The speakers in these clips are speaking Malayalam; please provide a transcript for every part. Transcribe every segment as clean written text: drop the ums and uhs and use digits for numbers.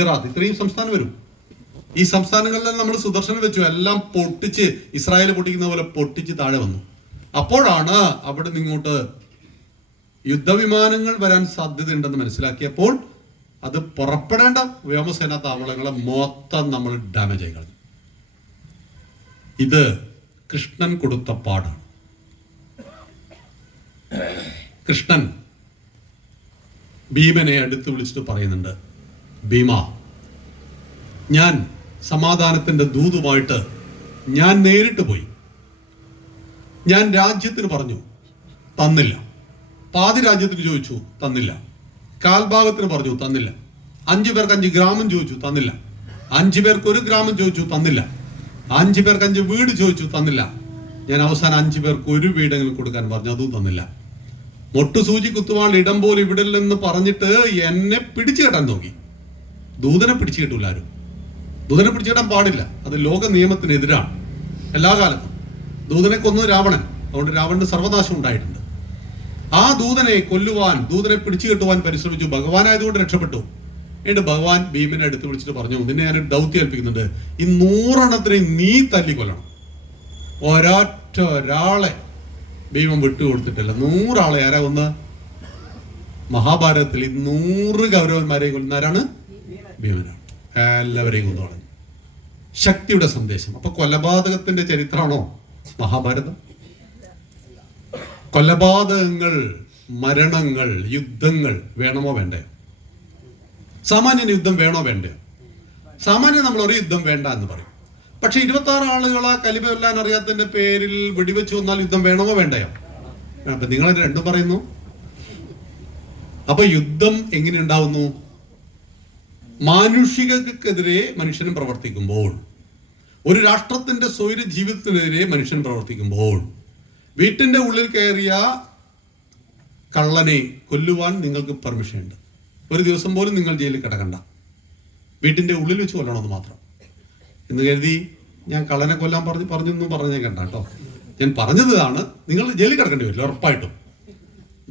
ഗുജറാത്ത്, ഇത്രയും സംസ്ഥാനം വരും. ഈ സംസ്ഥാനങ്ങളിലെല്ലാം നമ്മൾ സുദർശനം വെച്ചു, എല്ലാം പൊട്ടിച്ച് ഇസ്രായേൽ പൊട്ടിക്കുന്ന പോലെ പൊട്ടിച്ച് താഴെ വന്നു. അപ്പോഴാണ് അവിടെ നിന്ന് ഇങ്ങോട്ട് യുദ്ധവിമാനങ്ങൾ വരാൻ സാധ്യതയുണ്ടെന്ന് മനസ്സിലാക്കിയപ്പോൾ അത് പുറപ്പെടേണ്ട വ്യോമസേനാ താവളങ്ങളെ മൊത്തം നമ്മൾ ഡാമേജ് ആയി കളഞ്ഞു. ഇത് കൃഷ്ണൻ കൊടുത്ത പാടാണ്. കൃഷ്ണൻ ഭീമനെ അടുത്ത് വിളിച്ചിട്ട് പറയുന്നുണ്ട്, ഭീമ, ഞാൻ സമാധാനത്തിന്റെ ദൂതുമായിട്ട് ഞാൻ നേരിട്ട് പോയി. ഞാൻ രാജ്യത്തിന് പറഞ്ഞു, തന്നില്ല. പാതി രാജ്യത്തിന് ചോദിച്ചു, തന്നില്ല. കാൽഭാഗത്തിന് പറഞ്ഞു, തന്നില്ല. 5 പേർക്ക് 5 ഗ്രാമം ചോദിച്ചു, തന്നില്ല. 5 പേർക്ക് 1 ഗ്രാമം ചോദിച്ചു, തന്നില്ല. 5 പേർക്ക് 5 വീട് ചോദിച്ചു, തന്നില്ല. ഞാൻ അവസാനം 5 പേർക്ക് 1 വീടെങ്കിലും കൊടുക്കാൻ പറഞ്ഞു, അതും തന്നില്ല. മൊട്ടുസൂചി കുത്തുവാൾ ഇടം പോലെ ഇവിടില്ലെന്ന് പറഞ്ഞിട്ട് എന്നെ പിടിച്ചു കെട്ടാൻ നോക്കി. ദൂതനെ പിടിച്ചു കെട്ടൂല ആരും. ദൂതനെ പിടിച്ചു കെട്ടാൻ പാടില്ല, അത് ലോക നിയമത്തിനെതിരാണ്. എല്ലാ കാലത്തും ദൂതനെ കൊന്നു രാവണൻ, അതുകൊണ്ട് രാവണന് സർവനാശം ഉണ്ടായിട്ടുണ്ട്. ആ ദൂതനെ കൊല്ലുവാൻ, ദൂതനെ പിടിച്ചു കെട്ടുവാൻ പരിശ്രമിച്ചു. ഭഗവാനായതുകൊണ്ട് രക്ഷപ്പെട്ടു. എന്നിട്ട് ഭഗവാൻ ഭീമനെ അടുത്ത് വിളിച്ചിട്ട് പറഞ്ഞു, നിന്നെ ഞാൻ ദൗത്യം ഏൽപ്പിക്കുന്നുണ്ട്. ഈ 100 എണ്ണത്തിനെ നീ തല്ലിക്കൊല്ലണം. ഒരാളെ ഭീമൻ വിട്ടുകൊടുത്തിട്ടില്ല. 100 ആളെ ആരാ കൊന്ന്? മഹാഭാരതത്തിൽ 100 കൗരവന്മാരെയും കൊല്ലുന്ന ആരാണ്? ഭീമനാണ്. എല്ലാവരെയും കൊന്നു കളഞ്ഞു. ശക്തിയുടെ സന്ദേശം. അപ്പൊ കൊലപാതകത്തിന്റെ ചരിത്രമാണോ മഹാഭാരതം? കൊലപാതകങ്ങൾ, മരണങ്ങൾ, യുദ്ധങ്ങൾ വേണമോ വേണ്ടയോ? സാമാന്യൻ യുദ്ധം വേണോ വേണ്ടയോ? സാമാന്യം നമ്മൾ ഒരു യുദ്ധം വേണ്ട എന്ന് പറയും. പക്ഷെ 26 ആളുകളെ കലിമ കൊല്ലാൻ അറിയാത്തതിന്റെ പേരിൽ വെടിവെച്ച് വന്നാൽ യുദ്ധം വേണമോ വേണ്ടയോ? അപ്പൊ നിങ്ങൾ രണ്ടും പറയുന്നു. അപ്പൊ യുദ്ധം എങ്ങനെ ഉണ്ടാവുന്നു? മാനുഷികക്കെതിരെ മനുഷ്യനും പ്രവർത്തിക്കുമ്പോൾ, ഒരു രാഷ്ട്രത്തിന്റെ സ്വൈര ജീവിതത്തിനെതിരെ മനുഷ്യൻ പ്രവർത്തിക്കുമ്പോൾ, വീട്ടിന്റെ ഉള്ളിൽ കയറിയ കള്ളനെ കൊല്ലുവാൻ നിങ്ങൾക്ക് പെർമിഷൻ ഉണ്ട്. ഒരു ദിവസം പോലും നിങ്ങൾ ജയിലിൽ കിടക്കണ്ട. വീട്ടിന്റെ ഉള്ളിൽ വെച്ച് കൊല്ലണമെന്ന് മാത്രം. എന്ന് കരുതി ഞാൻ കള്ളനെ കൊല്ലാൻ പറഞ്ഞൊന്നും പറഞ്ഞാൽ കണ്ട കേട്ടോ. ഞാൻ പറഞ്ഞതാണ്, നിങ്ങൾ ജയിലിൽ കിടക്കേണ്ടി വരില്ല ഉറപ്പായിട്ടും.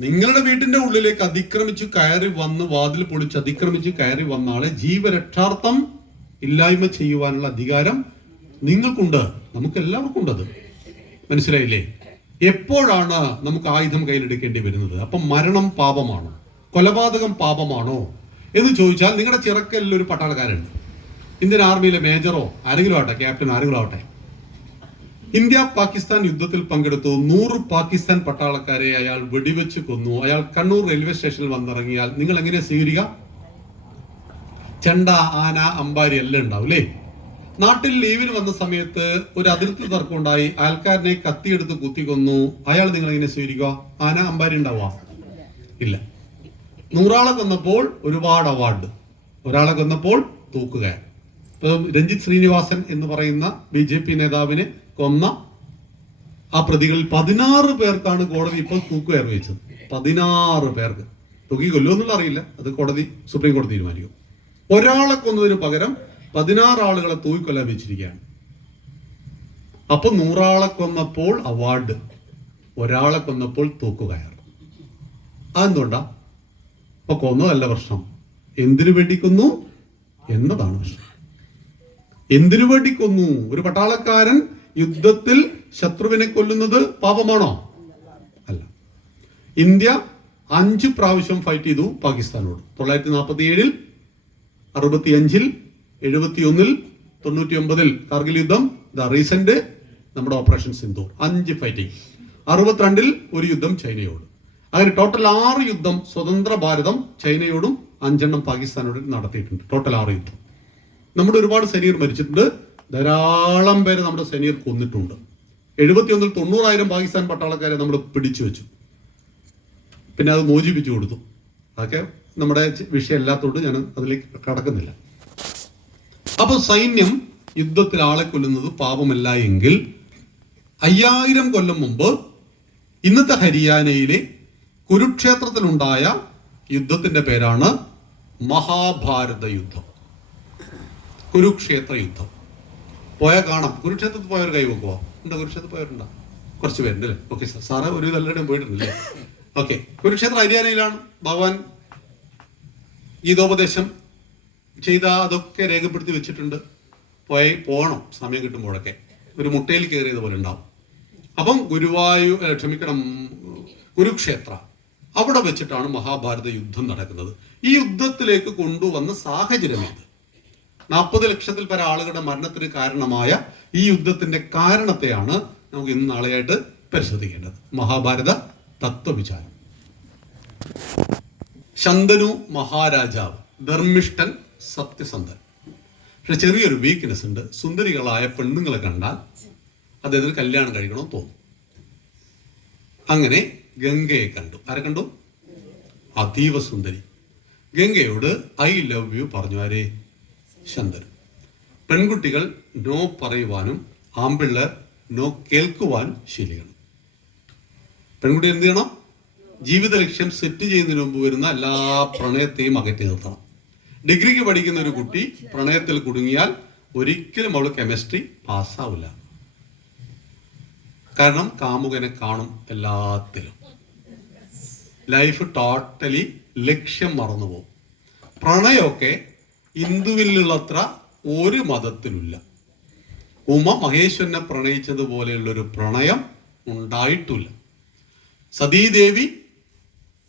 നിങ്ങളുടെ വീട്ടിന്റെ ഉള്ളിലേക്ക് അതിക്രമിച്ച് കയറി വന്ന് വാതിൽ പൊളിച്ച് അതിക്രമിച്ച് കയറി വന്ന ആളെ ജീവരക്ഷാർത്ഥം ഇല്ലായ്മ ചെയ്യുവാനുള്ള അധികാരം നിങ്ങൾക്കുണ്ട്. നമുക്ക് എല്ലാവർക്കും ഉണ്ടത്. മനസ്സിലായില്ലേ? എപ്പോഴാണ് നമുക്ക് ആയുധം കയ്യിലെടുക്കേണ്ടി വരുന്നത്? അപ്പം മരണം പാപമാണോ? കൊലപാതകം പാപമാണോ എന്ന് ചോദിച്ചാൽ, നിങ്ങളുടെ ചിറക്കലിൽ ഒരു പട്ടാളക്കാരുണ്ട്, ഇന്ത്യൻ ആർമിയിലെ മേജറോ ആരെങ്കിലും ആവട്ടെ, ക്യാപ്റ്റൻ ആരെങ്കിലും ആവട്ടെ, ഇന്ത്യ പാകിസ്ഥാൻ യുദ്ധത്തിൽ പങ്കെടുത്തു. 100 പാകിസ്ഥാൻ പട്ടാളക്കാരെ അയാൾ വെടിവെച്ച് കൊന്നു. അയാൾ കണ്ണൂർ റെയിൽവേ സ്റ്റേഷനിൽ വന്നിറങ്ങിയാൽ നിങ്ങൾ എങ്ങനെ സ്വീകരിക്കുക? ചെണ്ട, ആന, അമ്പാരി എല്ലാം ഉണ്ടാവും അല്ലേ? നാട്ടിൽ ലീവിന് വന്ന സമയത്ത് ഒരു അതിർത്തി തർക്കം ഉണ്ടായി, ആൾക്കാരനെ കത്തിയെടുത്ത് കുത്തിക്കൊന്നു. അയാൾ നിങ്ങൾ എങ്ങനെ സ്വീകരിക്കുക? ആന, അമ്പാരി ഉണ്ടാവുക? ഇല്ല. 100 ആളെ കൊന്നപ്പോൾ ഒരുപാട് അവാർഡ്, ഒരാളെ കൊന്നപ്പോൾ തൂക്കുകയർ. രഞ്ജിത്ത് ശ്രീനിവാസൻ എന്ന് പറയുന്ന BJP നേതാവിനെ കൊന്ന ആ പ്രതികളിൽ 16 പേർക്കാണ് കോടതി ഇപ്പോൾ തൂക്കുകയർ വെച്ചത്. 16 പേർക്ക്. തൂക്കി കൊല്ലുമെന്നുള്ള അറിയില്ല, അത് കോടതി, സുപ്രീം കോടതി തീരുമാനിക്കും. ഒരാളെ കൊന്നതിന് പകരം 16 ആളുകളെ തൂക്കിക്കൊല്ലാൻ വെച്ചിരിക്കുകയാണ്. അപ്പൊ 100 ആളെ കൊന്നപ്പോൾ അവാർഡ്, ഒരാളെ കൊന്നപ്പോൾ തൂക്കുകയർ. അതെന്തുകൊണ്ടാ? അപ്പൊ കൊന്നതല്ല പ്രശ്നം, എന്തിനു വേണ്ടി കൊന്നു എന്നതാണ് പ്രശ്നം. എന്തിനു വേണ്ടി കൊന്നു? ഒരു പട്ടാളക്കാരൻ യുദ്ധത്തിൽ ശത്രുവിനെ കൊല്ലുന്നത് പാപമാണോ? അല്ല. ഇന്ത്യ 5 പ്രാവശ്യം ഫൈറ്റ് ചെയ്തു പാകിസ്ഥാനോട്. 947, 65, 71, 99 കാർഗിൽ യുദ്ധം, റീസെന്റ് നമ്മുടെ ഓപ്പറേഷൻ സിന്ദൂർ. 5 ഫൈറ്റിംഗ്. 62 ഒരു യുദ്ധം ചൈനയോട്. അങ്ങനെ ടോട്ടൽ 6 യുദ്ധം സ്വതന്ത്ര ഭാരതം ചൈനയോടും 5 പാകിസ്ഥാനോടും നടത്തിയിട്ടുണ്ട്. ടോട്ടൽ 6 യുദ്ധം. നമ്മുടെ ഒരുപാട് സൈനികർ മരിച്ചിട്ടുണ്ട്, ധാരാളം പേരെ നമ്മുടെ സൈനികർ കൊന്നിട്ടുണ്ട്. 71 90,000 പാകിസ്ഥാൻ പട്ടാളക്കാരെ നമ്മൾ പിടിച്ചു വെച്ചു, പിന്നെ അത് മോചിപ്പിച്ചു കൊടുത്തു. അതൊക്കെ നമ്മുടെ വിഷയം അല്ലാത്തതുകൊണ്ട് ഞാൻ അതിലേക്ക് കടക്കുന്നില്ല. അപ്പൊ സൈന്യം യുദ്ധത്തിൽ ആളെ കൊല്ലുന്നത് പാപമല്ല എങ്കിൽ 5000 കൊല്ലം മുമ്പ് ഇന്നത്തെ ഹരിയാനയിലെ കുരുക്ഷേത്രത്തിലുണ്ടായ യുദ്ധത്തിന്റെ പേരാണ് മഹാഭാരത യുദ്ധം, കുരുക്ഷേത്ര യുദ്ധം. പോയാൽ കാണാം. കുരുക്ഷേത്രത്തിൽ പോയവർ കൈവെക്കുക ഉണ്ടോ? കുരുക്ഷേത്രത്തിൽ പോയവരുണ്ടോ? കുറച്ച് പേരുണ്ട് അല്ലേ? ഓക്കെ സാർ, സാറ് ഒരു എല്ലാവരുടെയും പോയിട്ടുണ്ടല്ലേ? ഓക്കെ. കുരുക്ഷേത്ര ഹരിയാനയിലാണ്. ഭഗവാൻ ഗീതോപദേശം ചെയ്ത അതൊക്കെ രേഖപ്പെടുത്തി വെച്ചിട്ടുണ്ട്. പോകണം സമയം കിട്ടുമ്പോഴൊക്കെ. ഒരു മുട്ടയിൽ കയറിയത് പോലെ ഉണ്ടാവും. അപ്പം കുരുക്ഷേത്ര അവിടെ വെച്ചിട്ടാണ് മഹാഭാരത യുദ്ധം നടക്കുന്നത്. ഈ യുദ്ധത്തിലേക്ക് കൊണ്ടുവന്ന സാഹചര്യം ഇത്. 40 ലക്ഷത്തിൽ പര ആളുകളുടെ മരണത്തിന് കാരണമായ ഈ യുദ്ധത്തിന്റെ കാരണത്തെയാണ് നമുക്ക് ഇന്ന് നാളെയായിട്ട് പരിശോധിക്കേണ്ടത്. മഹാഭാരത തത്വവിചാരം. ശന്തനു മഹാരാജാവ് ധർമ്മിഷ്ഠൻ, സത്യസന്ധൻ. പക്ഷെ ചെറിയൊരു വീക്ക്നെസ് ഉണ്ട്. സുന്ദരികളായ പെണ്ണുങ്ങളെ കണ്ടാൽ അദ്ദേഹത്തിന് കല്യാണം കഴിക്കണമെന്ന് തോന്നും. അങ്ങനെ ഗംഗയെ കണ്ടു. ആരെ കണ്ടു? അതീവ സുന്ദരി ഗംഗയോട് ഐ ലവ് യു പറഞ്ഞു. ആരെ? ശന്തനു. പെൺകുട്ടികൾ നോ പറയുവാനും ആമ്പിള്ളേർ നോ കേൾക്കുവാനും ശീലിക്കണം. പെൺകുട്ടി എന്ത് ചെയ്യണം? ജീവിത ലക്ഷ്യം സെറ്റ് ചെയ്യുന്നതിന് മുമ്പ് വരുന്ന എല്ലാ പ്രണയത്തെയും അകറ്റി നിർത്തണം. ഡിഗ്രിക്ക് പഠിക്കുന്ന ഒരു കുട്ടി പ്രണയത്തിൽ കുടുങ്ങിയാൽ ഒരിക്കലും അവൾ കെമിസ്ട്രി പാസ്സാവില്ല. കാരണം കാമുകനെ കാണും എല്ലാത്തിലും. ലൈഫ് ടോട്ടലി ലക്ഷ്യം മറന്നുപോകും. പ്രണയമൊക്കെ ഹിന്ദുവിലുള്ളത്ര ഒരു മതത്തിലില്ല. ഉമ മഹേശ്വരനെ പ്രണയിച്ചതുപോലെയുള്ളൊരു പ്രണയം ഉണ്ടായിട്ടില്ല. സതീദേവി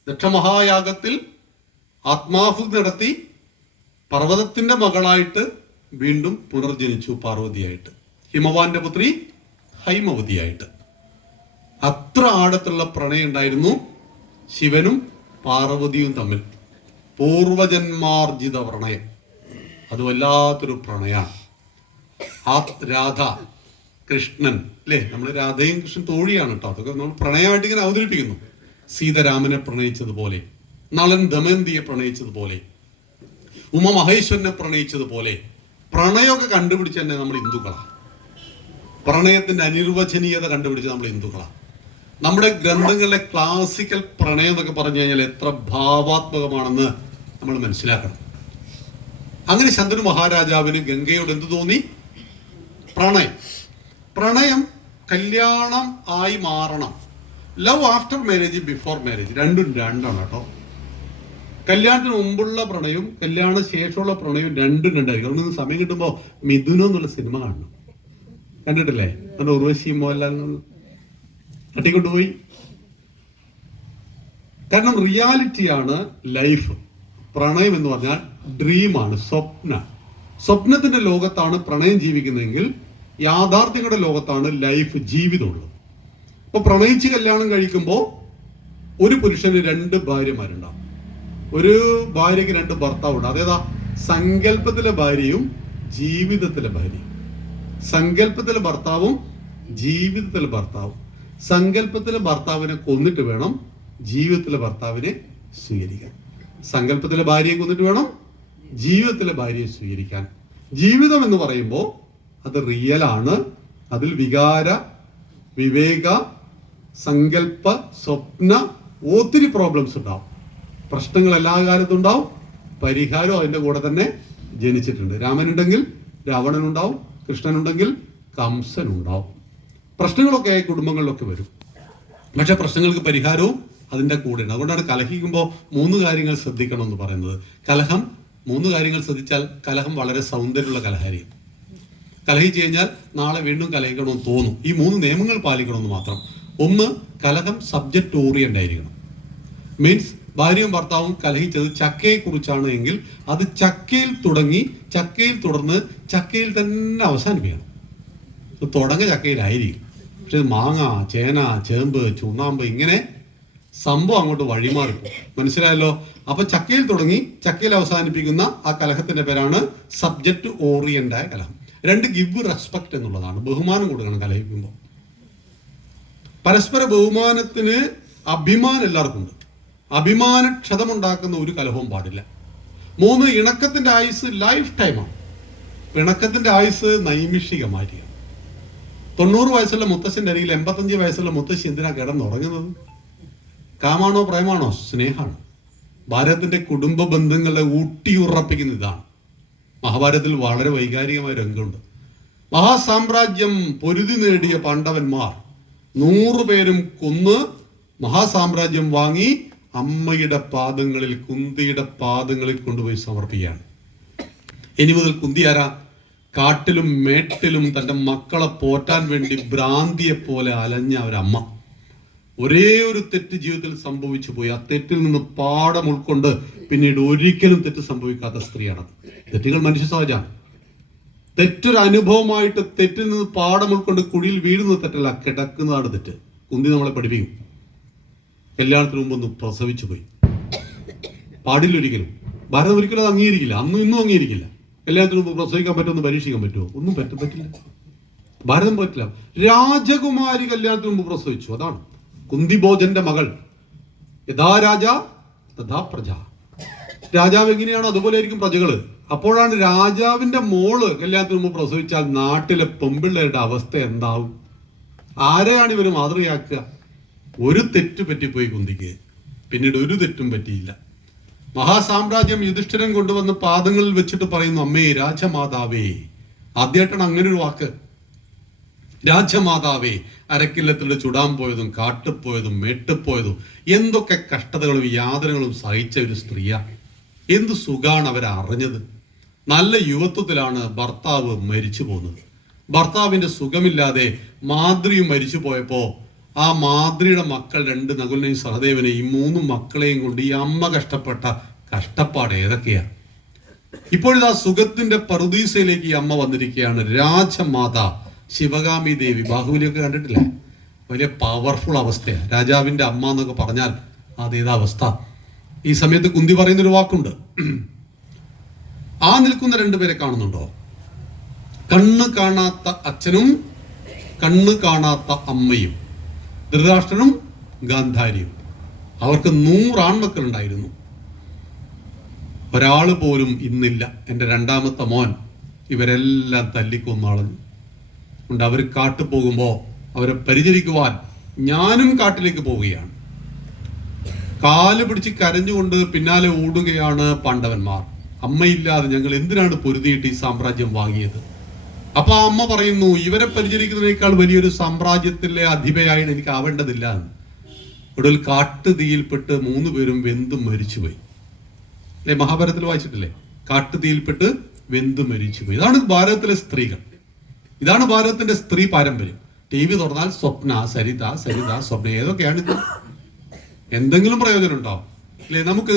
ദക്ഷമഹായാഗത്തിൽ ആത്മാഹുതി നടത്തി പർവ്വതത്തിന്റെ മകളായിട്ട് വീണ്ടും പുനർജനിച്ചു പാർവതിയായിട്ട്. ഹിമവാന്റെ പുത്രി ഹൈമവതിയായിട്ട്. അത്ര ആഴത്തുള്ള പ്രണയം ഉണ്ടായിരുന്നു ശിവനും പാർവതിയും തമ്മിൽ. പൂർവജന്മാർജിത പ്രണയം. അത് വല്ലാത്തൊരു പ്രണയമാണ്. ആ രാധ കൃഷ്ണൻ അല്ലേ, നമ്മൾ രാധയും കൃഷ്ണൻ തോഴിയാണ് കേട്ടോ. അതൊക്കെ നമ്മൾ പ്രണയമായിട്ട് ഇങ്ങനെ അവതരിപ്പിക്കുന്നു. സീതാരാമനെ പ്രണയിച്ചതുപോലെ, നളൻ ദമയന്തിയെ പ്രണയിച്ചതുപോലെ, ഉമ മഹേശ്വരനെ പ്രണയിച്ചതുപോലെ പ്രണയമൊക്കെ കണ്ടുപിടിച്ച് തന്നെ നമ്മൾ ഹിന്ദുക്കളാണ്. പ്രണയത്തിന്റെ അനിർവചനീയത കണ്ടുപിടിച്ച് നമ്മൾ ഹിന്ദുക്കളാണ്. നമ്മുടെ ഗ്രന്ഥങ്ങളിലെ ക്ലാസിക്കൽ പ്രണയം എന്നൊക്കെ പറഞ്ഞു കഴിഞ്ഞാൽ എത്ര ഭാവാത്മകമാണെന്ന് നമ്മൾ മനസ്സിലാക്കണം. അങ്ങനെ ശന്തനു മഹാരാജാവിന് ഗംഗയോട് എന്ത് തോന്നി? പ്രണയം. പ്രണയം കല്യാണം ആയി മാറണം. Love after marriage, before marriage, രണ്ടും രണ്ടാണ് കേട്ടോ. കല്യാണത്തിന് മുമ്പുള്ള പ്രണയവും കല്യാണ ശേഷമുള്ള പ്രണയവും രണ്ടും രണ്ടായിരിക്കും. അതുകൊണ്ട് സമയം കിട്ടുമ്പോൾ മിഥുനം എന്നുള്ള സിനിമ കാണണം. കണ്ടിട്ടില്ലേ? അതുകൊണ്ട് ഉർവശി മോഹൻലാൽ തട്ടിക്കൊണ്ടുപോയി. കാരണം റിയാലിറ്റിയാണ് ലൈഫ്. പ്രണയം എന്ന് പറഞ്ഞാൽ ഡ്രീമാണ്, സ്വപ്നത്തിന്റെ ലോകത്താണ് പ്രണയം ജീവിക്കുന്നതെങ്കിൽ യാഥാർത്ഥ്യങ്ങളുടെ ലോകത്താണ് ലൈഫ്, ജീവിതമുള്ളത്. അപ്പൊ പ്രണയിച്ച് കല്യാണം കഴിക്കുമ്പോൾ ഒരു പുരുഷന് 2 ഭാര്യമാരുണ്ടാവും. ഒരു ഭാര്യയ്ക്ക് 2 ഭർത്താവുണ്ട്. അതേതാ? സങ്കല്പത്തിലെ ഭാര്യയും ജീവിതത്തിലെ ഭാര്യയും. സങ്കല്പത്തിലെ ഭർത്താവും ജീവിതത്തിലെ ഭർത്താവും. സങ്കല്പത്തിലെ ഭർത്താവിനെ കൊന്നിട്ട് വേണം ജീവിതത്തിലെ ഭർത്താവിനെ സ്വീകരിക്കാൻ. സങ്കല്പത്തിലെ ഭാര്യയെ കൊന്നിട്ട് വേണം ജീവിതത്തിലെ ഭാര്യയെ സ്വീകരിക്കാൻ. ജീവിതം എന്ന് പറയുമ്പോൾ അത് റിയലാണ്. അതിൽ വികാര, വിവേക, സങ്കല്പ, സ്വപ്ന ഒത്തിരി പ്രോബ്ലംസ് ഉണ്ടാവും. പ്രശ്നങ്ങൾ എല്ലാ കാലത്തും ഉണ്ടാവും. പരിഹാരം അതിൻ്റെ കൂടെ തന്നെ ജനിച്ചിട്ടുണ്ട്. രാമനുണ്ടെങ്കിൽ രാവണനുണ്ടാവും, കൃഷ്ണനുണ്ടെങ്കിൽ കംസനുണ്ടാവും. പ്രശ്നങ്ങളൊക്കെ കുടുംബങ്ങളിലൊക്കെ വരും. പക്ഷെ പ്രശ്നങ്ങൾക്ക് പരിഹാരവും അതിൻ്റെ കൂടെയാണ്. അതുകൊണ്ടാണ് കലഹിക്കുമ്പോൾ 3 കാര്യങ്ങൾ ശ്രദ്ധിക്കണം എന്ന് പറയുന്നത്. കലഹം 3 കാര്യങ്ങൾ ശ്രദ്ധിച്ചാൽ കലഹം വളരെ സൗന്ദര്യമുള്ള കലഹാരിയും. കലഹിച്ച് കഴിഞ്ഞാൽ നാളെ വീണ്ടും കലഹിക്കണമെന്ന് തോന്നും. ഈ 3 നിയമങ്ങൾ പാലിക്കണമെന്ന് മാത്രം. 1, കലഹം സബ്ജക്റ്റ് ഓറിയന്റ് ആയിരിക്കണം. മീൻസ് ഭാര്യയും ഭർത്താവും കലഹിച്ചത് ചക്കയെ കുറിച്ചാണ് എങ്കിൽ അത് ചക്കയിൽ തുടങ്ങി ചക്കയിൽ തുടർന്ന് ചക്കയിൽ തന്നെ അവസാനിപ്പിക്കണം. തുടങ്ങ ചക്കയിലായിരിക്കും, പക്ഷെ മാങ്ങ, ചേന, ചേമ്പ്, ചുണ്ണാമ്പ് ഇങ്ങനെ സംഭവം അങ്ങോട്ട് വഴിമാറിപ്പോകും. മനസ്സിലായല്ലോ? അപ്പൊ ചക്കയിൽ തുടങ്ങി ചക്കയിൽ അവസാനിപ്പിക്കുന്ന ആ കലഹത്തിന്റെ പേരാണ് സബ്ജക്റ്റ് ഓറിയന്റായ കലഹം. 2, ഗിവ് റെസ്പെക്ട് എന്നുള്ളതാണ്. ബഹുമാനം കൊടുക്കണം കലഹിക്കുമ്പോൾ. പരസ്പര ബഹുമാനത്തിന് അഭിമാനം എല്ലാവർക്കും ഉണ്ട്. അഭിമാനക്ഷതമുണ്ടാക്കുന്ന ഒരു കലഹവും പാടില്ല. 3, ഇണക്കത്തിന്റെ ആയുസ് ലൈഫ് ടൈമാണ്. ഇണക്കത്തിന്റെ ആയുസ് നൈമിഷികമായിരിക്കണം. 90 വയസ്സുള്ള മുത്തശ്ശന്റെ അരികിൽ 85 വയസ്സുള്ള മുത്തശ്ശി എന്തിനാ കിടന്നുറങ്ങുന്നത്? കാമാണോ പ്രേമാണോ? സ്നേഹമാണ്. ഭാരതത്തിന്റെ കുടുംബ ബന്ധങ്ങളെ ഊട്ടിയുറപ്പിക്കുന്ന ഇതാണ്. മഹാഭാരതത്തിൽ വളരെ വൈകാരികമായ രംഗമുണ്ട്. മഹാസാമ്രാജ്യം പൊരുതി നേടിയ പാണ്ഡവന്മാർ 100 പേരും കൊന്ന് മഹാസാമ്രാജ്യം വാങ്ങി അമ്മയുടെ പാദങ്ങളിൽ, കുന്തിയുടെ പാദങ്ങളിൽ കൊണ്ടുപോയി സമർപ്പിക്കുകയാണ്. ഇനി മുതൽ കുന്തിയാരാ? കാട്ടിലും മേട്ടിലും തൻ്റെ മക്കളെ പോറ്റാൻ വേണ്ടി ഭ്രാന്തിയെ പോലെ അലഞ്ഞ ഒരമ്മ. ഒരേ ഒരു തെറ്റ് ജീവിതത്തിൽ സംഭവിച്ചു പോയി. ആ തെറ്റിൽ നിന്ന് പാഠം ഉൾക്കൊണ്ട് പിന്നീട് ഒരിക്കലും തെറ്റ് സംഭവിക്കാത്ത സ്ത്രീയാണ്. തെറ്റുകൾ മനുഷ്യ സഹജമാണ്. തെറ്റൊരു അനുഭവമായിട്ട് തെറ്റിൽ നിന്ന് പാഠം ഉൾക്കൊണ്ട് കുഴിയിൽ വീഴുന്നത് തെറ്റല്ല, കിടക്കുന്നതാണ് തെറ്റ്. കുന്തി നമ്മളെ പഠിപ്പിക്കും. കല്യാണത്തിന് മുമ്പ് ഒന്ന് പ്രസവിച്ചു പോയി, പാടില്ല ഒരിക്കലും. ഭാരതം ഒരിക്കലും അത് അംഗീകരിക്കില്ല, അന്നും ഇന്നും അംഗീകരിക്കില്ല. കല്യാണത്തിന് മുമ്പ് പ്രസവിക്കാൻ പറ്റുമെന്ന് പരീക്ഷിക്കാൻ പറ്റുമോ? ഒന്നും പറ്റില്ല. ഭാരതം പറ്റില്ല. രാജകുമാരി കല്യാണത്തിന് മുമ്പ് പ്രസവിച്ചു. അതാണ് കുന്തിഭോജന്റെ മകൾ. യഥാ രാജ തഥാ പ്രജ. രാജാവ് എങ്ങനെയാണോ അതുപോലെ ആയിരിക്കും പ്രജകള്. അപ്പോഴാണ് രാജാവിന്റെ മോള് കല്യാണത്തിന് മുമ്പ് പ്രസവിച്ചാൽ നാട്ടിലെ പെമ്പിള്ളേരുടെ അവസ്ഥ എന്താവും? ആരെയാണ് ഇവര് മാതൃകയാക്കുക? ഒരു തെറ്റ് പറ്റിപ്പോയി കുന്തിക്ക്, പിന്നീട് ഒരു തെറ്റും പറ്റിയില്ല. മഹാസാമ്രാജ്യം യുധിഷ്ഠിരൻ കൊണ്ടുവന്ന് പാദങ്ങളിൽ വെച്ചിട്ട് പറയുന്നു, അമ്മേ രാജമാതാവേ. ആദ്യമായിട്ടാണ് അങ്ങനെ ഒരു വാക്ക്. രാജമാതാവേ. അരക്കില്ലത്തിലൂടെ ചുടാൻ പോയതും കാട്ടുപോയതും മേട്ടുപോയതും എന്തൊക്കെ കഷ്ടതകളും യാതനകളും സഹിച്ച ഒരു സ്ത്രീയാ. എന്ത് സുഖാണ് അവരറിഞ്ഞത്. നല്ല യുവത്വത്തിലാണ് ഭർത്താവ് മരിച്ചു പോകുന്നത്. ഭർത്താവിന്റെ സുഖമില്ലാതെ മാതൃയും മരിച്ചു പോയപ്പോ ആ മാതൃയുടെ മക്കൾ 2 നകുലനെയും സഹദേവനെയും 3 മക്കളെയും കൊണ്ട് ഈ അമ്മ കഷ്ടപ്പെട്ട കഷ്ടപ്പാട് ഏതൊക്കെയാ. ഇപ്പോഴിതാ സുഖത്തിന്റെ പറുദീസയിലേക്ക് ഈ അമ്മ വന്നിരിക്കുകയാണ്. രാജമാതാ ശിവകാമി ദേവി. ബാഹുബലിയൊക്കെ കണ്ടിട്ടില്ലേ? വലിയ പവർഫുൾ അവസ്ഥയാണ്. രാജാവിന്റെ അമ്മ എന്നൊക്കെ പറഞ്ഞാൽ അതേതാ അവസ്ഥ. ഈ സമയത്ത് കുന്തി പറയുന്നൊരു വാക്കുണ്ട്. ആ നിൽക്കുന്ന 2 പേരെ കാണുന്നുണ്ടോ? കണ്ണ് കാണാത്ത അച്ഛനും കണ്ണ് കാണാത്ത അമ്മയും, ധൃതരാഷ്ട്രനും ഗാന്ധാരിയും. അവർക്ക് 100 ആൺമക്കളുണ്ടായിരുന്നു. ഒരാള് പോലും ഇന്നില്ല. എൻ്റെ 2ാമത്തെ മോൻ ഇവരെല്ലാം തല്ലിക്കൊന്നളഞ്ഞു. കൊണ്ട് അവർ കാട്ടു പോകുമ്പോൾ അവരെ പരിചരിക്കുവാൻ ഞാനും കാട്ടിലേക്ക് പോവുകയാണ്. കാല് പിടിച്ച് കരഞ്ഞുകൊണ്ട് പിന്നാലെ ഓടുകയാണ് പാണ്ഡവന്മാർ. അമ്മയില്ലാതെ ഞങ്ങൾ എന്തിനാണ് പൊരുതിയിട്ട് ഈ സാമ്രാജ്യം വാങ്ങിയത്? അപ്പൊ ആ അമ്മ പറയുന്നു, ഇവരെ പരിചരിക്കുന്നതിനേക്കാൾ വലിയൊരു സാമ്രാജ്യത്തിലെ അധിപയായിട്ട് എനിക്ക് ആവേണ്ടതില്ല എന്ന്. ഒടുവിൽ കാട്ടുതീയിൽപ്പെട്ട് 3 പേരും വെന്തും മരിച്ചുപോയി. അല്ലെ, മഹാഭാരതത്തിൽ വായിച്ചിട്ടില്ലേ? കാട്ടുതീയിൽപ്പെട്ട് വെന്തും മരിച്ചുപോയി. ഇതാണ് ഭാരതത്തിലെ സ്ത്രീകൾ. ഇതാണ് ഭാരതത്തിന്റെ സ്ത്രീ പാരമ്പര്യം. TV തുറന്നാൽ സ്വപ്ന, സരിത, സ്വപ്ന, ഏതൊക്കെയാണിത്? എന്തെങ്കിലും പ്രയോജനം ഉണ്ടോ? അല്ലേ? നമുക്ക്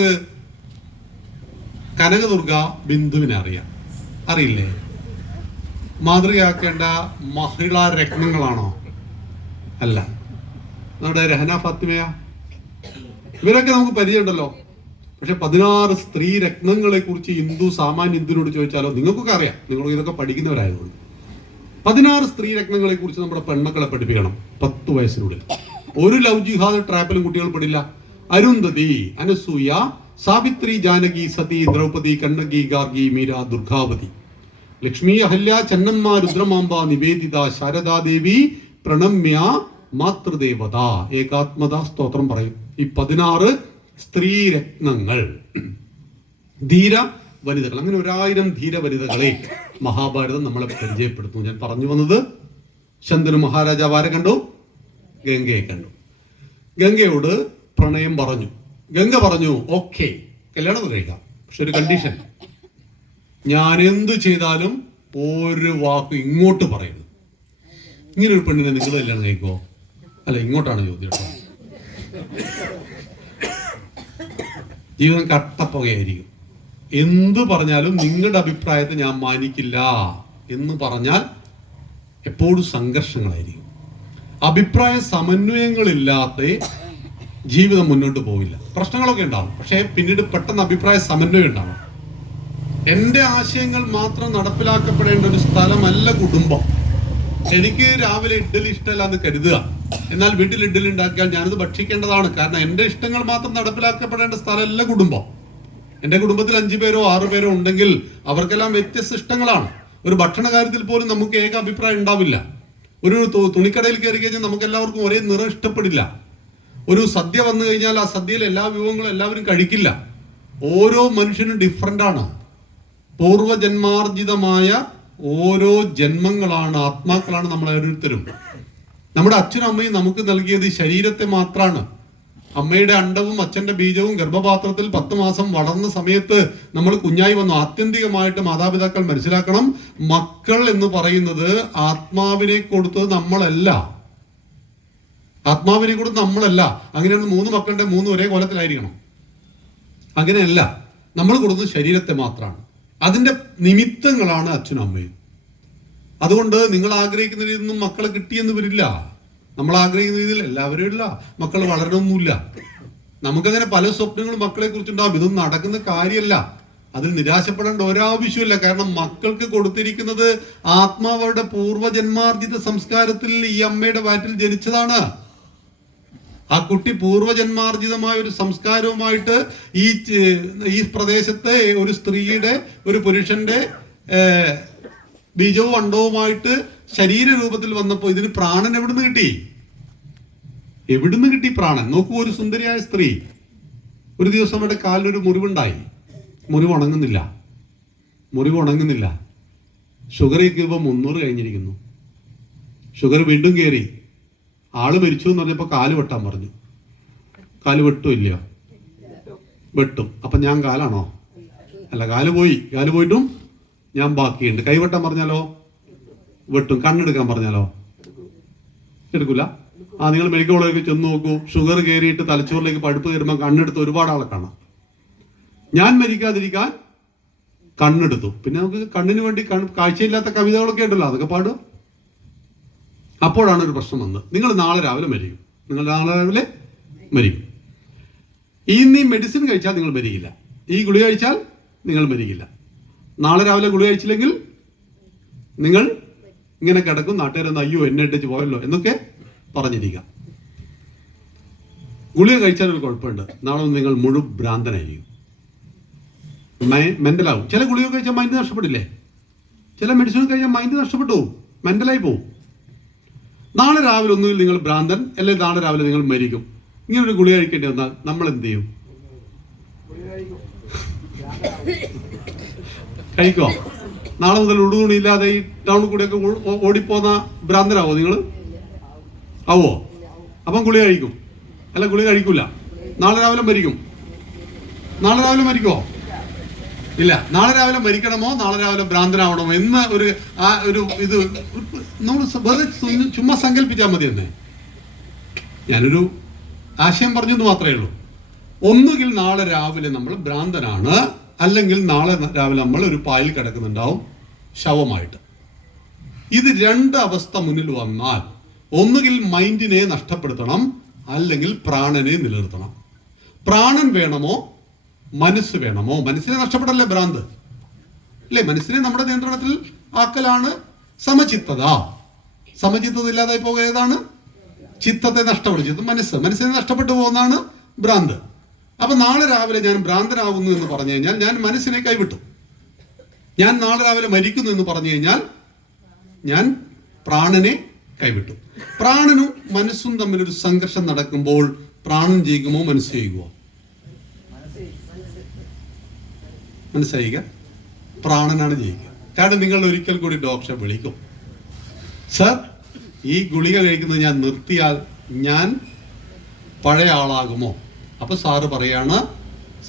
കനകദുർഗ ബിന്ദുവിനെ അറിയില്ലേ? മാതൃകയാക്കേണ്ട മഹിളാ രത്നങ്ങളാണോ? അല്ല. നമ്മുടെ രഹന ഫാത്തിമയാ? ഇവരൊക്കെ നമുക്ക് പരിചയമുണ്ടല്ലോ. പക്ഷെ 16 സ്ത്രീ രത്നങ്ങളെ കുറിച്ച് സാമാന്യ ഹിന്ദുവിനോട് ചോദിച്ചാലോ? നിങ്ങൾക്കൊക്കെ അറിയാം, നിങ്ങൾ ഇതൊക്കെ പഠിക്കുന്നവരായതുകൊണ്ട്. 16 സ്ത്രീ രത്നങ്ങളെ കുറിച്ച് നമ്മുടെ പെൺമക്കളെ പഠിപ്പിക്കണം 10 വയസ്സിനുള്ളിൽ. ഒരു ലവ് ജിഹാദ് ട്രാപ്പിലും കുട്ടികൾ പെടില്ല. അരുന്ധതി, അനസൂയ, സാവിത്രി, ജാനകി, സതി, ദ്രൗപദി, കണ്ണകി, ഗാർഗി, മീര, ദുർഗാവതി, ലക്ഷ്മി, അഹല്യ, ചെന്നമ്മ, രുദ്രമാമ്പ, നിവേദിത, ശാരദാദേവി, പ്രണമ്യ, മാതൃദേവത, ഏകാത്മത സ്തോത്രം പറയും. ഈ 16 സ്ത്രീരത്നങ്ങൾ, ധീര വനിതകൾ. അങ്ങനെ 1000 ധീര വനിതകളെ മഹാഭാരതം നമ്മളെ പരിചയപ്പെടുത്തുന്നു. ഞാൻ പറഞ്ഞു വന്നത്, ശന്തനു മഹാരാജാവ് ആരെ കണ്ടു? ഗംഗയെ കണ്ടു. ഗംഗയോട് പ്രണയം പറഞ്ഞു. ഗംഗ പറഞ്ഞു, ഓക്കെ, കല്യാണം കഴിക്കാം, പക്ഷെ ഒരു കണ്ടീഷൻ, ഞാൻ എന്ത് ചെയ്താലും ഒരു വാക്ക് ഇങ്ങോട്ട് പറയരുത്. ഇങ്ങനെ ഒരു പെണ്ണിനെ നിങ്ങൾ കല്യാണം കഴിക്കോ? അല്ല, ഇങ്ങോട്ടാണ് ചോദ്യം കേട്ടോ. ജീവിതം കട്ടപ്പുകയായിരിക്കും. എന്ത് പറഞ്ഞാലും നിങ്ങളുടെ അഭിപ്രായത്തെ ഞാൻ മാനിക്കില്ല എന്ന് പറഞ്ഞാൽ എപ്പോഴും സംഘർഷങ്ങളായിരിക്കും. അഭിപ്രായ സമന്വയങ്ങളില്ലാത്ത ജീവിതം മുന്നോട്ട് പോവില്ല. പ്രശ്നങ്ങളൊക്കെ ഉണ്ടാവും, പക്ഷേ പിന്നീട് പെട്ടെന്ന് അഭിപ്രായ സമന്വയം ഉണ്ടാവും. എൻ്റെ ആശയങ്ങൾ മാത്രം നടപ്പിലാക്കപ്പെടേണ്ട ഒരു സ്ഥലമല്ല കുടുംബം. എനിക്ക് രാവിലെ ഇഡ്ഡലി ഇഷ്ടമല്ല എന്ന് കരുതുക, എന്നാൽ വീട്ടിൽ ഇഡ്ഡലി ഉണ്ടാക്കിയാൽ ഞാനത് ഭക്ഷിക്കേണ്ടതാണ്. കാരണം എൻ്റെ ഇഷ്ടങ്ങൾ മാത്രം നടപ്പിലാക്കപ്പെടേണ്ട സ്ഥലമല്ല കുടുംബം. എൻ്റെ കുടുംബത്തിൽ 5 പേരോ 6 പേരോ ഉണ്ടെങ്കിൽ അവർക്കെല്ലാം വ്യത്യസ്ത ഇഷ്ടങ്ങളാണ്. ഒരു ഭക്ഷണ കാര്യത്തിൽ പോലും നമുക്ക് ഏക അഭിപ്രായം ഉണ്ടാവില്ല. ഒരു തുണിക്കടയിൽ കയറി കഴിഞ്ഞാൽ നമുക്ക് എല്ലാവർക്കും ഒരേ നിറം ഇഷ്ടപ്പെടില്ല. ഒരു സദ്യ വന്നു കഴിഞ്ഞാൽ ആ സദ്യയിൽ എല്ലാ വിഭവങ്ങളും എല്ലാവരും കഴിക്കില്ല. ഓരോ മനുഷ്യനും ഡിഫറൻ്റ് ആണ്. പൂർവജന്മാർജിതമായ ഓരോ ജന്മങ്ങളാണ്, ആത്മാക്കളാണ് നമ്മൾ ഓരോരുത്തരും. നമ്മുടെ അച്ഛനും അമ്മയും നമുക്ക് നൽകിയത് ശരീരത്തെ മാത്രമാണ്. അമ്മയുടെ അണ്ടവും അച്ഛന്റെ ബീജവും ഗർഭപാത്രത്തിൽ 10 മാസം വളർന്ന സമയത്ത് നമ്മൾ കുഞ്ഞായി വന്നു. ആത്യന്തികമായിട്ട് മാതാപിതാക്കൾ മനസ്സിലാക്കണം, മക്കൾ എന്ന് പറയുന്നത് ആത്മാവിനെ കൊടുത്തത് നമ്മളല്ല. ആത്മാവിനെ കൊടുത്ത് നമ്മളല്ല. അങ്ങനെയാണ് 3 മക്കളുടെ 3 ഒരേ കോലത്തിലായിരിക്കണം. അങ്ങനെയല്ല, നമ്മൾ കൊടുത്തത് ശരീരത്തെ മാത്രമാണ്. അതിന്റെ നിമിത്തങ്ങളാണ് അച്ഛനും അമ്മയും. അതുകൊണ്ട് നിങ്ങൾ ആഗ്രഹിക്കുന്ന രീതിയിൽ നിന്നും മക്കളെ കിട്ടിയെന്ന് വരില്ല. നമ്മൾ ആഗ്രഹിക്കുന്ന രീതിയിൽ എല്ലാവരും ഇല്ല മക്കൾ വളരണമൊന്നുമില്ല. നമുക്കങ്ങനെ പല സ്വപ്നങ്ങളും മക്കളെ കുറിച്ചുണ്ടാവും. ഇതൊന്നും നടക്കുന്ന കാര്യമല്ല. അതിൽ നിരാശപ്പെടേണ്ട ഒരാവശ്യമില്ല. കാരണം മക്കൾക്ക് കൊടുത്തിരിക്കുന്നത് ആത്മാവരുടെ പൂർവ്വജന്മാർജിത സംസ്കാരത്തിൽ ഈ അമ്മയുടെ വയറ്റിൽ ജനിച്ചതാണ്. ആ കുട്ടി പൂർവ്വജന്മാർജിതമായ ഒരു സംസ്കാരവുമായിട്ട് ഈ പ്രദേശത്തെ ഒരു സ്ത്രീയുടെ ഒരു പുരുഷന്റെ ബീജവും അണ്ടവുമായിട്ട് ശരീര രൂപത്തിൽ വന്നപ്പോൾ ഇതിന് പ്രാണൻ എവിടുന്ന് കിട്ടി? എവിടുന്ന് കിട്ടി പ്രാണൻ? നോക്കൂ, ഒരു സുന്ദരിയായ സ്ത്രീ, ഒരു ദിവസം അവരുടെ കാലിലൊരു മുറിവുണ്ടായി. മുറിവ് ഉണങ്ങുന്നില്ല. ഷുഗർ ഇപ്പോൾ 300 കഴിഞ്ഞിരിക്കുന്നു. ഷുഗർ വീണ്ടും കയറി. ആള് മരിച്ചു എന്ന് പറഞ്ഞപ്പോൾ കാല് വെട്ടാൻ പറഞ്ഞു. കാല് വെട്ടുമില്ലയോ? വെട്ടും. അപ്പം ഞാൻ കാലാണോ? അല്ല, കാല് പോയിട്ടും ഞാൻ ബാക്കിയുണ്ട്. കൈവെട്ടാൻ പറഞ്ഞാലോ? വെട്ടും. കണ്ണെടുക്കാൻ പറഞ്ഞാലോ? എടുക്കൂല. നിങ്ങൾ മെഡിക്കൽ കോളേജിൽ ചെന്ന് നോക്കൂ. ഷുഗർ കയറിയിട്ട് തലച്ചോറിലേക്ക് പഴുപ്പ് കയറുമ്പോൾ കണ്ണെടുത്ത് ഒരുപാട് ആളെ കാണാം. ഞാൻ മരിക്കാതിരിക്കാൻ കണ്ണെടുത്തു. പിന്നെ നമുക്ക് കണ്ണിന് വേണ്ടി കാഴ്ചയില്ലാത്ത കവിതകളൊക്കെ ഉണ്ടല്ലോ, അതൊക്കെ പാടും. അപ്പോഴാണ് ഒരു പ്രശ്നം വന്നത്. നിങ്ങൾ നാളെ രാവിലെ മരിക്കും. ഇന്ന് ഈ മെഡിസിൻ കഴിച്ചാൽ നിങ്ങൾ മരിക്കില്ല. ഈ ഗുളിക കഴിച്ചാൽ നിങ്ങൾ മരിക്കില്ല. നാളെ രാവിലെ ഗുളിക കഴിച്ചില്ലെങ്കിൽ നിങ്ങൾ ഇങ്ങനെ കിടക്കും. നാട്ടുകാരൊന്ന് അയ്യോ എന്നെ ഇട്ടിച്ച് പോയല്ലോ എന്നൊക്കെ പറഞ്ഞിരിക്കാം. ഗുളിക കഴിച്ചാൽ ഒരു കുഴപ്പമുണ്ട്. നാളെ നിങ്ങൾ ഭ്രാന്തനായിരിക്കും, മെന്റലാവും. ചില ഗുളിക കഴിച്ചാൽ മൈൻഡ് നഷ്ടപ്പെടില്ലേ? ചില മെഡിസിൻ കഴിച്ചാൽ മൈൻഡ് നഷ്ടപ്പെട്ടു, മെന്റലായി പോവും. നാളെ രാവിലെ ഒന്നുകിൽ നിങ്ങൾ ഭ്രാന്തൻ, അല്ലെങ്കിൽ നാളെ രാവിലെ നിങ്ങൾ മരിക്കും. ഇങ്ങനെ ഒരു ഗുളിക കഴിക്കേണ്ടി വന്നാൽ നമ്മൾ എന്ത് ചെയ്യും? കഴിക്കോ? നാളെ മുതൽ ഉടുതുണിയില്ലാതെ ഈ ടൗണിൽ കൂടെയൊക്കെ ഓടിപ്പോന്ന ഭ്രാന്തനാവോ നിങ്ങൾ? ആവോ? അപ്പം ഗുളിക കഴിക്കും. അല്ല, ഗുളിക കഴിക്കൂല. നാളെ രാവിലെ മരിക്കും. നാളെ രാവിലെ മരിക്കുമോ? ഇല്ല. നാളെ രാവിലെ മരിക്കണമോ നാളെ രാവിലെ ഭ്രാന്തനാവണമോ എന്ന് ഇത് നമ്മൾ ചുമ്മാ സങ്കല്പിച്ചാൽ മതി എന്നേ. ഞാനൊരു ആശയം പറഞ്ഞെന്ന് മാത്രമേ ഉള്ളൂ. ഒന്നുകിൽ നാളെ രാവിലെ നമ്മൾ ഭ്രാന്തനാണ്, അല്ലെങ്കിൽ നാളെ രാവിലെ നമ്മൾ ഒരു പായിൽ കിടക്കുന്നുണ്ടാവും ശവമായിട്ട്. ഇത് 2 അവസ്ഥ മുന്നിൽ വന്നാൽ ഒന്നുകിൽ മൈൻഡിനെ നഷ്ടപ്പെടുത്തണം, അല്ലെങ്കിൽ പ്രാണനെ നിലനിർത്തണം. പ്രാണൻ വേണമോ മനസ്സ് വേണമോ? മനസ്സിനെ നഷ്ടപ്പെടല്ലേ ഭ്രാന്ത് അല്ലേ? മനസ്സിനെ നമ്മുടെ നിയന്ത്രണത്തിൽ ആക്കലാണ് സമചിത്തത. സമചിത്തത ഇല്ലാതായി പോകുക ഏതാണ്? ചിത്തത്തെ നഷ്ടപ്പെടും. മനസ്സിനെ നഷ്ടപ്പെട്ടു പോകുന്നതാണ് ഭ്രാന്ത്. അപ്പൊ നാളെ രാവിലെ ഞാൻ ഭ്രാന്തനാവുന്നു എന്ന് പറഞ്ഞു കഴിഞ്ഞാൽ ഞാൻ മനസ്സിനെ കൈവിട്ടു. ഞാൻ നാളെ രാവിലെ മരിക്കുന്നു എന്ന് പറഞ്ഞു കഴിഞ്ഞാൽ ഞാൻ പ്രാണനെ കൈവിട്ടു. പ്രാണനും മനസ്സും തമ്മിലൊരു സംഘർഷം നടക്കുമ്പോൾ പ്രാണൻ ജയിക്കുമോ മനസ്സ് ജയിക്കുമോ? മനസ്സിലായിക്ക? പ്രാണനാണ് ജയിക്കുക. കാരണം നിങ്ങൾ ഒരിക്കൽ കൂടി ഡോക്ടറെ വിളിക്കും, സർ ഈ ഗുളിക കഴിക്കുന്നത് ഞാൻ നിർത്തിയാൽ ഞാൻ പഴയ ആളാകുമോ? അപ്പൊ സാറ് പറയാണ്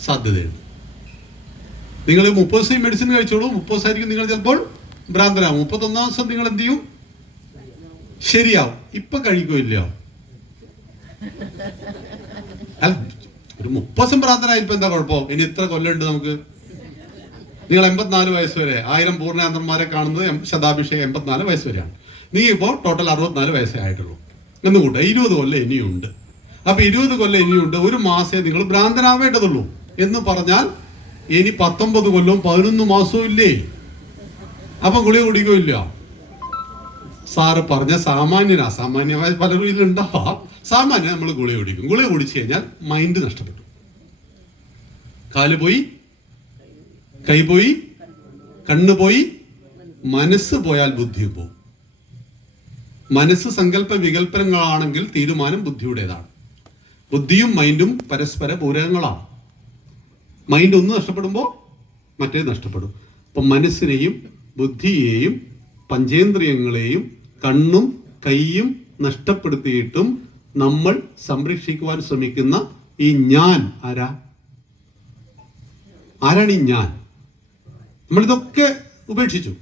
സാധ്യതയുണ്ട്. നിങ്ങൾ 30 ദിവസം മെഡിസിൻ കഴിച്ചോളൂ. 30 ദിവസമായിരിക്കും നിങ്ങൾ ചിലപ്പോൾ ഭ്രാന്തനാവും. 31-ാം ദിവസം നിങ്ങൾ എന്ത് ചെയ്യും? ശരിയാവും. ഇപ്പൊ കഴിക്കില്ലയോ? അല്ല, ഒരു 30 ദിവസം ഭ്രാന്തനായിപ്പോ എന്താ കുഴപ്പം? ഇനി ഇത്ര കൊല്ലമുണ്ട് നമുക്ക്. നിങ്ങൾ 84 വയസ്സ് വരെ 1000 പൂർണ്ണാന്തന്മാരെ കാണുന്നത് ശതാഭിഷേകം 84 വയസ്സ് വരെയാണ്. നീ ഇപ്പോൾ ടോട്ടൽ 64 വയസ്സേ ആയിട്ടുള്ളൂ എന്ന് കൂട്ട. 20 കൊല്ലം ഇനിയുണ്ട്. അപ്പൊ 20 കൊല്ലം ഇനിയുണ്ട്. ഒരു മാസേ നിങ്ങൾ ഭ്രാന്തനാവേണ്ടതുള്ളൂ എന്ന് പറഞ്ഞാൽ ഇനി 19 കൊല്ലവും 11 മാസവും ഇല്ലേ? അപ്പൊ ഗുളിക കുടിക്കില്ല. സാറ് പറഞ്ഞ അസാമാന്യമായ പലരും ഇതിലുണ്ടാവാം. സാമാന്യം നമ്മൾ ഗുളിക കുടിക്കും. ഗുളിക കുടിച്ചു കഴിഞ്ഞാൽ മൈൻഡ് നഷ്ടപ്പെട്ടു. കാല് പോയി, കൈ പോയി, കണ്ണ് പോയി, മനസ്സ് പോയാൽ ബുദ്ധി പോകും. മനസ്സ് സങ്കല്പ വികല്പങ്ങളാണെങ്കിൽ തീരുമാനം ബുദ്ധിയുടേതാണ്. ബുദ്ധിയും മൈൻഡും പരസ്പര പൂരകങ്ങളാണ്. മൈൻഡ് ഒന്ന് നഷ്ടപ്പെടുമ്പോൾ മറ്റേത് നഷ്ടപ്പെടും. അപ്പം മനസ്സിനെയും ബുദ്ധിയെയും പഞ്ചേന്ദ്രിയങ്ങളെയും കണ്ണും കൈയും നഷ്ടപ്പെടുത്തിയിട്ടും നമ്മൾ സംരക്ഷിക്കുവാൻ ശ്രമിക്കുന്ന ഈ ഞാൻ ആരാണ് ഈ ഞാൻ? നമ്മളിതൊക്കെ ഉപേക്ഷിച്ചു.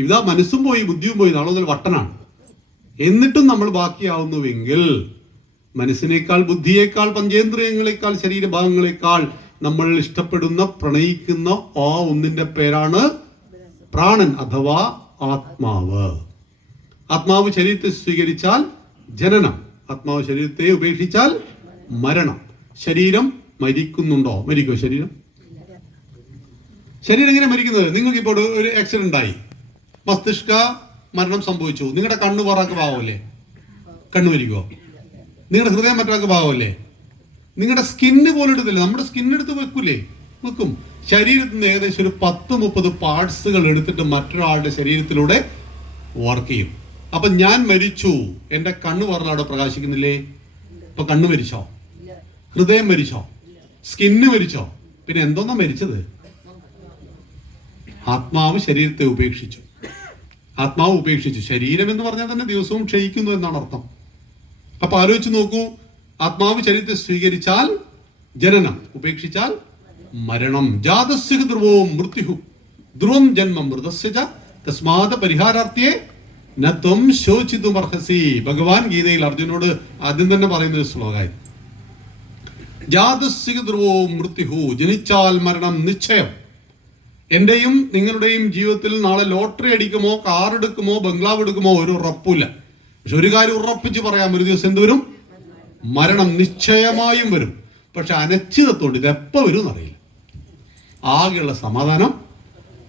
ഇതാ മനസ്സും പോയി, ബുദ്ധിയും പോയി, നാളെ മുതൽ വട്ടനാണ്. എന്നിട്ടും നമ്മൾ ബാക്കിയാവുന്നുവെങ്കിൽ മനസ്സിനേക്കാൾ, ബുദ്ധിയേക്കാൾ, പഞ്ചേന്ദ്രിയങ്ങളെക്കാൾ, ശരീരഭാഗങ്ങളെക്കാൾ നമ്മൾ ഇഷ്ടപ്പെടുന്ന, പ്രണയിക്കുന്ന ആ ഒന്നിന്റെ പേരാണ് പ്രാണൻ അഥവാ ആത്മാവ്. ആത്മാവ് ശരീരത്തെ സ്വീകരിച്ചാൽ ജനനം, ആത്മാവ് ശരീരത്തെ ഉപേക്ഷിച്ചാൽ മരണം. ശരീരം മരിക്കുന്നുണ്ടോ? മരിക്കോ ശരീരം? ശരീരം എങ്ങനെ മരിക്കുന്നത്? നിങ്ങൾക്ക് ഇപ്പോൾ ഒരു ആക്സിഡന്റ് ആയി, മസ്തിഷ്ക മരണം സംഭവിച്ചു, നിങ്ങളുടെ കണ്ണ് പുറക്ക് ഭാഗമല്ലേ? കണ്ണ് മരിക്കുമോ? നിങ്ങളുടെ ഹൃദയം മറ്റൊക്കെ ഭാഗമല്ലേ? നിങ്ങളുടെ സ്കിന്ന് പോലും എടുത്തില്ല. നമ്മുടെ സ്കിന്നെടുത്ത് വെക്കൂലേ? വെക്കും. ശരീരത്തിൽ നിന്ന് ഏകദേശം ഒരു 10-30 പാർട്സുകൾ എടുത്തിട്ട് മറ്റൊരാളുടെ ശരീരത്തിലൂടെ വർക്ക് ചെയ്യും. അപ്പൊ ഞാൻ മരിച്ചു, എന്റെ കണ്ണ് പുറത്ത് പ്രകാശിക്കുന്നില്ലേ? ഇപ്പൊ കണ്ണ് മരിച്ചോ? ഹൃദയം മരിച്ചോ? സ്കിന്ന് മരിച്ചോ? പിന്നെ എന്തോന്നാ മരിച്ചത്? ആത്മാവ് ശരീരത്തെ ഉപേക്ഷിച്ചു. ആത്മാവ് ഉപേക്ഷിച്ചു. ശരീരം എന്ന് പറഞ്ഞാൽ തന്നെ ദിവസവും ക്ഷയിക്കുന്നു എന്നാണ് അർത്ഥം. അപ്പൊ ആലോചിച്ച് നോക്കൂ, ആത്മാവ് ശരീരത്തെ സ്വീകരിച്ചാൽ ജനനം, ഉപേക്ഷിച്ചാൽ മരണം. ജാതസ്യ ധ്രുവവും മൃത്യു ധ്രുവം ജന്മം മൃതസ്യ തസ്മാത് പരിഹാരാർത്ഥ്യേ നത്വം ശോചിതുമർഹസി. ഭഗവാൻ ഗീതയിൽ അർജുനോട് ആദ്യം തന്നെ പറയുന്ന ഒരു ശ്ലോകമായി. ജാതസ്യ ധ്രുവവും മൃത്യു, ജനിച്ചാൽ മരണം നിശ്ചയം. എന്റെയും നിങ്ങളുടെയും ജീവിതത്തിൽ നാളെ ലോട്ടറി അടിക്കുമോ, കാർ എടുക്കുമോ, ബംഗ്ലാവ് എടുക്കുമോ ഒരു ഉറപ്പില്ല. പക്ഷെ ഒരു കാര്യം ഉറപ്പിച്ച് പറയാം, ഒരു ദിവസം എന്ത് വരും? മരണം നിശ്ചയമായും വരും. പക്ഷെ അനിശ്ചിതത്വമുണ്ട്, ഇതെപ്പോ വരും എന്നറിയില്ല. ആകെയുള്ള സമാധാനം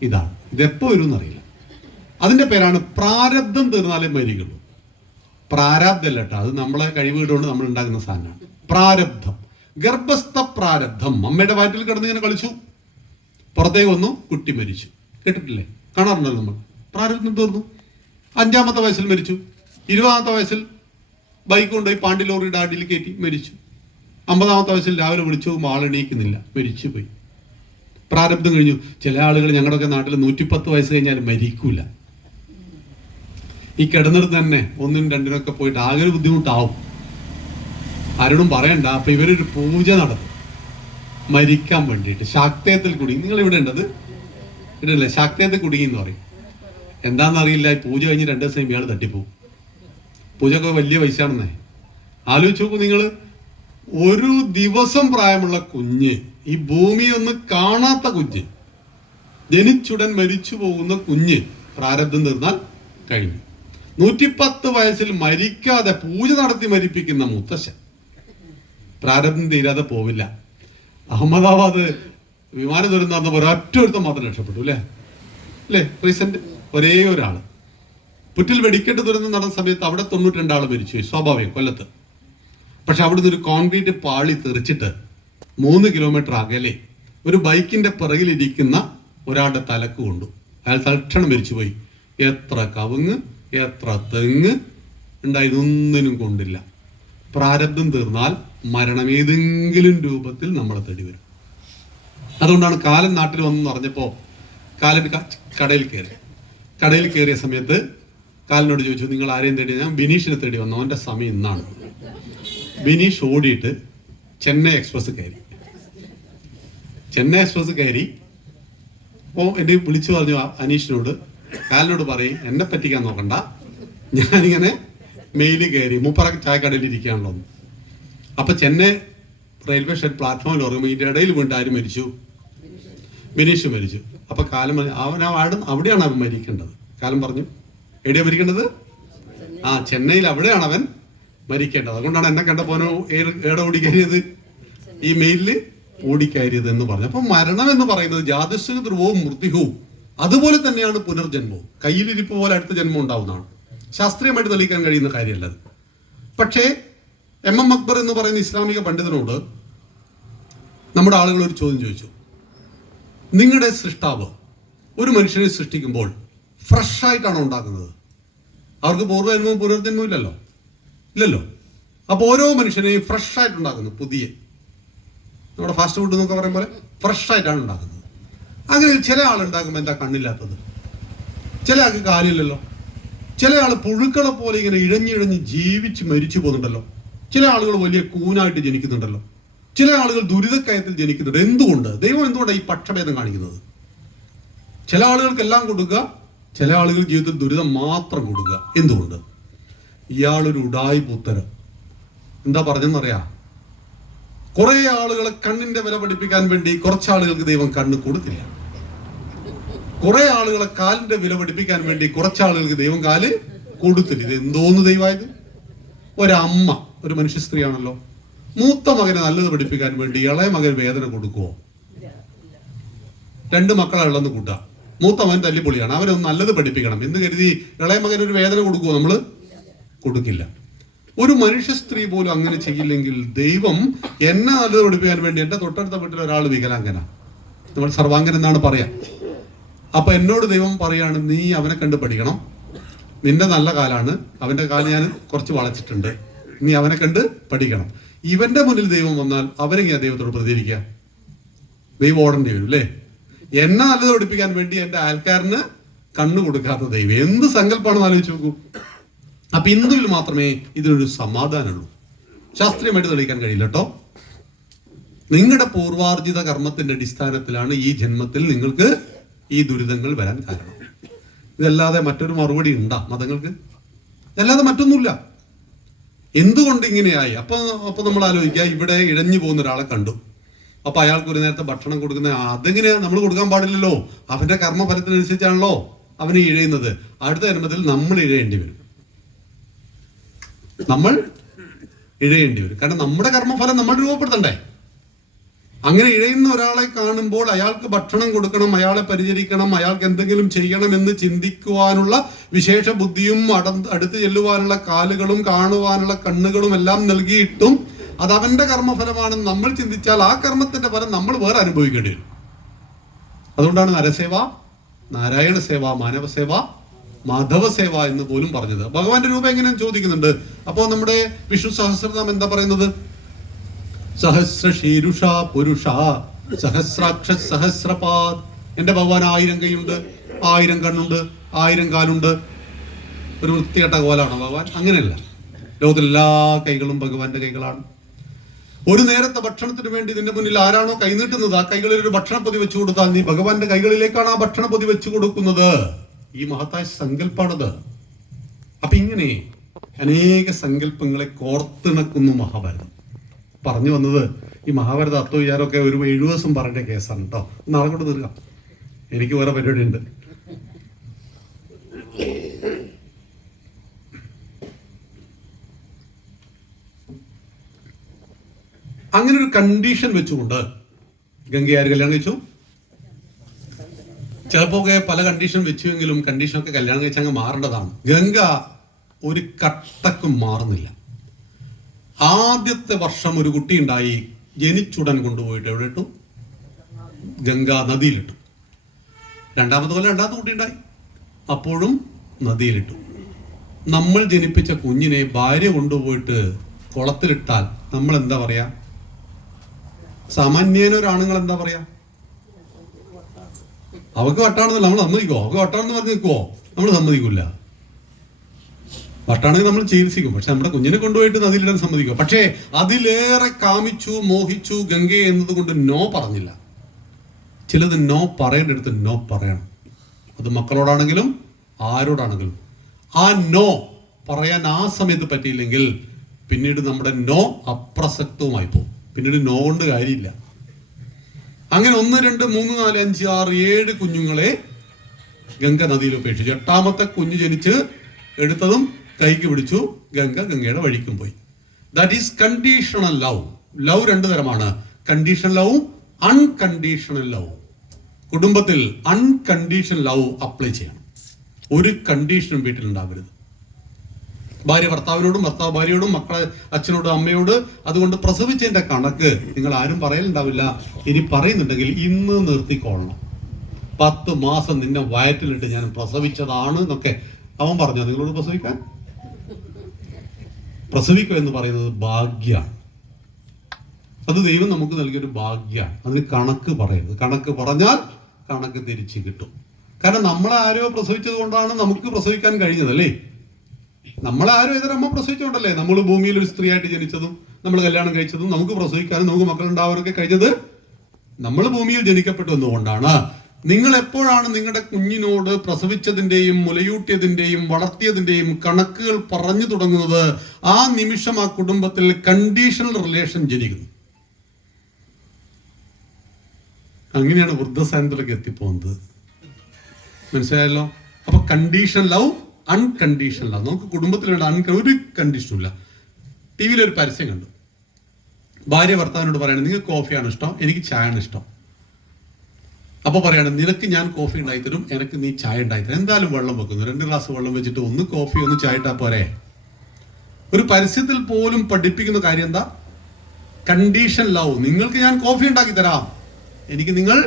ഇതാണ്, ഇതെപ്പോ വരും എന്നറിയില്ല. അതിന്റെ പേരാണ് പ്രാരബ്ധം. തീർന്നാലേ മരിക്കുള്ളൂ. പ്രാരാബ്ധമല്ല കേട്ടോ, അത് നമ്മളെ കഴിവുകൊണ്ട് നമ്മൾ ഉണ്ടാക്കുന്ന സാധനമാണ്. പ്രാരബ്ധം, ഗർഭസ്ഥ പ്രാരബ്ധം. അമ്മയുടെ വയറ്റിൽ കിടന്ന് ഇങ്ങനെ കളിച്ചു, പുറത്തേക്ക് വന്നു, കുട്ടി മരിച്ചു. കേട്ടിട്ടില്ലേ? കാണാറുണ്ടല്ലോ നമ്മൾ. പ്രാരബ്ധം തീർന്നു. 5-ാമത്തെ വയസ്സിൽ മരിച്ചു. 20-ാമത്തെ വയസ്സിൽ ബൈക്ക് കൊണ്ടുപോയി പാണ്ടി ലോറിയുടെ അടിയിൽ കയറ്റി മരിച്ചു. 50-ാമത്തെ വയസ്സിൽ രാവിലെ വിളിച്ചു പോകുമ്പോൾ ആളെണീക്കുന്നില്ല, മരിച്ചു പോയി. പ്രാരബ്ധം കഴിഞ്ഞു. ചില ആളുകൾ ഞങ്ങളുടെയൊക്കെ നാട്ടിൽ 110 വയസ്സ് കഴിഞ്ഞാൽ മരിക്കൂല. ഈ കിടന്നിടത്ത് തന്നെ 1-നും 2-നൊക്കെ പോയിട്ട് ആകെ ഒരു ബുദ്ധിമുട്ടാവും. ആരോടും പറയണ്ട. അപ്പൊ ഇവരൊരു പൂജ നടത്തും മരിക്കാൻ വേണ്ടിയിട്ട്. ശാക്തേയത്തിൽ കുടുങ്ങി. നിങ്ങൾ ഇവിടെ ഉണ്ടത് ഇടല്ലേ? ശാക്തേയത്തിൽ കുടുങ്ങി എന്ന് പറയും. എന്താണെന്നറിയില്ല. പൂജ കഴിഞ്ഞ് 2 ദിവസം ഇയാൾ തട്ടിപ്പോവും. പൂജയൊക്കെ വലിയ പൈസയാണെന്നേ. ആലോചിച്ച് നോക്കൂ നിങ്ങൾ. ഒരു ദിവസം പ്രായമുള്ള കുഞ്ഞ്, ഈ ഭൂമിയൊന്ന് കാണാത്ത കുഞ്ഞ്, ജനിച്ചുടൻ മരിച്ചു പോകുന്ന കുഞ്ഞ്, പ്രാരബ്ധം തീർന്നാൽ കഴിഞ്ഞു. 110 വയസ്സിൽ മരിക്കാതെ പൂജ നടത്തി മരിപ്പിക്കുന്ന മുത്തശ്ശൻ, പ്രാരബ്ധം തീരാതെ പോവില്ല. അഹമ്മദാബാദ് വിമാന ദുരന്തം നടന്നപ്പോൾ ഒരൊറ്റ ഒരുത്തം മാത്രം രക്ഷപ്പെട്ടു. അല്ലേ? റീസെന്റ് ഒരേ ഒരാൾ. പുറ്റിൽ വെടിക്കെട്ട് ദുരന്തം നടന്ന സമയത്ത് അവിടെ 92 ആൾ മരിച്ചു. സ്വാഭാവികം, കൊല്ലത്ത്. പക്ഷെ അവിടുന്ന് ഒരു കോൺക്രീറ്റ് പാളി തെറിച്ചിട്ട് 3 കിലോമീറ്റർ അകലെ ഒരു ബൈക്കിന്റെ പിറകിലിരിക്കുന്ന ഒരാളുടെ തലക്ക് കൊണ്ടു. അയാൾ തൽക്ഷണം മരിച്ചുപോയി. എത്ര കവുങ്ങ്, എത്ര തെങ്ങ് ഉണ്ടായതൊന്നിനും കൊണ്ടില്ല. പ്രാരബ്ധം തീർന്നാൽ മരണം ഏതെങ്കിലും രൂപത്തിൽ നമ്മളെ തേടി വരും. അതുകൊണ്ടാണ് കാലൻ നാട്ടിൽ വന്നെന്ന് പറഞ്ഞപ്പോൾ കാലൻ കടയിൽ കയറിയ സമയത്ത് കാലിനോട് ചോദിച്ചു, നിങ്ങൾ ആരെയും തേടി? ഞാൻ ബിനീഷിനെ തേടി വന്നു, അവൻ്റെ സമയം ഇന്നാണ്. ബിനീഷ് ഓടിയിട്ട് ചെന്നൈ എക്സ്പ്രസ് കയറി. അപ്പോൾ എന്നെ വിളിച്ചു പറഞ്ഞു അനീഷിനോട്, കാലിനോട് പറയും എന്നെ പറ്റിക്കാൻ നോക്കണ്ട, ഞാനിങ്ങനെ മെയില് കയറി മൂപ്പറ ചായക്കടയിൽ ഇരിക്കുകയാണല്ലോ. അപ്പൊ ചെന്നൈ റെയിൽവേ സ്റ്റേഷൻ പ്ലാറ്റ്ഫോമിൽ ഉറങ്ങുമ്പോൾ ഇതിന്റെ ഇടയിൽ വീണ്ടും ആര് മരിച്ചു? ബിനീഷ് മരിച്ചു. അപ്പൊ കാലം അവിടെയാണ് അവൻ മരിക്കേണ്ടത്. കാലം പറഞ്ഞു, എവിടെയാ മരിക്കേണ്ടത്? ചെന്നൈയിൽ അവിടെയാണ് അവൻ മരിക്കേണ്ടത്. അതുകൊണ്ടാണ് എന്നെ കണ്ടപ്പോനോ ഏടെ ഓടിക്കയറിയത്, ഈ മെയിലില് ഓടിക്കയറിയത് എന്ന് പറഞ്ഞു. അപ്പൊ മരണം എന്ന് പറയുന്നത് ജാതസ്യ ധ്രുവവും മൃത്യുവും അതുപോലെ തന്നെയാണ് പുനർജന്മവും. കയ്യിലിരിപ്പ് പോലെ അടുത്ത ജന്മം ഉണ്ടാവുന്നതാണ്. ശാസ്ത്രീയമായിട്ട് തെളിയിക്കാൻ കഴിയുന്ന കാര്യമല്ലത്. പക്ഷേ M.M. അക്ബർ എന്ന് പറയുന്ന ഇസ്ലാമിക പണ്ഡിതനോട് നമ്മുടെ ആളുകൾ ഒരു ചോദ്യം ചോദിച്ചു. നിങ്ങളുടെ സൃഷ്ടാവ് ഒരു മനുഷ്യനെ സൃഷ്ടിക്കുമ്പോൾ ഫ്രഷ് ആയിട്ടാണോ ഉണ്ടാക്കുന്നത്? അവർക്ക് പൂർവ്വജന്മവും പുനർജന്മവും ഇല്ലല്ലോ. അപ്പോൾ ഓരോ മനുഷ്യനെയും ഫ്രഷ് ആയിട്ട് ഉണ്ടാക്കുന്നു. പുതിയ നമ്മുടെ ഫാസ്റ്റ് ഫുഡ് എന്നൊക്കെ പറയും പോലെ ഫ്രഷ് ആയിട്ടാണ് ഉണ്ടാക്കുന്നത്. അങ്ങനെ ചില ആളുണ്ടാകുമ്പോൾ എന്താ കണ്ണില്ലാത്തത്? ചില ആൾക്ക് കാര്യമില്ലല്ലോ. ചില ആൾ പുഴുക്കളെ പോലെ ഇങ്ങനെ ഇഴഞ്ഞിഴഞ്ഞ് ജീവിച്ച് മരിച്ചു പോകുന്നുണ്ടല്ലോ. ചില ആളുകൾ വലിയ കൂനായിട്ട് ജനിക്കുന്നുണ്ടല്ലോ, ചില ആളുകൾ ദുരിതക്കയത്തിൽ ജനിക്കുന്നുണ്ട്. എന്തുകൊണ്ട്? ദൈവം എന്തുകൊണ്ടാണ് ഈ പക്ഷഭേദം കാണിക്കുന്നത്? ചില ആളുകൾക്ക് എല്ലാം കൊടുക്കുക, ചില ആളുകൾ ജീവിതത്തിൽ ദുരിതം മാത്രം കൊടുക്കുക. എന്തുകൊണ്ട്? ഇയാളൊരു ഉഡായിപ്പുത്തരം. എന്താ പറഞ്ഞെന്നറിയാം? കുറെ ആളുകളെ കണ്ണിന്റെ വില പഠിപ്പിക്കാൻ വേണ്ടി കുറച്ച് ആളുകൾക്ക് ദൈവം കണ്ണ് കൊടുത്തില്ല. കുറെ ആളുകളെ കാലിന്റെ വില പഠിപ്പിക്കാൻ വേണ്ടി കുറച്ച് ആളുകൾക്ക് ദൈവം കാല് കൊടുത്തില്ല. ഇത് എന്തോന്ന് ദൈവമായത്? ഒരമ്മ, ഒരു മനുഷ്യ സ്ത്രീയാണല്ലോ, മൂത്ത മകനെ നല്ലത് പഠിപ്പിക്കാൻ വേണ്ടി ഇളയ മകൻ വേദന കൊടുക്കുവോ? 2 മക്കളുള്ളെന്ന് കൂട്ടാ, മൂത്ത മകൻ തല്ലിപ്പൊളിയാണ്, അവരൊന്ന് നല്ലത് പഠിപ്പിക്കണം എന്ന് കരുതി ഇളയ മകൻ ഒരു വേദന കൊടുക്കുവോ? നമ്മള് കൊടുക്കില്ല. ഒരു മനുഷ്യ സ്ത്രീ പോലും അങ്ങനെ ചെയ്യില്ലെങ്കിൽ ദൈവം എന്നെ നല്ലത് പഠിപ്പിക്കാൻ വേണ്ടി എന്റെ തൊട്ടടുത്ത വീട്ടിൽ ഒരാൾ വികലാംഗന, നമ്മൾ സർവാംഗൻ എന്നാണ് പറയാ. അപ്പൊ എന്നോട് ദൈവം പറയാണ്, നീ അവനെ കണ്ട് പഠിക്കണം, നിന്റെ നല്ല കാലാണ്, അവന്റെ കാല് ഞാൻ കുറച്ച് വളച്ചിട്ടുണ്ട്, നീ അവനെ കണ്ട് പഠിക്കണം. ഇവന്റെ മുന്നിൽ ദൈവം വന്നാൽ അവനെങ്ങനെയാ ദൈവത്തോട് പ്രതികരിക്കുക? ദൈവം ഓടേണ്ടി വരും അല്ലേ? എന്നെ നല്ലത് പഠിപ്പിക്കാൻ വേണ്ടി എന്റെ ആൾക്കാരന് കണ്ണു കൊടുക്കാത്ത ദൈവം എന്ത് സങ്കല്പമാണെന്ന് ആലോചിച്ച് നോക്കൂ. അപ്പൊ ഹിന്ദുവിൽ മാത്രമേ ഇതിനൊരു സമാധാനമുള്ളൂ. ശാസ്ത്രീയമായിട്ട് തെളിയിക്കാൻ കഴിയില്ല കേട്ടോ. നിങ്ങളുടെ പൂർവാർജിത കർമ്മത്തിന്റെ അടിസ്ഥാനത്തിലാണ് ഈ ജന്മത്തിൽ നിങ്ങൾക്ക് ഈ ദുരിതങ്ങൾ വരാൻ കാരണം. ഇതല്ലാതെ മറ്റൊരു മറുപടി ഉണ്ടാ മതങ്ങൾക്ക്? ഇതല്ലാതെ മറ്റൊന്നുമില്ല. എന്തുകൊണ്ട് ഇങ്ങനെയായി? അപ്പൊ നമ്മൾ ആലോചിക്കുക, ഇവിടെ ഇഴഞ്ഞു പോകുന്ന ഒരാളെ കണ്ടു, അപ്പൊ അയാൾക്ക് ഒരു നേരത്തെ ഭക്ഷണം കൊടുക്കുന്ന അതെങ്ങനെയാ? നമ്മൾ കൊടുക്കാൻ പാടില്ലല്ലോ, അവന്റെ കർമ്മഫലത്തിനനുസരിച്ചാണല്ലോ അവന് ഇഴയുന്നത്. അടുത്ത ജന്മത്തിൽ നമ്മൾ ഇഴയേണ്ടി വരും, നമ്മൾ ഇഴയേണ്ടി വരും. കാരണം നമ്മുടെ കർമ്മഫലം നമ്മൾ രൂപപ്പെടുത്തണ്ടേ? അങ്ങനെ ഇഴയുന്ന ഒരാളെ കാണുമ്പോൾ അയാൾക്ക് ഭക്ഷണം കൊടുക്കണം, അയാളെ പരിചരിക്കണം, അയാൾക്ക് എന്തെങ്കിലും ചെയ്യണം എന്ന് ചിന്തിക്കുവാനുള്ള വിശേഷ ബുദ്ധിയും അടുത്ത് ചെല്ലുവാനുള്ള കാലുകളും കാണുവാനുള്ള കണ്ണുകളും എല്ലാം നൽകിയിട്ടും അത് അവന്റെ കർമ്മഫലമാണെന്ന് നമ്മൾ ചിന്തിച്ചാൽ ആ കർമ്മത്തിന്റെ ഫലം നമ്മൾ വേറെ അനുഭവിക്കേണ്ടി വരും. അതുകൊണ്ടാണ് നരസേവ, നാരായണ സേവ, മാനവസേവ, മാധവസേവ എന്ന് പോലും പറഞ്ഞത്. ഭഗവാന്റെ രൂപം എങ്ങനെയും ചോദിക്കുന്നുണ്ട്. അപ്പോ നമ്മുടെ വിഷ്ണു സഹസ്രനാമം എന്താ പറയുന്നത്? സഹസ്ര ശീരുഷ പുരുഷ സഹസ്രാക്ഷ സഹസ്രപാദ്. എന്റെ ഭഗവാൻ 1000 കൈയുണ്ട്, 1000 കണ്ണുണ്ട്, 1000 കാലുണ്ട്. ഒരു വൃത്തികെട്ട കോലാണോ ഭഗവാൻ? അങ്ങനെയല്ല. ലോകത്തിലെ എല്ലാ കൈകളും ഭഗവാന്റെ കൈകളാണ്. ഒരു നേരത്തെ ഭക്ഷണത്തിന് വേണ്ടി നിന്റെ മുന്നിൽ ആരാണോ കൈനീട്ടുന്നത് ആ കൈകളിൽ ഒരു ഭക്ഷണപ്പൊതി വെച്ചു കൊടുത്താൽ നീ ഭഗവാന്റെ കൈകളിലേക്കാണ് ആ ഭക്ഷണപ്പൊതി വെച്ചു കൊടുക്കുന്നത്. ഈ മഹത്തായ സങ്കല്പാണത്. അപ്പൊ ഇങ്ങനെ അനേക സങ്കല്പങ്ങളെ കോർത്തിണക്കുന്നു മഹാഭാരതം. പറഞ്ഞു വന്നത് ഈ മഹാഭാരത അത്വവിചാരമൊക്കെ ഒരു 7 ദിവസം പറയേണ്ട കേസാണ് കേട്ടോ. നാളെ കൊണ്ട് തീർക്കാം, എനിക്ക് വേറെ പരിപാടി ഉണ്ട്. അങ്ങനെ ഒരു കണ്ടീഷൻ വെച്ചുകൊണ്ട് ഗംഗയാര് കല്യാണം കഴിച്ചു. ചിലപ്പോ പല കണ്ടീഷൻ വെച്ചുവെങ്കിലും കണ്ടീഷനൊക്കെ കല്യാണം കഴിച്ചങ്ങ് മാറേണ്ടതാണ്. ഗംഗ ഒരു കട്ടക്കും മാറുന്നില്ല. ആദ്യത്തെ വർഷം ഒരു കുട്ടി ഉണ്ടായി, ജനിച്ചുടൻ കൊണ്ടുപോയിട്ട് എവിടെ ഇട്ടു? ഗംഗാ നദിയിലിട്ടു. രണ്ടാമത്തെ കൊല്ലം രണ്ടാമത്തെ കുട്ടി ഉണ്ടായി, അപ്പോഴും നദിയിലിട്ടു. നമ്മൾ ജനിപ്പിച്ച കുഞ്ഞിനെ ഭാര്യ കൊണ്ടുപോയിട്ട് കുളത്തിലിട്ടാൽ നമ്മൾ എന്താ പറയാ? സാമാന്യേനൊരാണുങ്ങൾ എന്താ പറയാ? അവക്ക് വട്ടാണെന്നല്ല നമ്മൾ സമ്മതിക്കുവോ? അവക്ക് വട്ടാണെന്ന് പറഞ്ഞ് നിൽക്കുവോ? നമ്മൾ സമ്മതിക്കില്ല. വട്ടാണെങ്കിൽ നമ്മൾ ചികിത്സിക്കും, പക്ഷെ നമ്മുടെ കുഞ്ഞിനെ കൊണ്ടുപോയിട്ട് നദിയിലിടാൻ സമ്മതിക്കും. പക്ഷേ അതിലേറെ കാമിച്ചു മോഹിച്ചു ഗംഗയെ എന്നതുകൊണ്ട് നോ പറഞ്ഞില്ല. ചിലത് നോ പറയേണ്ടടുത്ത് നോ പറയണം. അത് മക്കളോടാണെങ്കിലും ആരോടാണെങ്കിലും. ആ നോ പറയാൻ ആ സമയത്ത് പറ്റിയില്ലെങ്കിൽ പിന്നീട് നമ്മുടെ നോ അപ്രസക്തവുമായി പോകും. പിന്നീട് നോ കൊണ്ട് കാര്യമില്ല. അങ്ങനെ 1, 2, 3, 4, 5, 6, 7 കുഞ്ഞുങ്ങളെ ഗംഗ നദിയിൽ ഉപേക്ഷിച്ചു. 8ാമത്തെ കുഞ്ഞ് ജനിച്ച് എടുത്തതും കൈക്ക് പിടിച്ചു, ഗംഗയുടെ വഴിക്കും പോയി. That is conditional love. Love 2 തരമാണ്, കണ്ടീഷണൽ ലവും അൺകണ്ടീഷണൽ ലവും. കുടുംബത്തിൽ അൺകണ്ടീഷണൽ ലവ് അപ്ലൈ ചെയ്യണം. ഒരു കണ്ടീഷനും വീട്ടിലുണ്ടാവരുത്. ഭാര്യ ഭർത്താവിനോടും, ഭർത്താവ് ഭാര്യയോടും, മക്കളെ അച്ഛനോടും അമ്മയോട്. അതുകൊണ്ട് പ്രസവിച്ചതിന്റെ കണക്ക് നിങ്ങൾ ആരും പറയലുണ്ടാവില്ല. ഇനി പറയുന്നുണ്ടെങ്കിൽ ഇന്ന് നിർത്തിക്കൊള്ളണം. 10 മാസം നിന്നെ വയറ്റിലിട്ട് ഞാൻ പ്രസവിച്ചതാണ് എന്നൊക്കെ അവൻ പറഞ്ഞോ നിങ്ങളോട്? പ്രസവിക്കുക എന്ന് പറയുന്നത് ഭാഗ്യമാണ്. അത് ദൈവം നമുക്ക് നൽകിയൊരു ഭാഗ്യമാണ്. അതിന് കണക്ക് പറയരുത്. കണക്ക് പറഞ്ഞാൽ കണക്ക് തിരിച്ചു കിട്ടും. കാരണം നമ്മളെ ആരോ പ്രസവിച്ചത് കൊണ്ടാണ് നമുക്ക് പ്രസവിക്കാൻ കഴിഞ്ഞത് അല്ലേ? നമ്മളാരും ഏതൊരമ്മ പ്രസവിച്ചോണ്ടല്ലേ നമ്മൾ ഭൂമിയിൽ ഒരു സ്ത്രീയായിട്ട് ജനിച്ചതും നമ്മൾ കല്യാണം കഴിച്ചതും നമുക്ക് പ്രസവിക്കാനും നമുക്ക് മക്കളുണ്ടാവാനൊക്കെ കഴിഞ്ഞത് നമ്മൾ ഭൂമിയിൽ ജനിക്കപ്പെട്ടു എന്നുകൊണ്ടാണ്. നിങ്ങൾ എപ്പോഴാണ് നിങ്ങളുടെ കുഞ്ഞിനോട് പ്രസവിച്ചതിൻ്റെയും മുലയൂട്ടിയതിൻ്റെയും വളർത്തിയതിൻ്റെയും കണക്കുകൾ പറഞ്ഞു തുടങ്ങുന്നത്, ആ നിമിഷം ആ കുടുംബത്തിൽ കണ്ടീഷണൽ റിലേഷൻ ജനിക്കുന്നു. അങ്ങനെയാണ് വൃദ്ധസാനത്തിലേക്ക് എത്തിപ്പോകുന്നത്. മനസ്സിലായല്ലോ? അപ്പൊ കണ്ടീഷൻ ലവ്, അൺകണ്ടീഷണൽ ലവ്. നമുക്ക് കുടുംബത്തിലുള്ള ഒരു കണ്ടീഷനും ഇല്ല. ടി വിയിൽ ഒരു പരസ്യം കണ്ടു. ഭാര്യ ഭർത്താവിനോട് പറയണേ, നിങ്ങൾക്ക് കോഫിയാണ് ഇഷ്ടം, എനിക്ക് ചായയാണ് ഇഷ്ടം. അപ്പൊ പറയാണ്, നിനക്ക് ഞാൻ കോഫി ഉണ്ടായിത്തരും, എനിക്ക് നീ ചായ ഉണ്ടായിത്തരും. എന്തായാലും വെള്ളം വെക്കുന്നു, 2 ഗ്ലാസ് വെള്ളം വെച്ചിട്ട് ഒന്ന് കോഫി ഒന്ന് ചായ ഇട്ടാ പോരെ. ഒരു പരസ്യത്തിൽ പോലും പഠിപ്പിക്കുന്ന കാര്യം എന്താ? Condition love. നിങ്ങൾക്ക് ഞാൻ കോഫി ഉണ്ടാക്കി തരാം, എനിക്ക് നിങ്ങൾ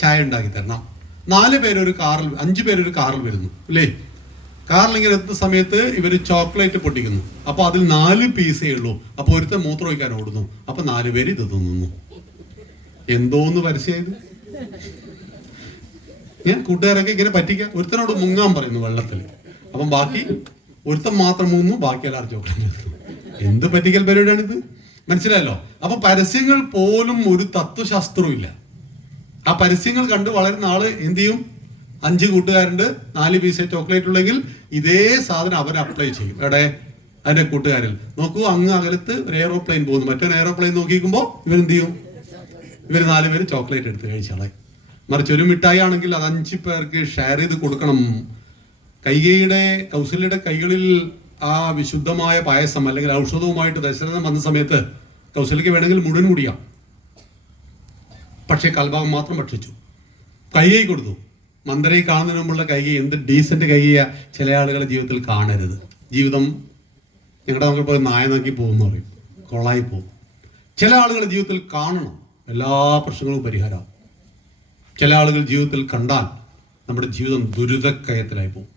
ചായ ഉണ്ടാക്കി തരണം. 4 പേര് ഒരു കാറിൽ, 5 പേര് ഒരു കാറിൽ വരുന്നു അല്ലേ? കാറിൽ ഇങ്ങനെ എത്തുന്ന സമയത്ത് ഇവര് ചോക്ലേറ്റ് പൊട്ടിക്കുന്നു. അപ്പൊ അതിൽ 4 പീസേ ഉള്ളൂ. അപ്പൊ ഒരുത്തൻ മൂത്രം ഒഴിക്കാൻ ഓടുന്നു. അപ്പൊ 4 പേര് ഇത് തിന്നുന്നു. എന്തോന്ന് പരസ്യമായത്! ഞാൻ കൂട്ടുകാരൊക്കെ ഇങ്ങനെ പറ്റിക്കാം. ഒരുത്തനോട് മുങ്ങാൻ പറയുന്നു വെള്ളത്തിൽ. അപ്പം ബാക്കി ഒരുത്തൻ മാത്രം മുങ്ങുന്നു, ബാക്കി എല്ലാവരും ചോക്ലേറ്റ്. എന്ത് പറ്റിക്കൽ പരിപാടിയാണിത്? മനസ്സിലായല്ലോ? അപ്പൊ പരസ്യങ്ങൾ പോലും ഒരു തത്വശാസ്ത്രവും ഇല്ല. ആ പരസ്യങ്ങൾ കണ്ട് വളരുന്ന ആള് എന്ത് ചെയ്യും? 5 കൂട്ടുകാരുണ്ട്, 4 പീസ് ചോക്ലേറ്റ് ഉള്ളെങ്കിൽ ഇതേ സാധനം അവൻ അപ്ലൈ ചെയ്യും. എവിടെ? അതിന്റെ കൂട്ടുകാരിൽ. നോക്കൂ, അങ്ങ് അകലത്ത് ഒരു എയറോപ്ലെയിൻ പോകുന്നു. മറ്റൊരു എയറോപ്ലെയിൻ നോക്കിക്കുമ്പോൾ ഇവരെന്ത് ചെയ്യും? ഇവർ 4 പേര് ചോക്ലേറ്റ് എടുത്ത് കഴിച്ചാളെ. മറിച്ച് ഒരു മിഠായി ആണെങ്കിൽ അത് 5 പേർക്ക് ഷെയർ ചെയ്ത് കൊടുക്കണം. കൗസല്യയുടെ കൈകളിൽ ആ വിശുദ്ധമായ പായസം അല്ലെങ്കിൽ ഔഷധവുമായിട്ട് ദശരഥൻ വന്ന സമയത്ത് കൗസല്യക്ക് വേണമെങ്കിൽ മുഴുവൻ കുടിയാം. പക്ഷെ കാൽഭാഗം മാത്രം ഭക്ഷിച്ചു. കൈകൈ കൊടുത്തു. മന്ദരൈ കാണുന്നതിന് മുമ്പുള്ള കൈകൈ എന്ത് ഡീസന്റ് കൈകൈയ ചില ആളുകളുടെ ജീവിതത്തിൽ കാണരുത്. ജീവിതം ഞങ്ങളുടെ നമുക്ക് നായ നോക്കി പോകുമെന്ന് പറയും, കൊള്ളായി പോകും. ചില ആളുകളുടെ ജീവിതത്തിൽ കാണണം, എല്ലാ പ്രശ്നങ്ങളും പരിഹാരമാകും. ചില ആളുകൾ ജീവിതത്തിൽ കണ്ടാൽ നമ്മുടെ ജീവിതം ദുരിതക്കയത്തിലായി പോകും.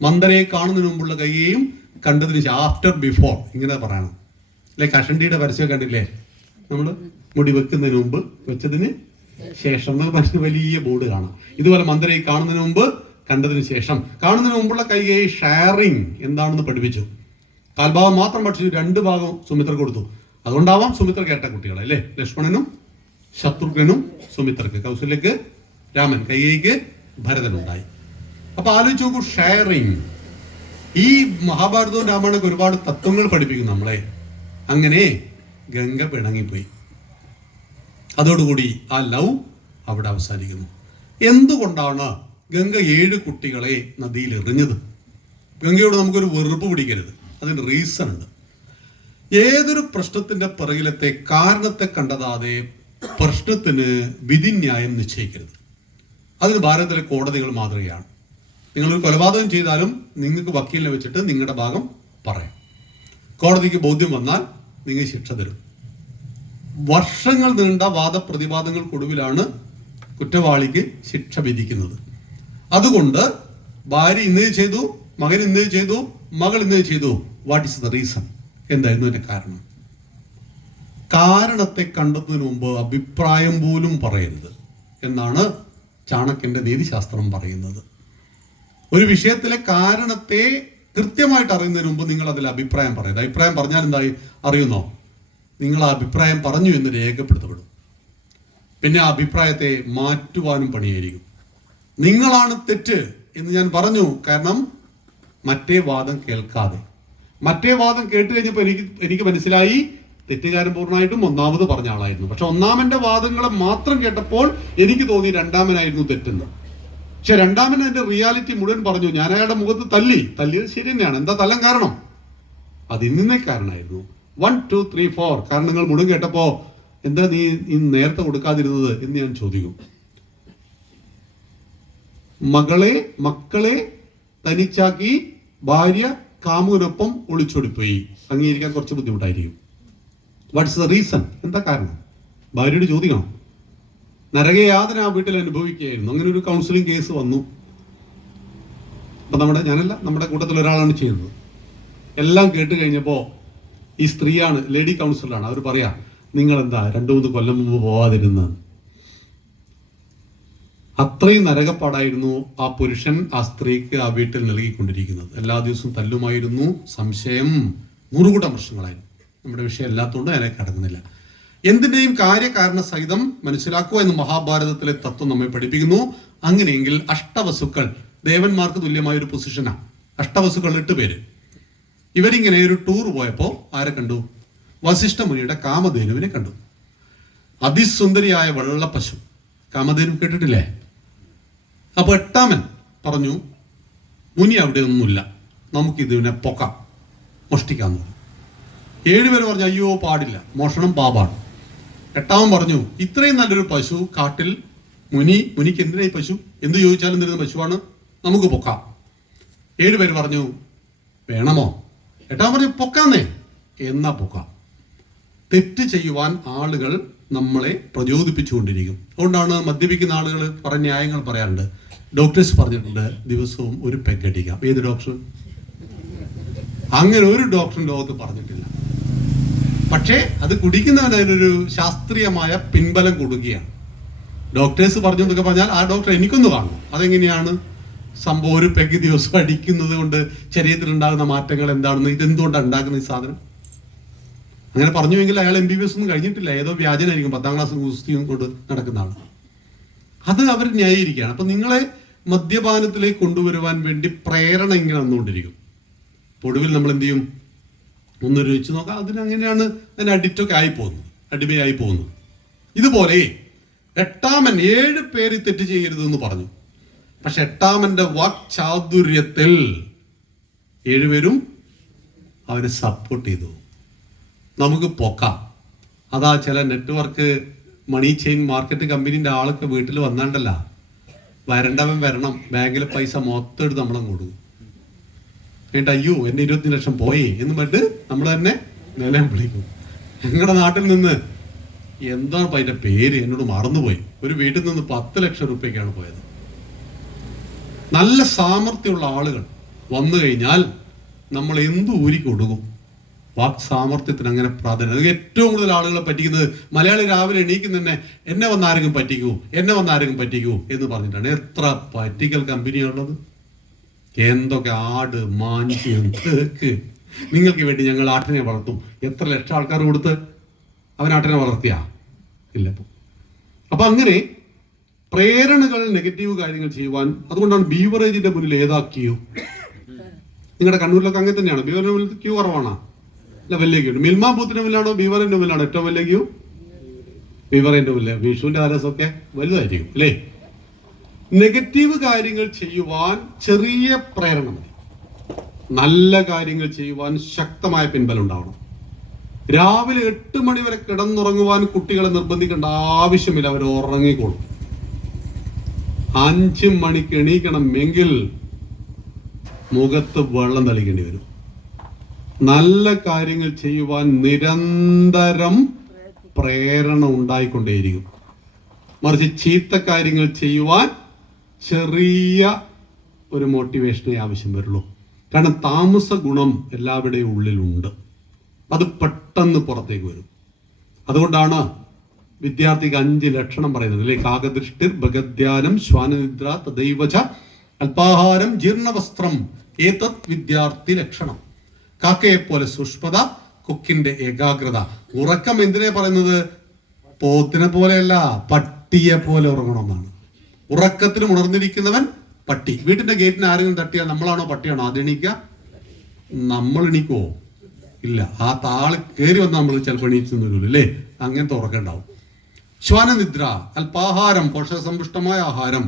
മന്ദരയെ കാണുന്നതിന് മുമ്പുള്ള കൈയെയും കണ്ടതിന് ആഫ്റ്റർ ബിഫോർ ഇങ്ങനെ പറയണം. അല്ലെ? കഷണ്ടിയുടെ പരസ്യം കണ്ടില്ലേ? നമ്മൾ മുടി വെക്കുന്നതിന് മുമ്പ്, വെച്ചതിന് ശേഷം എന്നൊക്കെ വലിയ ബോർഡ് കാണാം. ഇതുപോലെ മന്ദരയെ കാണുന്നതിന് മുമ്പ്, കണ്ടതിന് ശേഷം. കാണുന്നതിന് മുമ്പുള്ള കൈകൈ ഷെയറിങ് എന്താണെന്ന് പഠിപ്പിച്ചു. കാൽഭാഗം മാത്രം ഭക്ഷിച്ചു, 2 ഭാഗം സുമിത്ര കൊടുത്തു. അതുകൊണ്ടാവാം സുമിത്ര കേട്ട കുട്ടികളെ അല്ലേ? ലക്ഷ്മണനും ശത്രുഘ്നും സുമിത്രക്ക്, കൗസല്യക്ക് രാമൻ, കൈകൈക്ക് ഭരതനുണ്ടായി. അപ്പൊ ആലോചിച്ച് നോക്കൂ, ഷെയറിങ്. ഈ മഹാഭാരതവും രാമായണമൊക്കെ ഒരുപാട് തത്വങ്ങൾ പഠിപ്പിക്കും നമ്മളെ. അങ്ങനെ ഗംഗ പിണങ്ങിപ്പോയി. അതോടുകൂടി ആ ലവ് അവിടെ അവസാനിക്കുന്നു. എന്തുകൊണ്ടാണ് ഗംഗ 7 കുട്ടികളെ നദിയിൽ എറിഞ്ഞത്? ഗംഗയോട് നമുക്കൊരു വെറുപ്പ് പിടിക്കരുത്. അതിന് റീസൺ ഉണ്ട്. ഏതൊരു പ്രശ്നത്തിന്റെ പിറകിലത്തെ കാരണത്തെ കണ്ടെത്താതെ പ്രശ്നത്തിന് വിധിന്യായം നിശ്ചയിക്കരുത്. അതിന് ഭാരതത്തിലെ കോടതികൾ മാതൃകയാണ്. നിങ്ങളൊരു കൊലപാതകം ചെയ്താലും നിങ്ങൾക്ക് വക്കീലിനെ വെച്ചിട്ട് നിങ്ങളുടെ ഭാഗം പറയാം. കോടതിക്ക് ബോധ്യം വന്നാൽ നിങ്ങൾ ശിക്ഷ തരും. വർഷങ്ങൾ നീണ്ട വാദപ്രതിവാദങ്ങൾക്കൊടുവിലാണ് കുറ്റവാളിക്ക് ശിക്ഷ വിധിക്കുന്നത്. അതുകൊണ്ട് ഭാര്യ ഇന്നത് ചെയ്തു, മകൻ ഇന്നത് ചെയ്തു, മകൾ ഇന്നത് ചെയ്തു. What is the reason? എന്തായിരുന്നു അതിന്റെ കാരണം? കാരണത്തെ കണ്ടെത്തുന്നതിന് മുമ്പ് അഭിപ്രായം പോലും പറയരുത് എന്നാണ് ചാണക്യന്റെ നീതിശാസ്ത്രം പറയുന്നത്. ഒരു വിഷയത്തിലെ കാരണത്തെ കൃത്യമായിട്ട് അറിയുന്നതിന് മുമ്പ് നിങ്ങൾ അതിൽ അഭിപ്രായം പറയരുത്. അഭിപ്രായം പറഞ്ഞാൽ എന്തായി അറിയുന്നോ? നിങ്ങൾ ആ അഭിപ്രായം പറഞ്ഞു എന്ന് രേഖപ്പെടുത്തപ്പെടും. പിന്നെ ആ അഭിപ്രായത്തെ മാറ്റുവാനും പണിയായിരിക്കും. നിങ്ങളാണ് തെറ്റ് എന്ന് ഞാൻ പറഞ്ഞു, കാരണം മറ്റേ വാദം കേൾക്കാതെ. മറ്റേ വാദം കേട്ട് കഴിഞ്ഞപ്പോൾ എനിക്ക് മനസ്സിലായി തെറ്റുകാരൻ പൂർണ്ണമായിട്ടും ഒന്നാമത് പറഞ്ഞ ആളായിരുന്നു. പക്ഷെ ഒന്നാമന്റെ വാദങ്ങളെ മാത്രം കേട്ടപ്പോൾ എനിക്ക് തോന്നി രണ്ടാമനായിരുന്നു തെറ്റെന്ന്. പക്ഷെ രണ്ടാമൻ അതിന്റെ റിയാലിറ്റി മുഴുവൻ പറഞ്ഞു. ഞാൻ അയാളുടെ മുഖത്ത് തല്ലിയത് ശരി തന്നെയാണ്. എന്താ തല്ലാൻ കാരണം? അത് ഇന്നേ കാരണമായിരുന്നു. 1 2 3 4 കാരണങ്ങൾ മുഴുവൻ കേട്ടപ്പോ എന്താ നീ നേരത്തെ കൊടുക്കാതിരുന്നത് എന്ന് ഞാൻ ചോദിക്കും. മക്കളെ തനിച്ചാക്കി ഭാര്യ കാമുവിനൊപ്പം ഒളിച്ചോടിപ്പോയി. അംഗീകരിക്കാൻ കുറച്ച് ബുദ്ധിമുട്ടായിരിക്കും. What's the reason? എന്താ കാരണം? ഭാര്യയോട് ചോദിക്കണം. നരകയാതന ആ വീട്ടിൽ അനുഭവിക്കുകയായിരുന്നു. അങ്ങനെ ഒരു കൗൺസിലിംഗ് കേസ് വന്നു. അപ്പൊ നമ്മുടെ കൂട്ടത്തിൽ ഒരാളാണ് ചെയ്യുന്നത്. എല്ലാം കേട്ട് കഴിഞ്ഞപ്പോ ഈ സ്ത്രീയാണ്, ലേഡി കൗൺസിലറാണ്. അവർ പറയാ, നിങ്ങൾ എന്താ 2-3 കൊല്ലം മുമ്പ് പോവാതിരുന്നത്? അത്രയും നരകപ്പാടായിരുന്നു ആ പുരുഷൻ ആ സ്ത്രീക്ക് ആ വീട്ടിൽ നൽകിക്കൊണ്ടിരിക്കുന്നത്. എല്ലാ ദിവസവും തല്ലുമായിരുന്നു. സംശയം നൂറുകൂട്ടം പ്രശ്നങ്ങളായിരുന്നു. നമ്മുടെ വിഷയം അല്ലാത്തതുകൊണ്ട് അതിനെ കടക്കുന്നില്ല. എന്തിൻ്റെയും കാര്യകാരണ സഹിതം മനസ്സിലാക്കുക എന്ന് മഹാഭാരതത്തിലെ തത്വം നമ്മെ പഠിപ്പിക്കുന്നു. അങ്ങനെയെങ്കിൽ അഷ്ടവസുക്കൾ ദേവന്മാർക്ക് തുല്യമായ ഒരു പൊസിഷനാണ്. അഷ്ടവസുക്കൾ 8 പേര്. ഇവരിങ്ങനെ ഒരു ടൂർ പോയപ്പോൾ ആരെ കണ്ടു? വസിഷ്ഠ മുനിയുടെ കാമധേനുവിനെ കണ്ടു. അതിസുന്ദരിയായ വെള്ളപ്പശു. കാമധേനു കേട്ടിട്ടില്ലേ? അപ്പൊ 8ാമൻ പറഞ്ഞു, മുനി അവിടെ ഒന്നുമില്ല, നമുക്കിതിനെ പൊക്കാം, മോഷ്ടിക്കാന്ന് പറഞ്ഞു. 7 പേര് പറഞ്ഞു, അയ്യോ പാടില്ല, മോഷണം പാപാണ്. 8ാമൻ പറഞ്ഞു, ഇത്രയും നല്ലൊരു പശു കാട്ടിൽ, മുനിക്ക് എന്തിനായി പശു? എന്ത് ചോദിച്ചാലും തരുന്ന പശുവാണ്, നമുക്ക് പൊക്കാം. 7 പേര് പറഞ്ഞു, വേണമോ? 8ാമൻ പറഞ്ഞു, പൊക്കാന്നേ. എന്നാ പൊക്കാം. തെറ്റ് ചെയ്യുവാൻ ആളുകൾ നമ്മളെ പ്രചോദിപ്പിച്ചുകൊണ്ടിരിക്കും. അതുകൊണ്ടാണ് മദ്യപിക്കുന്ന ആളുകൾ പറഞ്ഞ ന്യായങ്ങൾ പറയാറുണ്ട്. ഡോക്ടേഴ്സ് പറഞ്ഞിട്ടുണ്ട് ദിവസവും ഒരു പെഗ് അടിക്കാം. ഏത് ഡോക്ടർ? അങ്ങനെ ഒരു ഡോക്ടറും ലോകത്ത് പറഞ്ഞിട്ടില്ല. പക്ഷേ അത് കുടിക്കുന്നവന് അതിനൊരു ശാസ്ത്രീയമായ പിൻബലം കൊടുക്കുകയാണ്. ഡോക്ടേഴ്സ് പറഞ്ഞു എന്നൊക്കെ പറഞ്ഞാൽ ആ ഡോക്ടർ എനിക്കൊന്ന് കാണും. അതെങ്ങനെയാണ് സംഭവം? ഒരു പെഗ് ദിവസം അടിക്കുന്നത് കൊണ്ട് ശരീരത്തിൽ ഉണ്ടാകുന്ന മാറ്റങ്ങൾ എന്താണെന്ന്, ഇതെന്തുകൊണ്ടാണ് ഉണ്ടാക്കുന്ന ഈ സാധനം? അങ്ങനെ പറഞ്ഞുവെങ്കിൽ അയാൾ MBBS ഒന്നും കഴിഞ്ഞിട്ടില്ല, ഏതോ വ്യാജനായിരിക്കും, 10ാം ക്ലാസ് കുസ്തിയും കൊണ്ട് നടക്കുന്ന ആൾ. അത് അവർ ന്യായീകരിക്കുകയാണ്. അപ്പൊ നിങ്ങളെ മദ്യപാനത്തിലേക്ക് കൊണ്ടുവരുവാൻ വേണ്ടി പ്രേരണ ഇങ്ങനെ വന്നുകൊണ്ടിരിക്കും. ഒടുവിൽ നമ്മൾ എന്ത് ചെയ്യും? ഒന്ന് രുചിച്ച് നോക്കാം. അതിനങ്ങനെയാണ് അതിന് അഡിക്റ്റൊക്കെ ആയി പോകുന്നത്, അടിമയായി പോകുന്നത്. ഇതുപോലെ 8ാമൻ 7 പേര് തെറ്റ് ചെയ്യരുതെന്ന് പറഞ്ഞു. പക്ഷെ 8ാമന്റെ വാക്ചാതുര്യത്തിൽ 7 പേരും അവരെ സപ്പോർട്ട് ചെയ്തു. നമുക്ക് പൊക്കാം. അതാ ചില നെറ്റ്വർക്ക് മണി ചെയിൻ മാർക്കറ്റ് കമ്പനീൻ്റെ ആളൊക്കെ വീട്ടിൽ വന്നാണ്ടല്ല, വരണ്ടവൻ വരണം, ബാങ്കിലെ പൈസ മൊത്തം എടുത്ത് നമ്മളെ കൊടുക്കും. എന്നിട്ട് അയ്യോ എൻ്റെ 20 ലക്ഷം പോയി എന്ന് പറഞ്ഞിട്ട് നമ്മൾ തന്നെ നിലം വിളിക്കും. ഞങ്ങളുടെ നാട്ടിൽ നിന്ന് എന്താണ് അതിൻ്റെ പേര് എന്നോട് മറന്നുപോയി, ഒരു വീട്ടിൽ നിന്ന് 10 ലക്ഷം രൂപയ്ക്കാണ് പോയത്. നല്ല സാമർഥ്യമുള്ള ആളുകൾ വന്നു കഴിഞ്ഞാൽ നമ്മൾ എന്ത് ഊരി കൊടുക്കും? വാക് സാമർത്ഥ്യത്തിന് അങ്ങനെ പ്രാധാന്യം. അത് ഏറ്റവും കൂടുതൽ ആളുകളെ പറ്റിക്കുന്നത് മലയാളി രാവിലെ എണീക്കുന്ന തന്നെ എന്നെ വന്നാരെങ്കിലും പറ്റിക്കൂ എന്ന് പറഞ്ഞിട്ടാണ്. എത്ര പറ്റിക്കൽ കമ്പനിയാണുള്ളത്! എന്തൊക്കെ ആട്, മാഞ്ചി, തേക്ക്. നിങ്ങൾക്ക് വേണ്ടി ഞങ്ങൾ ആട്ടിനെ വളർത്തും. എത്ര ലക്ഷം ആൾക്കാർ കൊടുത്ത് അവൻ ആട്ടിനെ വളർത്തിയാ? ഇല്ല. അപ്പൊ അങ്ങനെ പ്രേരണകൾ, നെഗറ്റീവ് കാര്യങ്ങൾ ചെയ്യുവാൻ. അതുകൊണ്ടാണ് ബീവറേജിന്റെ മുന്നിൽ ഏതാ ക്യൂ? നിങ്ങളുടെ കണ്ണൂരിലൊക്കെ അങ്ങനെ തന്നെയാണ്. ബീവറിന്റെ മുന്നിൽ ക്യൂ കുറവാണ്, അല്ല വലിയ ക്യൂ. മിൽമ ബൂത്തിന്റെ മുന്നിലാണോ ബീവറിന്റെ മുന്നിലാണോ ഏറ്റവും വലിയ ക്യൂ? ബീവറിന്റെ മുന്നിൽ. വിഷുവിന്റെ ആലസൊക്കെ വലുതായിരിക്കും അല്ലേ? നെഗറ്റീവ് കാര്യങ്ങൾ ചെയ്യുവാൻ ചെറിയ പ്രേരണ മതി. നല്ല കാര്യങ്ങൾ ചെയ്യുവാൻ ശക്തമായ പിൻബലം ഉണ്ടാവണം. രാവിലെ 8 മണി വരെ കിടന്നുറങ്ങുവാൻ കുട്ടികളെ നിർബന്ധിക്കേണ്ട ആവശ്യമില്ല, അവർ ഉറങ്ങിക്കോളും. 5 മണിക്ക് എണീക്കണമെങ്കിൽ മുഖത്ത് വെള്ളം തളിക്കേണ്ടി വരും. നല്ല കാര്യങ്ങൾ ചെയ്യുവാൻ നിരന്തരം പ്രേരണ ഉണ്ടായിക്കൊണ്ടേയിരിക്കും. മറിച്ച് ചീത്ത കാര്യങ്ങൾ ചെയ്യുവാൻ ചെറിയ ഒരു മോട്ടിവേഷനേ ആവശ്യം വരുള്ളൂ. കാരണം താമസ ഗുണം എല്ലാവരുടെയും ഉള്ളിലുണ്ട്, അത് പെട്ടെന്ന് പുറത്തേക്ക് വരും. അതുകൊണ്ടാണ് വിദ്യാർത്ഥിക്ക് 5 ലക്ഷണം പറയുന്നത് അല്ലെ? കാകദൃഷ്ടിർ ഭഗദ്ധ്യാനം ശ്വാനനിദ്ര തദൈവച അല്പാഹാരം ജീർണവസ്ത്രം ഏതത് വിദ്യാർത്ഥി ലക്ഷണം. കാക്കയെ പോലെ സൂക്ഷ്മത, കൊക്കിന്റെ ഏകാഗ്രത. ഉറക്കം എന്തിനെ പറയുന്നത്? പോത്തിനെ പോലെയല്ല, പട്ടിയെ പോലെ ഉറങ്ങണമെന്നാണ്. ഉറക്കത്തിലും ഉണർന്നിരിക്കുന്നവൻ പട്ടി. വീട്ടിന്റെ ഗേറ്റിന് ആരെങ്കിലും തട്ടിയാൽ നമ്മളാണോ പട്ടിയാണോ ആദ്യം എണീക്കുക? നമ്മൾ എണീക്കുവോ? ഇല്ല. ആ താള് കയറി വന്ന് നമ്മൾ ചിലപ്പോൾ എണീച്ചു വരില്ല അല്ലേ? അങ്ങനത്തെ ഉറക്കം ഉണ്ടാവും. ശ്വാനനിദ്ര, അല്പാഹാരം, പോഷകസമ്പുഷ്ടമായ ആഹാരം,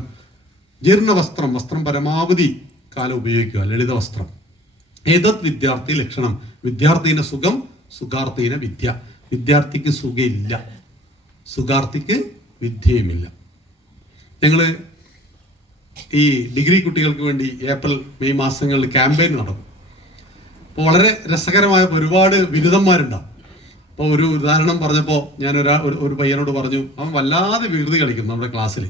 ജീർണവസ്ത്രം, വസ്ത്രം പരമാവധി കാലം ഉപയോഗിക്കുക, ലളിത വസ്ത്രം. ഏതത് വിദ്യാർത്ഥി ലക്ഷണം. വിദ്യാർത്ഥിന്റെ സുഖം, സുഖാർത്ഥിന് വിദ്യ. വിദ്യാർത്ഥിക്ക് സുഖമില്ല, സുഖാർത്ഥിക്ക് വിദ്യയുമില്ല. ഞങ്ങൾ ഈ ഡിഗ്രി കുട്ടികൾക്ക് വേണ്ടി ഏപ്രിൽ മെയ് മാസങ്ങളിൽ ക്യാമ്പയിൻ നടക്കും. അപ്പോൾ വളരെ രസകരമായ ഒരുപാട് ബിരുദന്മാരുണ്ടാവും. അപ്പോൾ ഒരു ഉദാഹരണം പറഞ്ഞപ്പോൾ ഞാൻ ഒരു പയ്യനോട് പറഞ്ഞു, അവൻ വല്ലാതെ വികൃതി കളിക്കും നമ്മുടെ ക്ലാസ്സിൽ.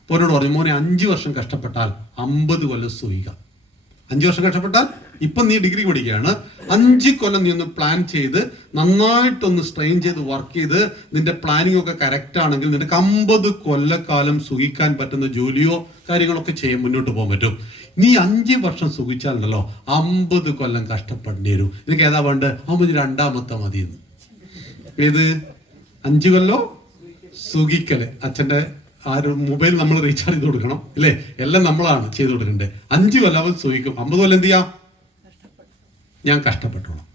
അപ്പോൾ എന്നോട് പറഞ്ഞു, മോനെ 5 വർഷം കഷ്ടപ്പെട്ടാൽ 50 കൊല്ലം സുഖിക്കാം. 5 വർഷം കഷ്ടപ്പെട്ടാൽ ഇപ്പം നീ ഡിഗ്രി പഠിക്കുകയാണ്, 5 കൊല്ലം നീ ഒന്ന് പ്ലാൻ ചെയ്ത് നന്നായിട്ടൊന്ന് സ്ട്രെയിൻ ചെയ്ത് വർക്ക് ചെയ്ത് നിന്റെ പ്ലാനിങ് ഒക്കെ കറക്റ്റ് ആണെങ്കിൽ നിനക്ക് 50 കൊല്ലക്കാലം സുഖിക്കാൻ പറ്റുന്ന ജോലിയോ കാര്യങ്ങളൊക്കെ ചെയ്യാൻ മുന്നോട്ട് പോകാൻ പറ്റും. നീ 5 വർഷം സുഖിച്ചാലുണ്ടല്ലോ 50 കൊല്ലം കഷ്ടപ്പെടേണ്ടി വരും. നിനക്ക് ഏതാ വേണ്ട? അവന് 2ാമത്തെ മതിയെന്ന്. ഏത് 5 കൊല്ലം സുഖിക്കല്? അച്ഛൻ്റെ മൊബൈൽ നമ്മൾ റീചാർജ് ചെയ്ത് കൊടുക്കണം അല്ലേ? എല്ലാം നമ്മളാണ് ചെയ്ത് കൊടുക്കേണ്ടത്. 5 കൊല്ലം അവൻ സുഖിക്കും, 50 കൊല്ലം എന്ത് ചെയ്യാം? ഞാൻ കഷ്ടപ്പെട്ടോളാം.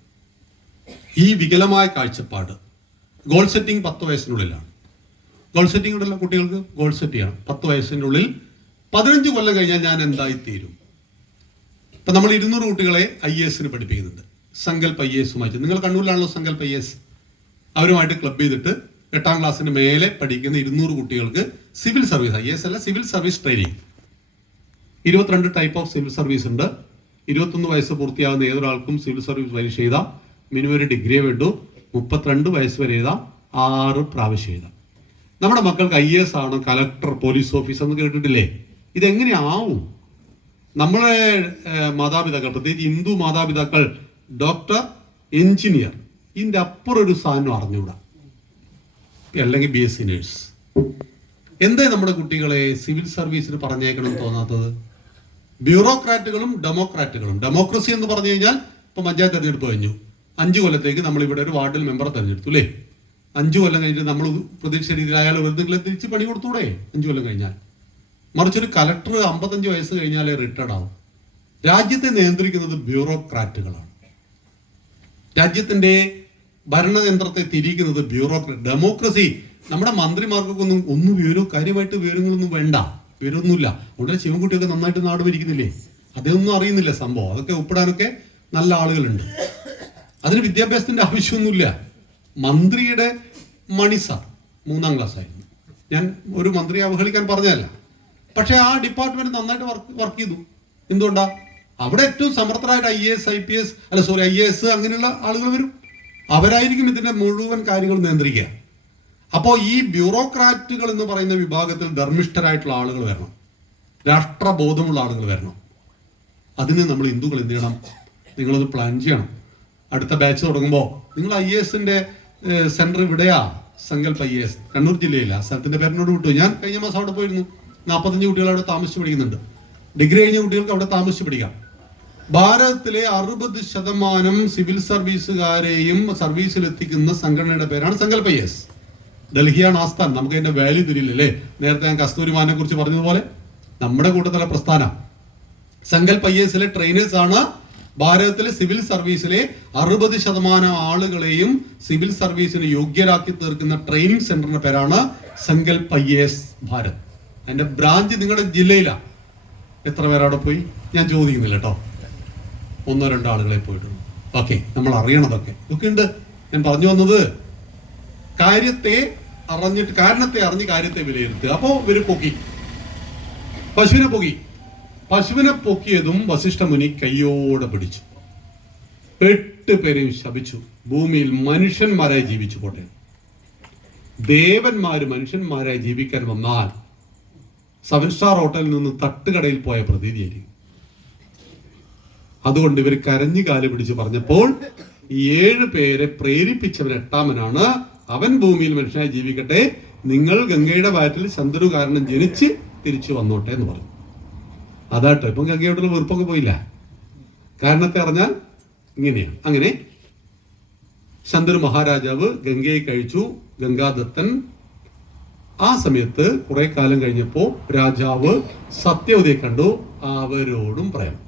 ഈ വികലമായ കാഴ്ചപ്പാട്. Goal setting 10 വയസ്സിനുള്ളിലാണ്. ഗോൾ സെറ്റിംഗ് ഉണ്ടല്ലോ, കുട്ടികൾക്ക് ഗോൾ സെറ്റ് ചെയ്യണം. 10 വയസ്സിനുള്ളിൽ 15 കൊല്ലം കഴിഞ്ഞാൽ ഞാൻ എന്തായിത്തീരും. ഇപ്പം നമ്മൾ 200 കുട്ടികളെ IAS പഠിപ്പിക്കുന്നുണ്ട്. സങ്കൽപ്പ് IAS നിങ്ങൾ കണ്ണൂരിലാണല്ലോ സങ്കൽപ്പ് IAS. അവരുമായിട്ട് ക്ലബ് ചെയ്തിട്ട് 8ാം ക്ലാസ്സിന് മേലെ പഠിക്കുന്ന 200 കുട്ടികൾക്ക് സിവിൽ സർവീസ്, IAS അല്ല, civil service training. 22 type of civil service ഉണ്ട്. 21 വയസ്സ് പൂർത്തിയാകുന്ന ഏതൊരാൾക്കും സിവിൽ സർവീസ് പരീക്ഷ എഴുതാം. മിനിമം ഒരു ഡിഗ്രിയെ വേണ്ടു. 32 വയസ്സ് വരെ എഴുതാം. 6 പ്രാവശ്യം എഴുതാം. നമ്മുടെ മക്കൾക്ക് IAS ആണ്, കലക്ടർ, പോലീസ് ഓഫീസർ എന്ന് കേട്ടിട്ടില്ലേ? ഇതെങ്ങനെയാവും? നമ്മളെ മാതാപിതാക്കൾ, പ്രത്യേകിച്ച് ഹിന്ദു മാതാപിതാക്കൾ, ഡോക്ടർ, എഞ്ചിനീയർ, ഇതിൻ്റെ അപ്പുറം ഒരു സാധനം അറിഞ്ഞൂടാ, അല്ലെങ്കിൽ BSc നേഴ്സ്. എന്തേ നമ്മുടെ കുട്ടികളെ സിവിൽ സർവീസിന് പറഞ്ഞേക്കണം തോന്നാത്തത്? ബ്യൂറോക്രാറ്റുകളും ഡെമോക്രാറ്റുകളും. ഡെമോക്രസി എന്ന് പറഞ്ഞു കഴിഞ്ഞാൽ ഇപ്പൊ പഞ്ചായത്ത് തെരഞ്ഞെടുപ്പ് കഴിഞ്ഞു, 5 കൊല്ലത്തേക്ക് നമ്മൾ ഇവിടെ ഒരു വാർഡിൽ മെമ്പറെ തെരഞ്ഞെടുത്തു അല്ലേ? 5 കൊല്ലം കഴിഞ്ഞിട്ട് നമ്മൾ പ്രതീക്ഷ രീതിയിൽ അയാൾ വെറുതെ തിരിച്ച് പണി കൊടുത്തൂടെ 5 കൊല്ലം കഴിഞ്ഞാൽ? മറിച്ചൊരു കലക്ടർ 55 വയസ്സ് കഴിഞ്ഞാലേ റിട്ടയർഡ് ആവും. രാജ്യത്തെ നിയന്ത്രിക്കുന്നത് ബ്യൂറോക്രാറ്റുകളാണ്. രാജ്യത്തിന്റെ ഭരണതന്ത്രത്തെ തിരിക്കുന്നത് ബ്യൂറോക്രാറ്റ്. ഡെമോക്രസി നമ്മുടെ മന്ത്രിമാർക്കൊക്കെ ഒന്നും കാര്യമായിട്ട് വിവരങ്ങളൊന്നും വേണ്ട, വിവരമൊന്നുമില്ല. ഉടനെ ശിവൻകുട്ടിയൊക്കെ നന്നായിട്ട് നാട് ഭരിക്കുന്നില്ലേ? അതൊന്നും അറിയുന്നില്ല സംഭവം. അതൊക്കെ ഒപ്പിടാനൊക്കെ നല്ല ആളുകളുണ്ട്. അതിന് വിദ്യാഭ്യാസത്തിന്റെ ആവശ്യമൊന്നുമില്ല. മന്ത്രിയുടെ മണി സാർ 3ാം ക്ലാസ് ആയിരുന്നു. ഞാൻ ഒരു മന്ത്രിയെ അവഹേളിക്കാൻ പറഞ്ഞതല്ല, പക്ഷെ ആ ഡിപ്പാർട്ട്മെന്റ് നന്നായിട്ട് വർക്ക് ചെയ്തു. എന്തുകൊണ്ടാ? അവിടെ ഏറ്റവും സമർത്ഥരായിട്ട് IAS അങ്ങനെയുള്ള ആളുകൾ വരും. അവരായിരിക്കും ഇതിന്റെ മുഴുവൻ കാര്യങ്ങൾ നിയന്ത്രിക്കുക. അപ്പോൾ ഈ ബ്യൂറോക്രാറ്റുകൾ എന്ന് പറയുന്ന വിഭാഗത്തിൽ ധർമ്മിഷ്ഠരായിട്ടുള്ള ആളുകൾ വരണം, രാഷ്ട്രബോധമുള്ള ആളുകൾ വരണം. അതിന് നമ്മൾ ഹിന്ദുക്കൾ എന്ത് ചെയ്യണം? നിങ്ങളത് പ്ലാൻ ചെയ്യണം. അടുത്ത ബാച്ച് തുടങ്ങുമ്പോൾ നിങ്ങൾ IASന്റെ സെന്റർ ഇവിടെയാ, സങ്കൽപ്പ് IAS, കണ്ണൂർ ജില്ലയില്ല. സ്ഥലത്തിന്റെ പേരിനോട് വിട്ടു. ഞാൻ കഴിഞ്ഞ മാസം അവിടെ പോയിരുന്നു. 45 കുട്ടികൾ അവിടെ താമസിച്ച് പഠിക്കുന്നുണ്ട്. ഡിഗ്രി കഴിഞ്ഞ കുട്ടികൾക്ക് അവിടെ താമസിച്ച് പഠിക്കാം. ഭാരതത്തിലെ 60% സിവിൽ സർവീസുകാരെയും സർവീസിലെത്തിക്കുന്ന സംഘടനയുടെ പേരാണ് സങ്കൽപ്പ് IAS. ഡൽഹിയാണ് ആസ്ഥാനം. നമുക്ക് അതിന്റെ വാല്യൂ തിരിയില്ലല്ലേ? നേരത്തെ ഞാൻ കസ്തൂരിമാനെ കുറിച്ച് പറഞ്ഞതുപോലെ നമ്മുടെ കൂട്ടത്തിലെ പ്രസ്ഥാനം സങ്കൽപ്പ് IASലെ ട്രെയിനേഴ്സ് ആണ്. ഭാരതത്തിലെ സിവിൽ സർവീസിലെ 60% ആളുകളെയും സിവിൽ സർവീസിന് യോഗ്യരാക്കി തീർക്കുന്ന ട്രെയിനിങ് സെന്ററിന്റെ പേരാണ് സങ്കൽപ്പ് IAS ഭാരത്. അതിന്റെ ബ്രാഞ്ച് നിങ്ങളുടെ ജില്ലയിലാണ്. എത്ര പേരവിടെ പോയി ഞാൻ ചോദിക്കുന്നില്ല കേട്ടോ, 1-2 ആളുകളെ പോയിട്ടുള്ളൂ. ഓക്കെ, നമ്മൾ അറിയണതൊക്കെ ഇതൊക്കെ ഉണ്ട്. ഞാൻ പറഞ്ഞു വന്നത് കാര്യത്തെ അറിഞ്ഞിട്ട് കാരണത്തെ അറിഞ്ഞ് കാര്യത്തെ വിലയിരുത്തുക. അപ്പോൾ ഇവര് പൊക്കി, പശുവിനെ പൊക്കിയതും വസിഷ്ഠ മുനി കയ്യോടെ പിടിച്ചു. 8 പേരെയും ശപിച്ചു. ഭൂമിയിൽ മനുഷ്യന്മാരായി ജീവിച്ചു പോട്ടെ. ദേവന്മാര് മനുഷ്യന്മാരായി ജീവിക്കാൻ വന്നാൽ 7 സ്റ്റാർ ഹോട്ടലിൽ നിന്ന് തട്ടുകടയിൽ പോയ പ്രതീതിയായിരിക്കും. അതുകൊണ്ട് ഇവർ കരഞ്ഞു കാല് പിടിച്ച് പറഞ്ഞപ്പോൾ ഈ 7 പേരെ പ്രേരിപ്പിച്ചവൻ 8ാമനാണ്. അവൻ ഭൂമിയിൽ മനുഷ്യനായി ജീവിക്കട്ടെ, നിങ്ങൾ ഗംഗയുടെ വയറ്റിൽ ശന്തനു കാരണം ജനിച്ച് തിരിച്ചു വന്നോട്ടെ എന്ന് പറഞ്ഞു. അതാട്ടോ ഇപ്പം ഗംഗയോടുള്ള വെറുപ്പൊക്കെ പോയില്ല. കാരണത്തെ അറിഞ്ഞാൽ ഇങ്ങനെയാണ്. അങ്ങനെ ശന്തനു മഹാരാജാവ് ഗംഗയെ കഴിച്ചു. ഗംഗാദത്തൻ ആ സമയത്ത് കുറെ കാലം കഴിഞ്ഞപ്പോ രാജാവ് സത്യവതിയെ കണ്ടു. അവരോടും പ്രേമം.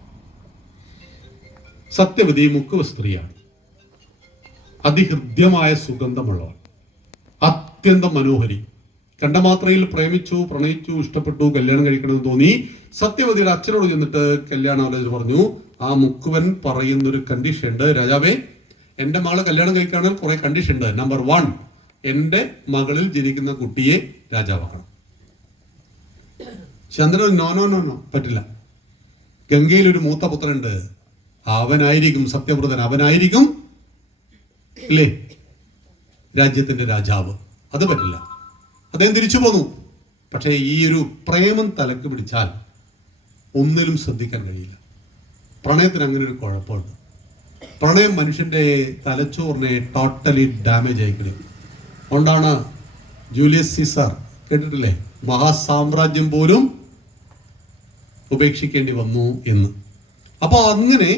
സത്യവതി മുക്കുവ സ്ത്രീയാണ്. അതിഹൃദ്യമായ സുഗന്ധമുള്ളവൾ, അത്യന്തം മനോഹരി. കണ്ട മാത്രയിൽ പ്രേമിച്ചു, പ്രണയിച്ചു, ഇഷ്ടപ്പെട്ടു, കല്യാണം കഴിക്കണമെന്ന് തോന്നി. സത്യവതിയുടെ അച്ഛനോട് ചെന്നിട്ട് കല്യാണാലോചന പറഞ്ഞു. ആ മുക്കുവൻ പറയുന്നൊരു കണ്ടീഷൻ ഉണ്ട്, രാജാവേ, എന്റെ മകളെ കല്യാണം കഴിക്കുകയാണെങ്കിൽ കുറെ കണ്ടീഷൻ ഉണ്ട്. നമ്പർ 1, എന്റെ മകളിൽ ജനിക്കുന്ന കുട്ടിയെ രാജാവാക്കണം. ചന്ദ്രൻ നോ നോ നോ നോ പറ്റില്ല. ഗംഗയിൽ ഒരു മൂത്ത പുത്രനുണ്ട്, അവനായിരിക്കും സത്യവ്രതൻ, അവനായിരിക്കും ഇല്ലേ രാജ്യത്തിന്റെ രാജാവ്. അത് പറ്റില്ല. അദ്ദേഹം തിരിച്ചു പോന്നു. പക്ഷേ ഈ ഒരു പ്രേമം തലക്ക് പിടിച്ചാൽ ഒന്നിലും ശ്രദ്ധിക്കാൻ കഴിയില്ല. പ്രണയത്തിന് അങ്ങനെ ഒരു കുഴപ്പമുണ്ട്. പ്രണയം മനുഷ്യന്റെ തലച്ചോറിനെ ടോട്ടലി ഡാമേജ് ആയിക്കിടും. അതുകൊണ്ടാണ് ജൂലിയസ് സീസർ, കേട്ടിട്ടില്ലേ, മഹാസാമ്രാജ്യം പോലും ഉപേക്ഷിക്കേണ്ടി വന്നു എന്ന്. അപ്പോൾ അങ്ങനെ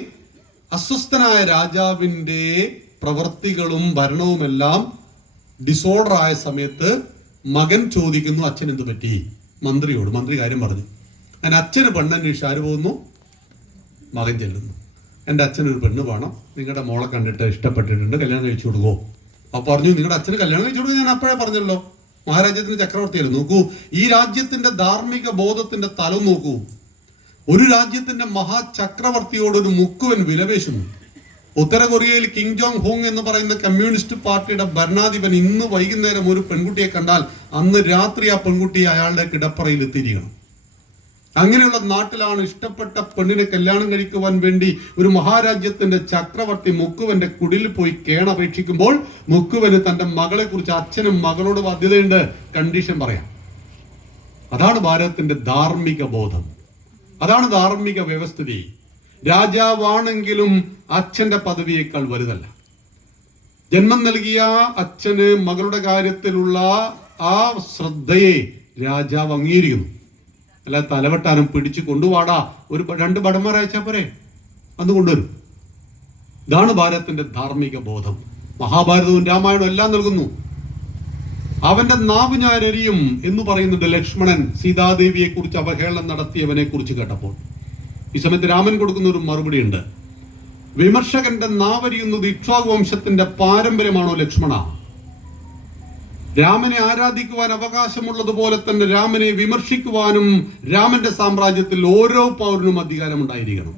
അസ്വസ്ഥനായ രാജാവിൻ്റെ പ്രവൃത്തികളും ഭരണവുമെല്ലാം ഡിസോർഡർ ആയ സമയത്ത് മകൻ ചോദിക്കുന്നു, അച്ഛൻ എന്ത് പറ്റി? മന്ത്രിയോട്. മന്ത്രി കാര്യം പറഞ്ഞു. അതിന് അച്ഛന് പെണ്ണന്വേഷിച്ച് ആര് പോകുന്നു? മകൻ ചെല്ലുന്നു. എൻ്റെ അച്ഛനൊരു പെണ്ണ് വേണം, നിങ്ങളുടെ മോളെ കണ്ടിട്ട് ഇഷ്ടപ്പെട്ടിട്ടുണ്ട്, കല്യാണം കഴിച്ചു കൊടുക്കുമോ? അപ്പോൾ പറഞ്ഞു, നിങ്ങളുടെ അച്ഛന് കല്യാണം കഴിച്ചു കൊടുക്കുക. ഞാൻ അപ്പോഴേ പറഞ്ഞല്ലോ, മഹാരാജ്യത്തിന്റെ ചക്രവർത്തിയല്ലേ. നോക്കൂ, ഈ രാജ്യത്തിന്റെ ധാർമ്മിക ബോധത്തിന്റെ തലം നോക്കൂ. ഒരു രാജ്യത്തിന്റെ മഹാചക്രവർത്തിയോടൊരു മുക്കുവൻ വിലപേശുന്നു. ഉത്തര കൊറിയയിൽ കിങ് ജോങ് ഹോങ് എന്ന് പറയുന്ന കമ്മ്യൂണിസ്റ്റ് പാർട്ടിയുടെ ഭരണാധിപൻ ഇന്ന് വൈകുന്നേരം ഒരു പെൺകുട്ടിയെ കണ്ടാൽ അന്ന് രാത്രി ആ പെൺകുട്ടി അയാളുടെ കിടപ്പറയിൽ എത്തിയിരിക്കണം. അങ്ങനെയുള്ള നാട്ടിലാണ് ഇഷ്ടപ്പെട്ട പെണ്ണിനെ കല്യാണം കഴിക്കുവാൻ വേണ്ടി ഒരു മഹാരാജ്യത്തിന്റെ ചക്രവർത്തി മുക്കുവന്റെ കുടിൽ പോയി കേണപേക്ഷിക്കുമ്പോൾ മുക്കുവന് തന്റെ മകളെ കുറിച്ച് അച്ഛനും മകളോട് ബാധ്യതയുണ്ട്, കണ്ടീഷൻ പറയാം. അതാണ് ഭാരതത്തിന്റെ ധാർമ്മിക ബോധം, അതാണ് ധാർമ്മിക വ്യവസ്ഥിതി. രാജാവാണെങ്കിലും അച്ഛന്റെ പദവിയേക്കാൾ വലുതല്ല. ജന്മം നൽകിയ അച്ഛന് മകളുടെ കാര്യത്തിലുള്ള ആ ശ്രദ്ധയെ രാജാവ് അംഗീകരിക്കുന്നു. അല്ല തലവെട്ടാനും പിടിച്ചു കൊണ്ടുപാടാ, ഒരു 2 ഭടന്മാർ അയച്ചാൽ പോരെ, അന്ന് കൊണ്ടുവരും. ഇതാണ് ഭാരതത്തിന്റെ ധാർമ്മിക ബോധം. മഹാഭാരതവും രാമായണവും എല്ലാം നൽകുന്നു. അവന്റെ നാവ് ഞാൻ എറിയും എന്ന് പറയുന്നുണ്ട് ലക്ഷ്മണൻ സീതാദേവിയെ കുറിച്ച് അവഹേളനം നടത്തിയവനെ കുറിച്ച് കേട്ടപ്പോൾ. ഈ സമയത്ത് രാമൻ കൊടുക്കുന്ന ഒരു മറുപടി ഉണ്ട്. വിമർശകന്റെ നാവരിയുന്നത് ഇക്ഷ്വാകു വംശത്തിന്റെ പാരമ്പര്യമാണോ ലക്ഷ്മണ? രാമനെ ആരാധിക്കുവാൻ അവകാശമുള്ളതുപോലെ തന്നെ രാമനെ വിമർശിക്കുവാനും രാമന്റെ സാമ്രാജ്യത്തിൽ ഓരോ പൗരനും അധികാരമുണ്ടായിരിക്കണം.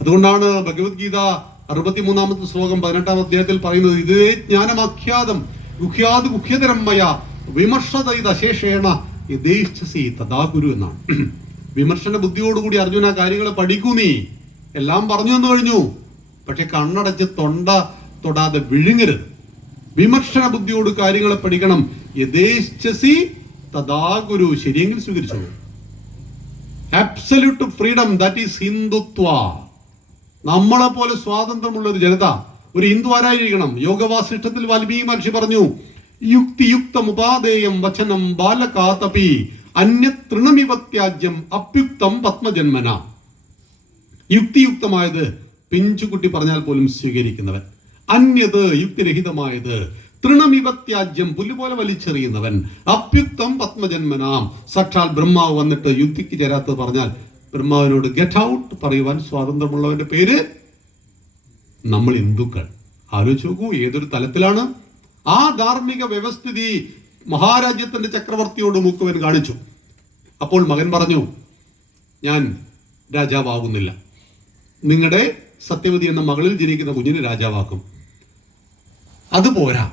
അതുകൊണ്ടാണ് ഭഗവത്ഗീത 63-ാമത്തെ ശ്ലോകം 18-ാം അധ്യായത്തിൽ പറയുന്നത്, ഇതേ ജ്ഞാനമാഖ്യാതം ഗുഹ്യാത് ഗുഹ്യതരം മയ വിമർശതൈതശേഷേണ യഥേച്ഛസി തഥാ ഗുരു എന്നാണ്. വിമർശന ബുദ്ധിയോടുകൂടി അർജുന കാര്യങ്ങൾ പഠിക്കൂ. നീ എല്ലാം പറഞ്ഞു എന്ന് കഴിഞ്ഞു, പക്ഷെ കണ്ണടച്ച് തൊണ്ട തൊടാതെ വിഴുങ്ങരുത്. വിമർശന ബുദ്ധിയോട് കാര്യങ്ങളെ പഠിക്കണം. യഥേച്ഛസി തഥാ ഗുരു, ശരിയെങ്കിൽ സ്വീകരിച്ചു. Absolute freedom, that is Hindutva. നമ്മളെ പോലെ സ്വാതന്ത്ര്യമുള്ള ഒരു ജനത, ഒരു ഹിന്ദു ആരായിരിക്കണം? യോഗവാസിഷ്ഠത്തിൽ വാൽമീകി മഹർഷി പറഞ്ഞു, യുക്തിയുക്തമുപാദേയം വചനം ബാലകാതപി അന്യതൃണമിവത്യാജ്യം അപ്യുക്തം പത്മജന്മന. യുക്തിയുക്തമായത് പിഞ്ചുകുട്ടി പറഞ്ഞാൽ പോലും സ്വീകരിക്കുന്നവൻ, അന്യത് യുക്തിരഹിതമായത് തൃണമിവത്യാജ്യം പുല്ലുപോലെ വലിച്ചെറിയുന്നവൻ, അപ്യുക്തം പത്മജന്മനാം. സാക്ഷാൽ ബ്രഹ്മാവ് വന്നിട്ട് യുക്തിക്ക് ചേരാത്തത് പറഞ്ഞാൽ ബ്രഹ്മാവിനോട് ഗെറ്റ് ഔട്ട് പറയുവാൻ സ്വാതന്ത്ര്യമുള്ളവന്റെ പേര് നമ്മൾ ഹിന്ദുക്കൾ. ആലോചിച്ച് നോക്കൂ ഏതൊരു തലത്തിലാണ്. ആ ധാർമ്മിക വ്യവസ്ഥിതി മഹാരാജ്യത്തിന്റെ ചക്രവർത്തിയോട് മുക്കുവൻ കാണിച്ചു. അപ്പോൾ മകൻ പറഞ്ഞു, ഞാൻ രാജാവാകുന്നില്ല, നിങ്ങളുടെ സത്യവതി എന്ന മകളിൽ ജനിക്കുന്ന കുഞ്ഞിനെ രാജാവാക്കും. അതുപോരാ,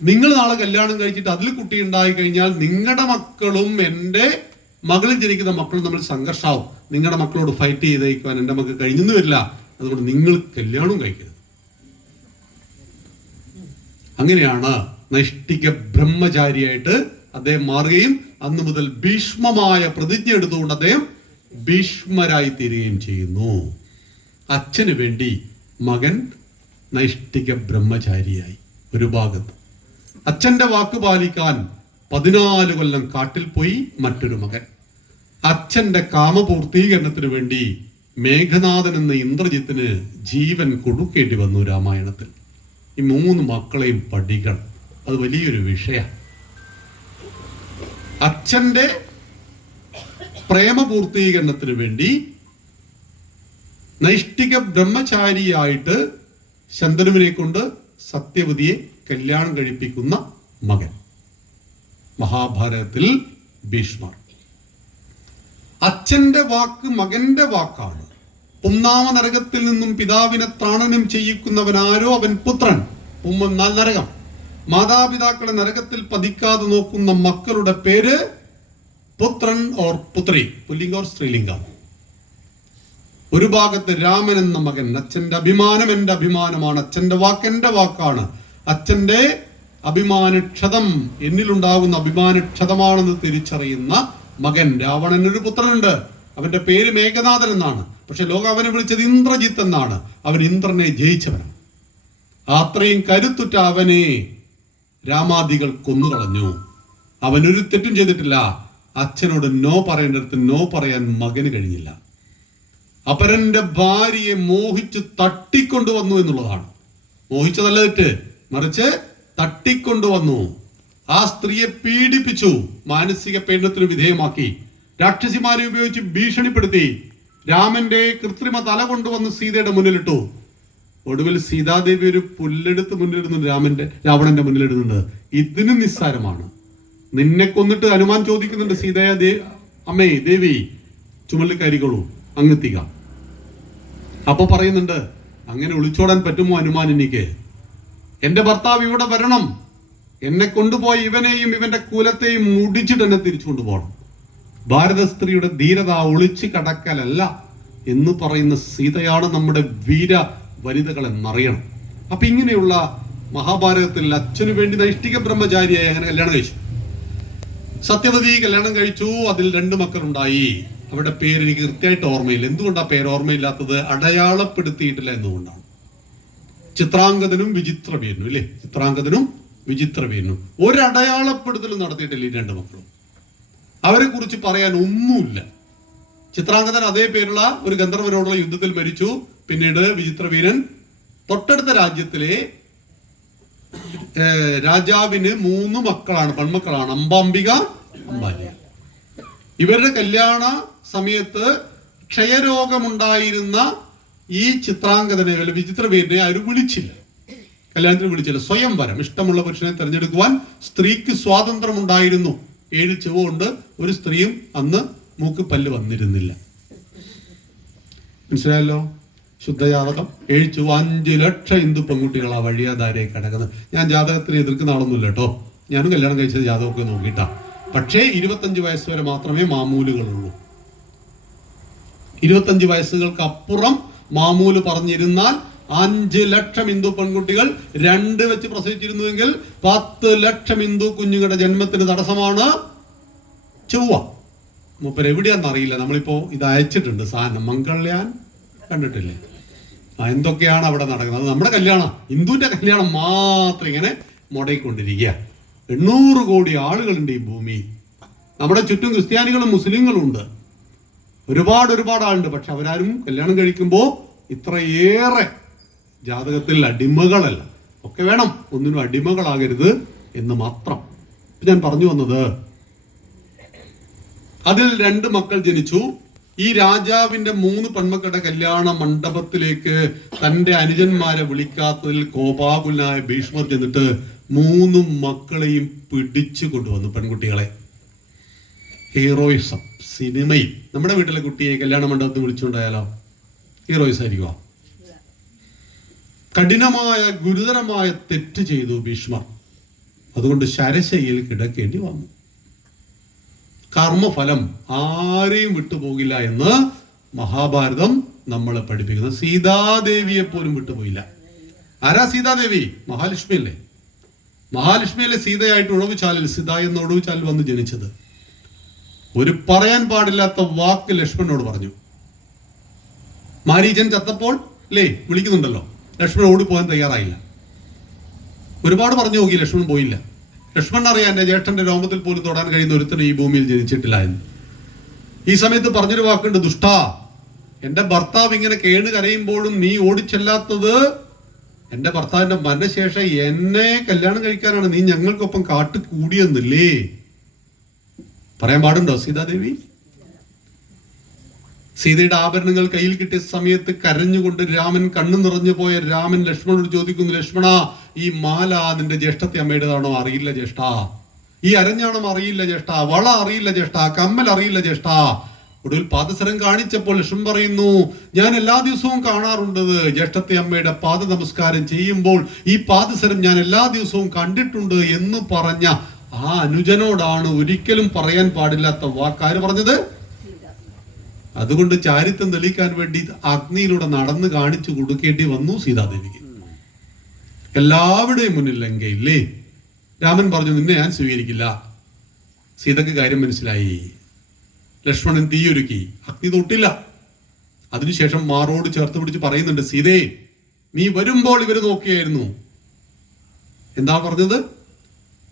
നിങ്ങൾ നാളെ കല്യാണം കഴിച്ചിട്ട് അതിൽ കുട്ടി ഉണ്ടായി കഴിഞ്ഞാൽ നിങ്ങളുടെ മക്കളും എൻ്റെ മകളിൽ ജനിക്കുന്ന മക്കളും തമ്മിൽ സംഘർഷമാവും. നിങ്ങളുടെ മക്കളോട് ഫൈറ്റ് ചെയ്തേക്കുവാൻ എൻ്റെ മക്കൾ കഴിഞ്ഞെന്ന് വരില്ല, അതുകൊണ്ട് നിങ്ങൾ കല്യാണവും കഴിക്കരുത്. അങ്ങനെയാണ് നൈഷ്ഠിക ബ്രഹ്മചാരിയായിട്ട് അദ്ദേഹം മാറുകയും അന്ന് മുതൽ ഭീഷ്മമായ പ്രതിജ്ഞ എടുത്തുകൊണ്ട് അദ്ദേഹം ഭീഷ്മരായി തീരുകയും ചെയ്യുന്നു. അച്ഛന് വേണ്ടി മകൻ നൈഷ്ഠിക ബ്രഹ്മചാരിയായി. ഒരു ഭാഗത്ത് അച്ഛന്റെ വാക്ക് പാലിക്കാൻ 14 കൊല്ലം കാട്ടിൽ പോയി മറ്റൊരു മകൻ. അച്ഛന്റെ കാമപൂർത്തീകരണത്തിന് വേണ്ടി മേഘനാഥൻ എന്ന ഇന്ദ്രജിത്തിന് ജീവൻ കൊടുക്കേണ്ടി വന്നു രാമായണത്തിൽ. ഈ 3 മക്കളെയും പഠിക്കണം, അത് വലിയൊരു വിഷയമാണ്. അച്ഛന്റെ പ്രേമപൂർത്തീകരണത്തിന് വേണ്ടി നൈഷ്ഠിക ബ്രഹ്മചാരിയായിട്ട് ശന്തനുവിനെ കൊണ്ട് സത്യവതിയെ കല്യാണം കഴിപ്പിക്കുന്ന മകൻ. മഹാഭാരതത്തിൽ ഭീഷ്മർ. അച്ഛന്റെ വാക്ക് മകന്റെ വാക്കാണ്. പുംനാമ നരകത്തിൽ നിന്നും പിതാവിനെ ത്രാണനം ചെയ്യിക്കുന്നവനാരോ അവൻ പുത്രൻ. എന്നാൽ നരകം. മാതാപിതാക്കളെ നരകത്തിൽ പതിക്കാതെ നോക്കുന്ന മക്കളുടെ പേര് പുത്രൻ ഓർ പുത്രി, പുല്ലിംഗ ഓർ സ്ത്രീലിംഗം. ഒരു ഭാഗത്ത് രാമൻ എന്ന മകൻ, അച്ഛന്റെ അഭിമാനം എൻ്റെ അഭിമാനമാണ്, അച്ഛന്റെ വാക്ക് എൻ്റെ വാക്കാണ്, അച്ഛന്റെ അഭിമാനക്ഷതം എന്നിലുണ്ടാകുന്ന അഭിമാനക്ഷതമാണെന്ന് തിരിച്ചറിയുന്ന മകൻ. രാവണനൊരു പുത്രനുണ്ട്, അവന്റെ പേര് മേഘനാഥൻ എന്നാണ്. പക്ഷെ ലോകം അവനെ വിളിച്ചത് ഇന്ദ്രജിത്ത് എന്നാണ്. അവൻ ഇന്ദ്രനെ ജയിച്ചവനാണ്. അത്രയും കരുത്തുറ്റ അവനെ രാമാദികൾ കൊന്നുകളഞ്ഞു. അവനൊരു തെറ്റും ചെയ്തിട്ടില്ല. അച്ഛനോട് നോ പറയേണ്ടടുത്ത് നോ പറയാൻ മകന് കഴിഞ്ഞില്ല. അപരന്റെ ഭാര്യയെ മോഹിച്ച് തട്ടിക്കൊണ്ടുവന്നു എന്നുള്ളതാണ്. മോഹിച്ചതല്ല തെറ്റ്, മറിച്ച് തട്ടിക്കൊണ്ടുവന്നു. ആ സ്ത്രീയെ പീഡിപ്പിച്ചു, മാനസിക പീഡനത്തിന് വിധേയമാക്കി, രാക്ഷസിമാരെ ഉപയോഗിച്ച് ഭീഷണിപ്പെടുത്തി. രാമന്റെ കൃത്രിമ തല കൊണ്ടുവന്ന് സീതയുടെ മുന്നിലിട്ടു. ഒടുവിൽ സീതാദേവി ഒരു പുല്ലെടുത്ത് മുന്നിലിടുന്നുണ്ട്, രാവണന്റെ മുന്നിലിടുന്നുണ്ട്. ഇതിന് നിസ്സാരമാണ്. നിന്നെ കൊന്നിട്ട് ഹനുമാൻ ചോദിക്കുന്നുണ്ട്, സീതയെ അമ്മേ ദേവി ചുമലിൽ കയറിക്കോളൂ, അങ്ങെത്തിക്ക. അപ്പൊ പറയുന്നുണ്ട്, അങ്ങനെ ഒളിച്ചോടാൻ പറ്റുമോ ഹനുമാൻ? എനിക്ക് എന്റെ ഭർത്താവ് ഇവിടെ വരണം, എന്നെ കൊണ്ടുപോയി ഇവനെയും ഇവന്റെ കുലത്തെയും മുടിച്ചിട്ട് എന്നെ തിരിച്ചു കൊണ്ടുപോകണം. ഭാരത സ്ത്രീയുടെ ധീരത ഒളിച്ചു കടക്കലല്ല എന്ന് പറയുന്ന സീതയാണ് നമ്മുടെ വീര വനിതകളെന്നറിയണം. അപ്പൊ ഇങ്ങനെയുള്ള മഹാഭാരതത്തിൽ അച്ഛനു വേണ്ടി നൈഷ്ഠിക ബ്രഹ്മചാരിയായി അങ്ങനെ കല്യാണം കഴിച്ചു. സത്യവതി കല്യാണം കഴിച്ചു. അതിൽ 2 മക്കളുണ്ടായി. അവരുടെ പേര് എനിക്ക് കൃത്യമായിട്ട് ഓർമ്മയില്ല. എന്തുകൊണ്ടാണ് പേര് ഓർമ്മയില്ലാത്തത്? അടയാളപ്പെടുത്തിയിട്ടില്ല എന്നുകൊണ്ടാണ്. ചിത്രാംഗതനും വിചിത്രവീരനും, ഇല്ലേ? ചിത്രാംഗതനും വിചിത്രവീരനും ഒരടയാളപ്പെടുത്തലും നടത്തിയിട്ടില്ല ഈ 2 മക്കളും. അവരെ കുറിച്ച് പറയാൻ ഒന്നുമില്ല. ചിത്രാംഗതൻ അതേ പേരുള്ള ഒരു ഗന്ധർവനോടുള്ള യുദ്ധത്തിൽ മരിച്ചു. പിന്നീട് വിചിത്രവീരൻ തൊട്ടടുത്ത രാജ്യത്തിലെ രാജാവിന് 3 മക്കളാണ്, പെൺമക്കളാണ്, അംബാംബിക, അംബാലിക. ഇവരുടെ കല്യാണ സമയത്ത് ക്ഷയരോഗമുണ്ടായിരുന്ന ഈ ചിത്രാംഗതനെ വിചിത്രവീരനെ ആരും വിളിച്ചില്ല, കല്യാണത്തിന് വിളിച്ചില്ല. സ്വയംവരം, ഇഷ്ടമുള്ള പുരുഷനെ തിരഞ്ഞെടുക്കുവാൻ സ്ത്രീക്ക് സ്വാതന്ത്ര്യം ഉണ്ടായിരുന്നു. 7 ചുവ കൊണ്ട് ഒരു സ്ത്രീയും അന്ന് മൂക്ക് പല്ല് വന്നിരുന്നില്ല. മനസ്സിലായല്ലോ? ശുദ്ധജാതകം 7 ചുവ 5 ലക്ഷം ഹിന്ദു പെൺകുട്ടികളാ വഴിയാധാരയെ കിടക്കുന്നത്. ഞാൻ ജാതകത്തിന് എതിർക്കുന്ന ആളൊന്നുമില്ല കേട്ടോ. ഞാനും കല്യാണം കഴിച്ചത് ജാതകമൊക്കെ നോക്കിയിട്ടാ. പക്ഷേ 25 വയസ്സ് വരെ മാത്രമേ മാമൂലുകളുള്ളൂ. 25 വയസ്സുകൾക്ക് അപ്പുറം മാമൂല് പറഞ്ഞിരുന്നാൽ 5 ലക്ഷം ഹിന്ദു പെൺകുട്ടികൾ 2 വെച്ച് പ്രസവിച്ചിരുന്നുവെങ്കിൽ 10 ലക്ഷം ഹിന്ദു കുഞ്ഞുങ്ങളുടെ ജന്മത്തിന് തടസ്സമാണ് ചൊവ്വ. മൂപ്പർ എവിടെയാണെന്ന് അറിയില്ല. നമ്മളിപ്പോ ഇത് അയച്ചിട്ടുണ്ട് സാധനം. മംഗൾയാൻ കണ്ടിട്ടില്ലേ? എന്തൊക്കെയാണ് അവിടെ നടക്കുന്നത്? അത് നമ്മുടെ കല്യാണം, ഹിന്ദുവിന്റെ കല്യാണം മാത്രം ഇങ്ങനെ മുടയിക്കൊണ്ടിരിക്കുക. 800 കോടി ആളുകളുണ്ട് ഈ ഭൂമി. നമ്മുടെ ചുറ്റും ക്രിസ്ത്യാനികളും മുസ്ലിങ്ങളും ഉണ്ട്. ഒരുപാട് ആളുണ്ട്. പക്ഷെ അവരാരും കല്യാണം കഴിക്കുമ്പോൾ ഇത്രയേറെ ജാതകത്തിൽ അടിമകളല്ല. ഒക്കെ വേണം, ഒന്നിനും അടിമകളാകരുത് എന്ന് മാത്രം. ഞാൻ പറഞ്ഞു വന്നത്, അതിൽ 2 മക്കൾ ജനിച്ചു. ഈ രാജാവിന്റെ 3 പെൺമക്കളുടെ കല്യാണ മണ്ഡപത്തിലേക്ക് തന്റെ അനുജന്മാരെ വിളിക്കാത്തതിൽ കോപാകുലനായ ഭീഷ്മർ ചെന്നിട്ട് 3 മക്കളെയും പിടിച്ചു കൊണ്ടുവന്നു. പെൺകുട്ടികളെ. ഹീറോയിസം. സിനിമയിൽ നമ്മുടെ വീട്ടിലെ കുട്ടിയെ കല്യാണ മണ്ഡപത്തിൽ വിളിച്ചുകൊണ്ടായാലോ ഹീറോയിസ് ആയിരിക്കുമോ? കഠിനമായ ഗുരുതരമായ തെറ്റ് ചെയ്തു ഭീഷ്മർ. അതുകൊണ്ട് ശരശയിൽ കിടക്കേണ്ടി വന്നു. കർമ്മഫലം ആരെയും വിട്ടുപോകില്ല എന്ന് മഹാഭാരതം നമ്മളെ പഠിപ്പിക്കുന്നത്. സീതാദേവിയെ പോലും വിട്ടുപോയില്ല. ആരാ സീതാദേവി? മഹാലക്ഷ്മി അല്ലേ? മഹാലക്ഷ്മിയല്ലേ സീതയായിട്ട് ഉഴവുചാലിൽ, സീത എന്ന ഉഴവുചാലിൽ വന്ന് ജനിച്ചത്. ഒരു പറയാൻ പാടില്ലാത്ത വാക്ക് ലക്ഷ്മണനോട് പറഞ്ഞു. മാരീചൻ ചത്തപ്പോൾ അല്ലേ വിളിക്കുന്നുണ്ടല്ലോ, ലക്ഷ്മണൻ ഓടിപ്പോകാൻ തയ്യാറായില്ല. ഒരുപാട് പറഞ്ഞു നോക്കി, ലക്ഷ്മണൻ പോയില്ല. ലക്ഷ്മണൻ അറിയാം എന്റെ ജ്യേഷ്ഠന്റെ രോമത്തിൽ പോലും തൊടാൻ കഴിയുന്ന ഒരുത്തനും ഈ ഭൂമിയിൽ ജനിച്ചിട്ടില്ല എന്ന്. ഈ സമയത്ത് പറഞ്ഞൊരു വാക്കുണ്ട്, ദുഷ്ടാ, എന്റെ ഭർത്താവ് ഇങ്ങനെ കേണ് കരയുമ്പോഴും നീ ഓടിച്ചെല്ലാത്തത് എന്റെ ഭർത്താവിന്റെ മരണശേഷം എന്നെ കല്യാണം കഴിക്കാനാണ്. നീ ഞങ്ങൾക്കൊപ്പം കാട്ടു കൂടിയെന്നില്ലേ? പറയാൻ പാടുണ്ടോ സീതാദേവി? സീതയുടെ ആഭരണങ്ങൾ കയ്യിൽ കിട്ടിയ സമയത്ത് കരഞ്ഞുകൊണ്ട് രാമൻ കണ്ണു നിറഞ്ഞു പോയ രാമൻ ലക്ഷ്മണനോട് ചോദിക്കുന്നു, ലക്ഷ്മണ, ഈ മാല നിന്റെ ജ്യേഷ്ഠത്തെ അമ്മയുടേതാണോ? അറിയില്ല ജ്യേഷ്ഠ. ഈ അരഞ്ഞാണം അറിയില്ല ജ്യേഷ്ഠ. വള അറിയില്ല ജ്യേഷ്ഠ. കമ്മൽ അറിയില്ല ജ്യേഷ്ഠ. ഒടുവിൽ പാദസരം കാണിച്ചപ്പോൾ ലക്ഷ്മൺ പറയുന്നു, ഞാൻ എല്ലാ ദിവസവും കാണാറുണ്ട് ജ്യേഷ്ഠത്തെ അമ്മയുടെ പാദ നമസ്കാരം ചെയ്യുമ്പോൾ. ഈ പാദസരം ഞാൻ എല്ലാ ദിവസവും കണ്ടിട്ടുണ്ട് എന്ന് പറഞ്ഞ ആ അനുജനോടാണ് ഒരിക്കലും പറയാൻ പാടില്ലാത്ത വാക്കാര് പറഞ്ഞത്. അതുകൊണ്ട് ചാരിത്രം തെളിയിക്കാൻ വേണ്ടി അഗ്നിയിലൂടെ നടന്ന് കാണിച്ചു കൊടുക്കേണ്ടി വന്നു സീതാദേവിക്ക്. എല്ലാവരുടെയും മുന്നിൽ ലങ്കയില്ലേ രാമൻ പറഞ്ഞു, നിന്നെ ഞാൻ സ്വീകരിക്കില്ല. സീതക്ക് കാര്യം മനസ്സിലായി. ലക്ഷ്മണൻ തീയൊരുക്കി, അഗ്നി തൊട്ടില്ല. അതിനുശേഷം മാറോട് ചേർത്ത് പിടിച്ച് പറയുന്നുണ്ട്, സീതേ നീ വരുമ്പോൾ ഇവര് നോക്കിയായിരുന്നു. എന്താ പറഞ്ഞത്?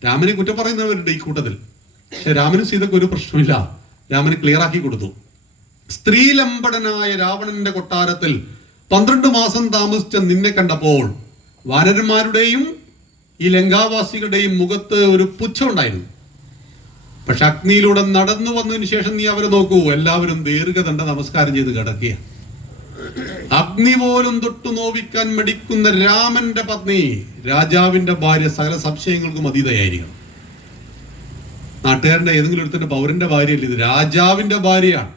രാമനെ കുറ്റം പറയുന്നവരുണ്ട് ഈ കൂട്ടത്തിൽ. പക്ഷെ രാമനും സീതയ്ക്ക് ഒരു പ്രശ്നമില്ല. രാമന് ക്ലിയർ ആക്കി കൊടുത്തു. സ്ത്രീലമ്പടനായ രാവണന്റെ കൊട്ടാരത്തിൽ 12 മാസം താമസിച്ച നിന്നെ കണ്ടപ്പോൾ വാനരന്മാരുടെയും ഈ ലങ്കാവാസികളുടെയും മുഖത്ത് ഒരു പുച്ഛം ഉണ്ടായിരുന്നു. പക്ഷെ അഗ്നിയിലൂടെ നടന്നു വന്നതിന് ശേഷം നീ അവരെ നോക്കൂ, എല്ലാവരും ദീർഘദണ്ഡ നമസ്കാരം ചെയ്ത് കിടക്കുക. അഗ്നി പോലും തൊട്ടു നോവിക്കാൻ മടിക്കുന്ന രാമന്റെ പത്നി, രാജാവിന്റെ ഭാര്യ, സകല സംശയങ്ങൾക്കും അതീതയായിരിക്കണം. നാട്ടുകാരന്റെ ഏതെങ്കിലും ഒരുത്തന്റെ പൗരന്റെ ഭാര്യയല്ല, ഇത് രാജാവിന്റെ ഭാര്യയാണ്.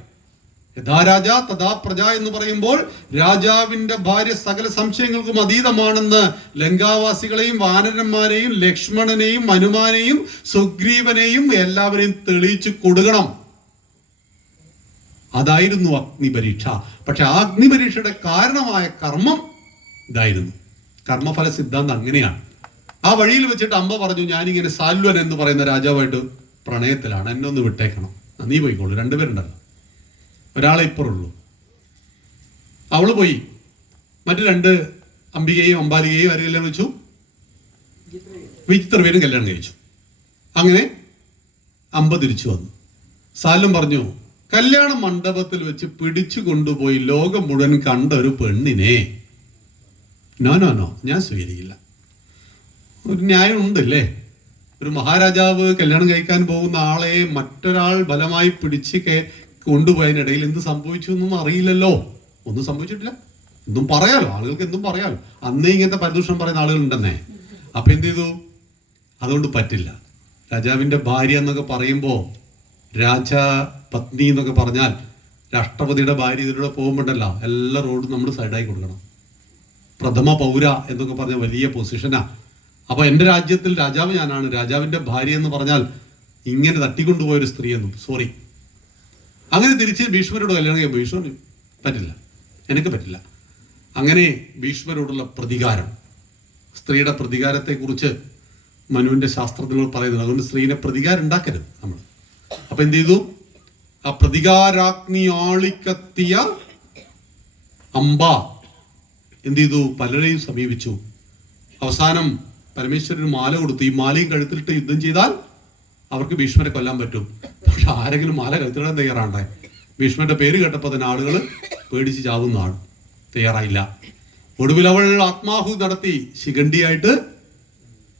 യഥാ രാജ തഥാ പ്രജ എന്ന് പറയുമ്പോൾ രാജാവിന്റെ ഭാര്യ സകല സംശയങ്ങൾക്കും അതീതമാണെന്ന് ലങ്കാവാസികളെയും വാനരന്മാരെയും ലക്ഷ്മണനെയും ഹനുമാനെയും സുഗ്രീവനെയും എല്ലാവരെയും തെളിയിച്ചു കൊടുക്കണം. അതായിരുന്നു അഗ്നിപരീക്ഷ. പക്ഷെ ആ അഗ്നിപരീക്ഷയുടെ കാരണമായ കർമ്മം ഇതായിരുന്നു. കർമ്മഫല സിദ്ധാന്തം അങ്ങനെയാണ്. ആ വഴിയിൽ വെച്ചിട്ട് അമ്മ പറഞ്ഞു, ഞാനിങ്ങനെ സാൽവൻ എന്ന് പറയുന്ന രാജാവായിട്ട് പ്രണയത്തിലാണ്, എന്നെ ഒന്ന് വിട്ടേക്കണം. നീ പോയിക്കോളൂ, രണ്ടുപേരുണ്ടല്ലോ, ഒരാളെ ഇപ്പുറമുള്ളൂ. അവള് പോയി. മറ്റു 2 അംബികയും അംബാലികയും ആര് കല്യാണം കഴിച്ചു? വിചിത്രവേരും കല്യാണം കഴിച്ചു. അങ്ങനെ അമ്പ തിരിച്ചു വന്നു. സാലും പറഞ്ഞു, കല്യാണ മണ്ഡപത്തിൽ വെച്ച് പിടിച്ചു കൊണ്ടുപോയി ലോകം മുഴുവൻ കണ്ട ഒരു പെണ്ണിനെ നോ ഞാൻ സ്വീകരിക്കില്ല. ഒരു ന്യായം ഉണ്ടല്ലേ? ഒരു മഹാരാജാവ് കല്യാണം കഴിക്കാൻ പോകുന്ന ആളെ മറ്റൊരാൾ ബലമായി പിടിച്ച് കൊണ്ടുപോയതിനിടയിൽ എന്ത് സംഭവിച്ചു എന്നൊന്നും അറിയില്ലല്ലോ. ഒന്നും സംഭവിച്ചിട്ടില്ല. എന്തും പറയാലോ, ആളുകൾക്ക് എന്തും പറയാലോ. അന്നേ ഇങ്ങനത്തെ പരദൂഷണം പറയുന്ന ആളുകളുണ്ടെന്നേ. അപ്പൊ എന്ത് ചെയ്തു? അതുകൊണ്ട് പറ്റില്ല. രാജാവിന്റെ ഭാര്യ എന്നൊക്കെ പറയുമ്പോൾ, രാജപത്നി എന്നൊക്കെ പറഞ്ഞാൽ രാഷ്ട്രപതിയുടെ ഭാര്യ ഇതിലൂടെ പോകുമ്പോണ്ടല്ലോ, എല്ലാ റോഡും നമ്മൾ സൈഡായി കൊടുക്കണം. പ്രഥമ പൗര എന്നൊക്കെ പറഞ്ഞ വലിയ പൊസിഷനാ. അപ്പൊ എൻ്റെ രാജ്യത്തിൽ രാജാവ് ഞാനാണ്. രാജാവിന്റെ ഭാര്യ എന്ന് പറഞ്ഞാൽ ഇങ്ങനെ തട്ടിക്കൊണ്ടുപോയൊരു സ്ത്രീ എന്നും സോറി. അങ്ങനെ തിരിച്ച് ഭീഷ്മരോട് കല്യാണം കഴിയുമ്പോൾ ഭീഷ്മന് പറ്റില്ല, എനിക്ക് പറ്റില്ല. അങ്ങനെ ഭീഷ്മരോടുള്ള പ്രതികാരം, സ്ത്രീയുടെ പ്രതികാരത്തെക്കുറിച്ച് മനുവിന്റെ ശാസ്ത്രജ്ഞർ പറയുന്നത്. അതുകൊണ്ട് സ്ത്രീനെ പ്രതികാരം ഉണ്ടാക്കരുത് നമ്മൾ. അപ്പൊ എന്ത് ചെയ്തു? ആ പ്രതികാരാഗ്നി ആളിക്കത്തിയ അമ്പ എന്ത് ചെയ്തു? പലരെയും സമീപിച്ചു. അവസാനം പരമേശ്വരന് മാല കൊടുത്തു. ഈ മാലയും കഴുത്തിലിട്ട് യുദ്ധം ചെയ്താൽ അവർക്ക് ഭീഷ്മരെ കൊല്ലാൻ പറ്റും. പക്ഷെ ആരെങ്കിലും മാല കഴുത്തിലിടാൻ തയ്യാറാണ്ടേ? ഭീഷ്മന്റെ പേര് കേട്ടപ്പോൾ തന്നെ ആളുകൾ പേടിച്ച് ചാവുന്നതാണ്. തയ്യാറായില്ല. ഒടുവിൽ അവൾ ആത്മാഹുതി നടത്തി ശിഖണ്ഡിയായിട്ട്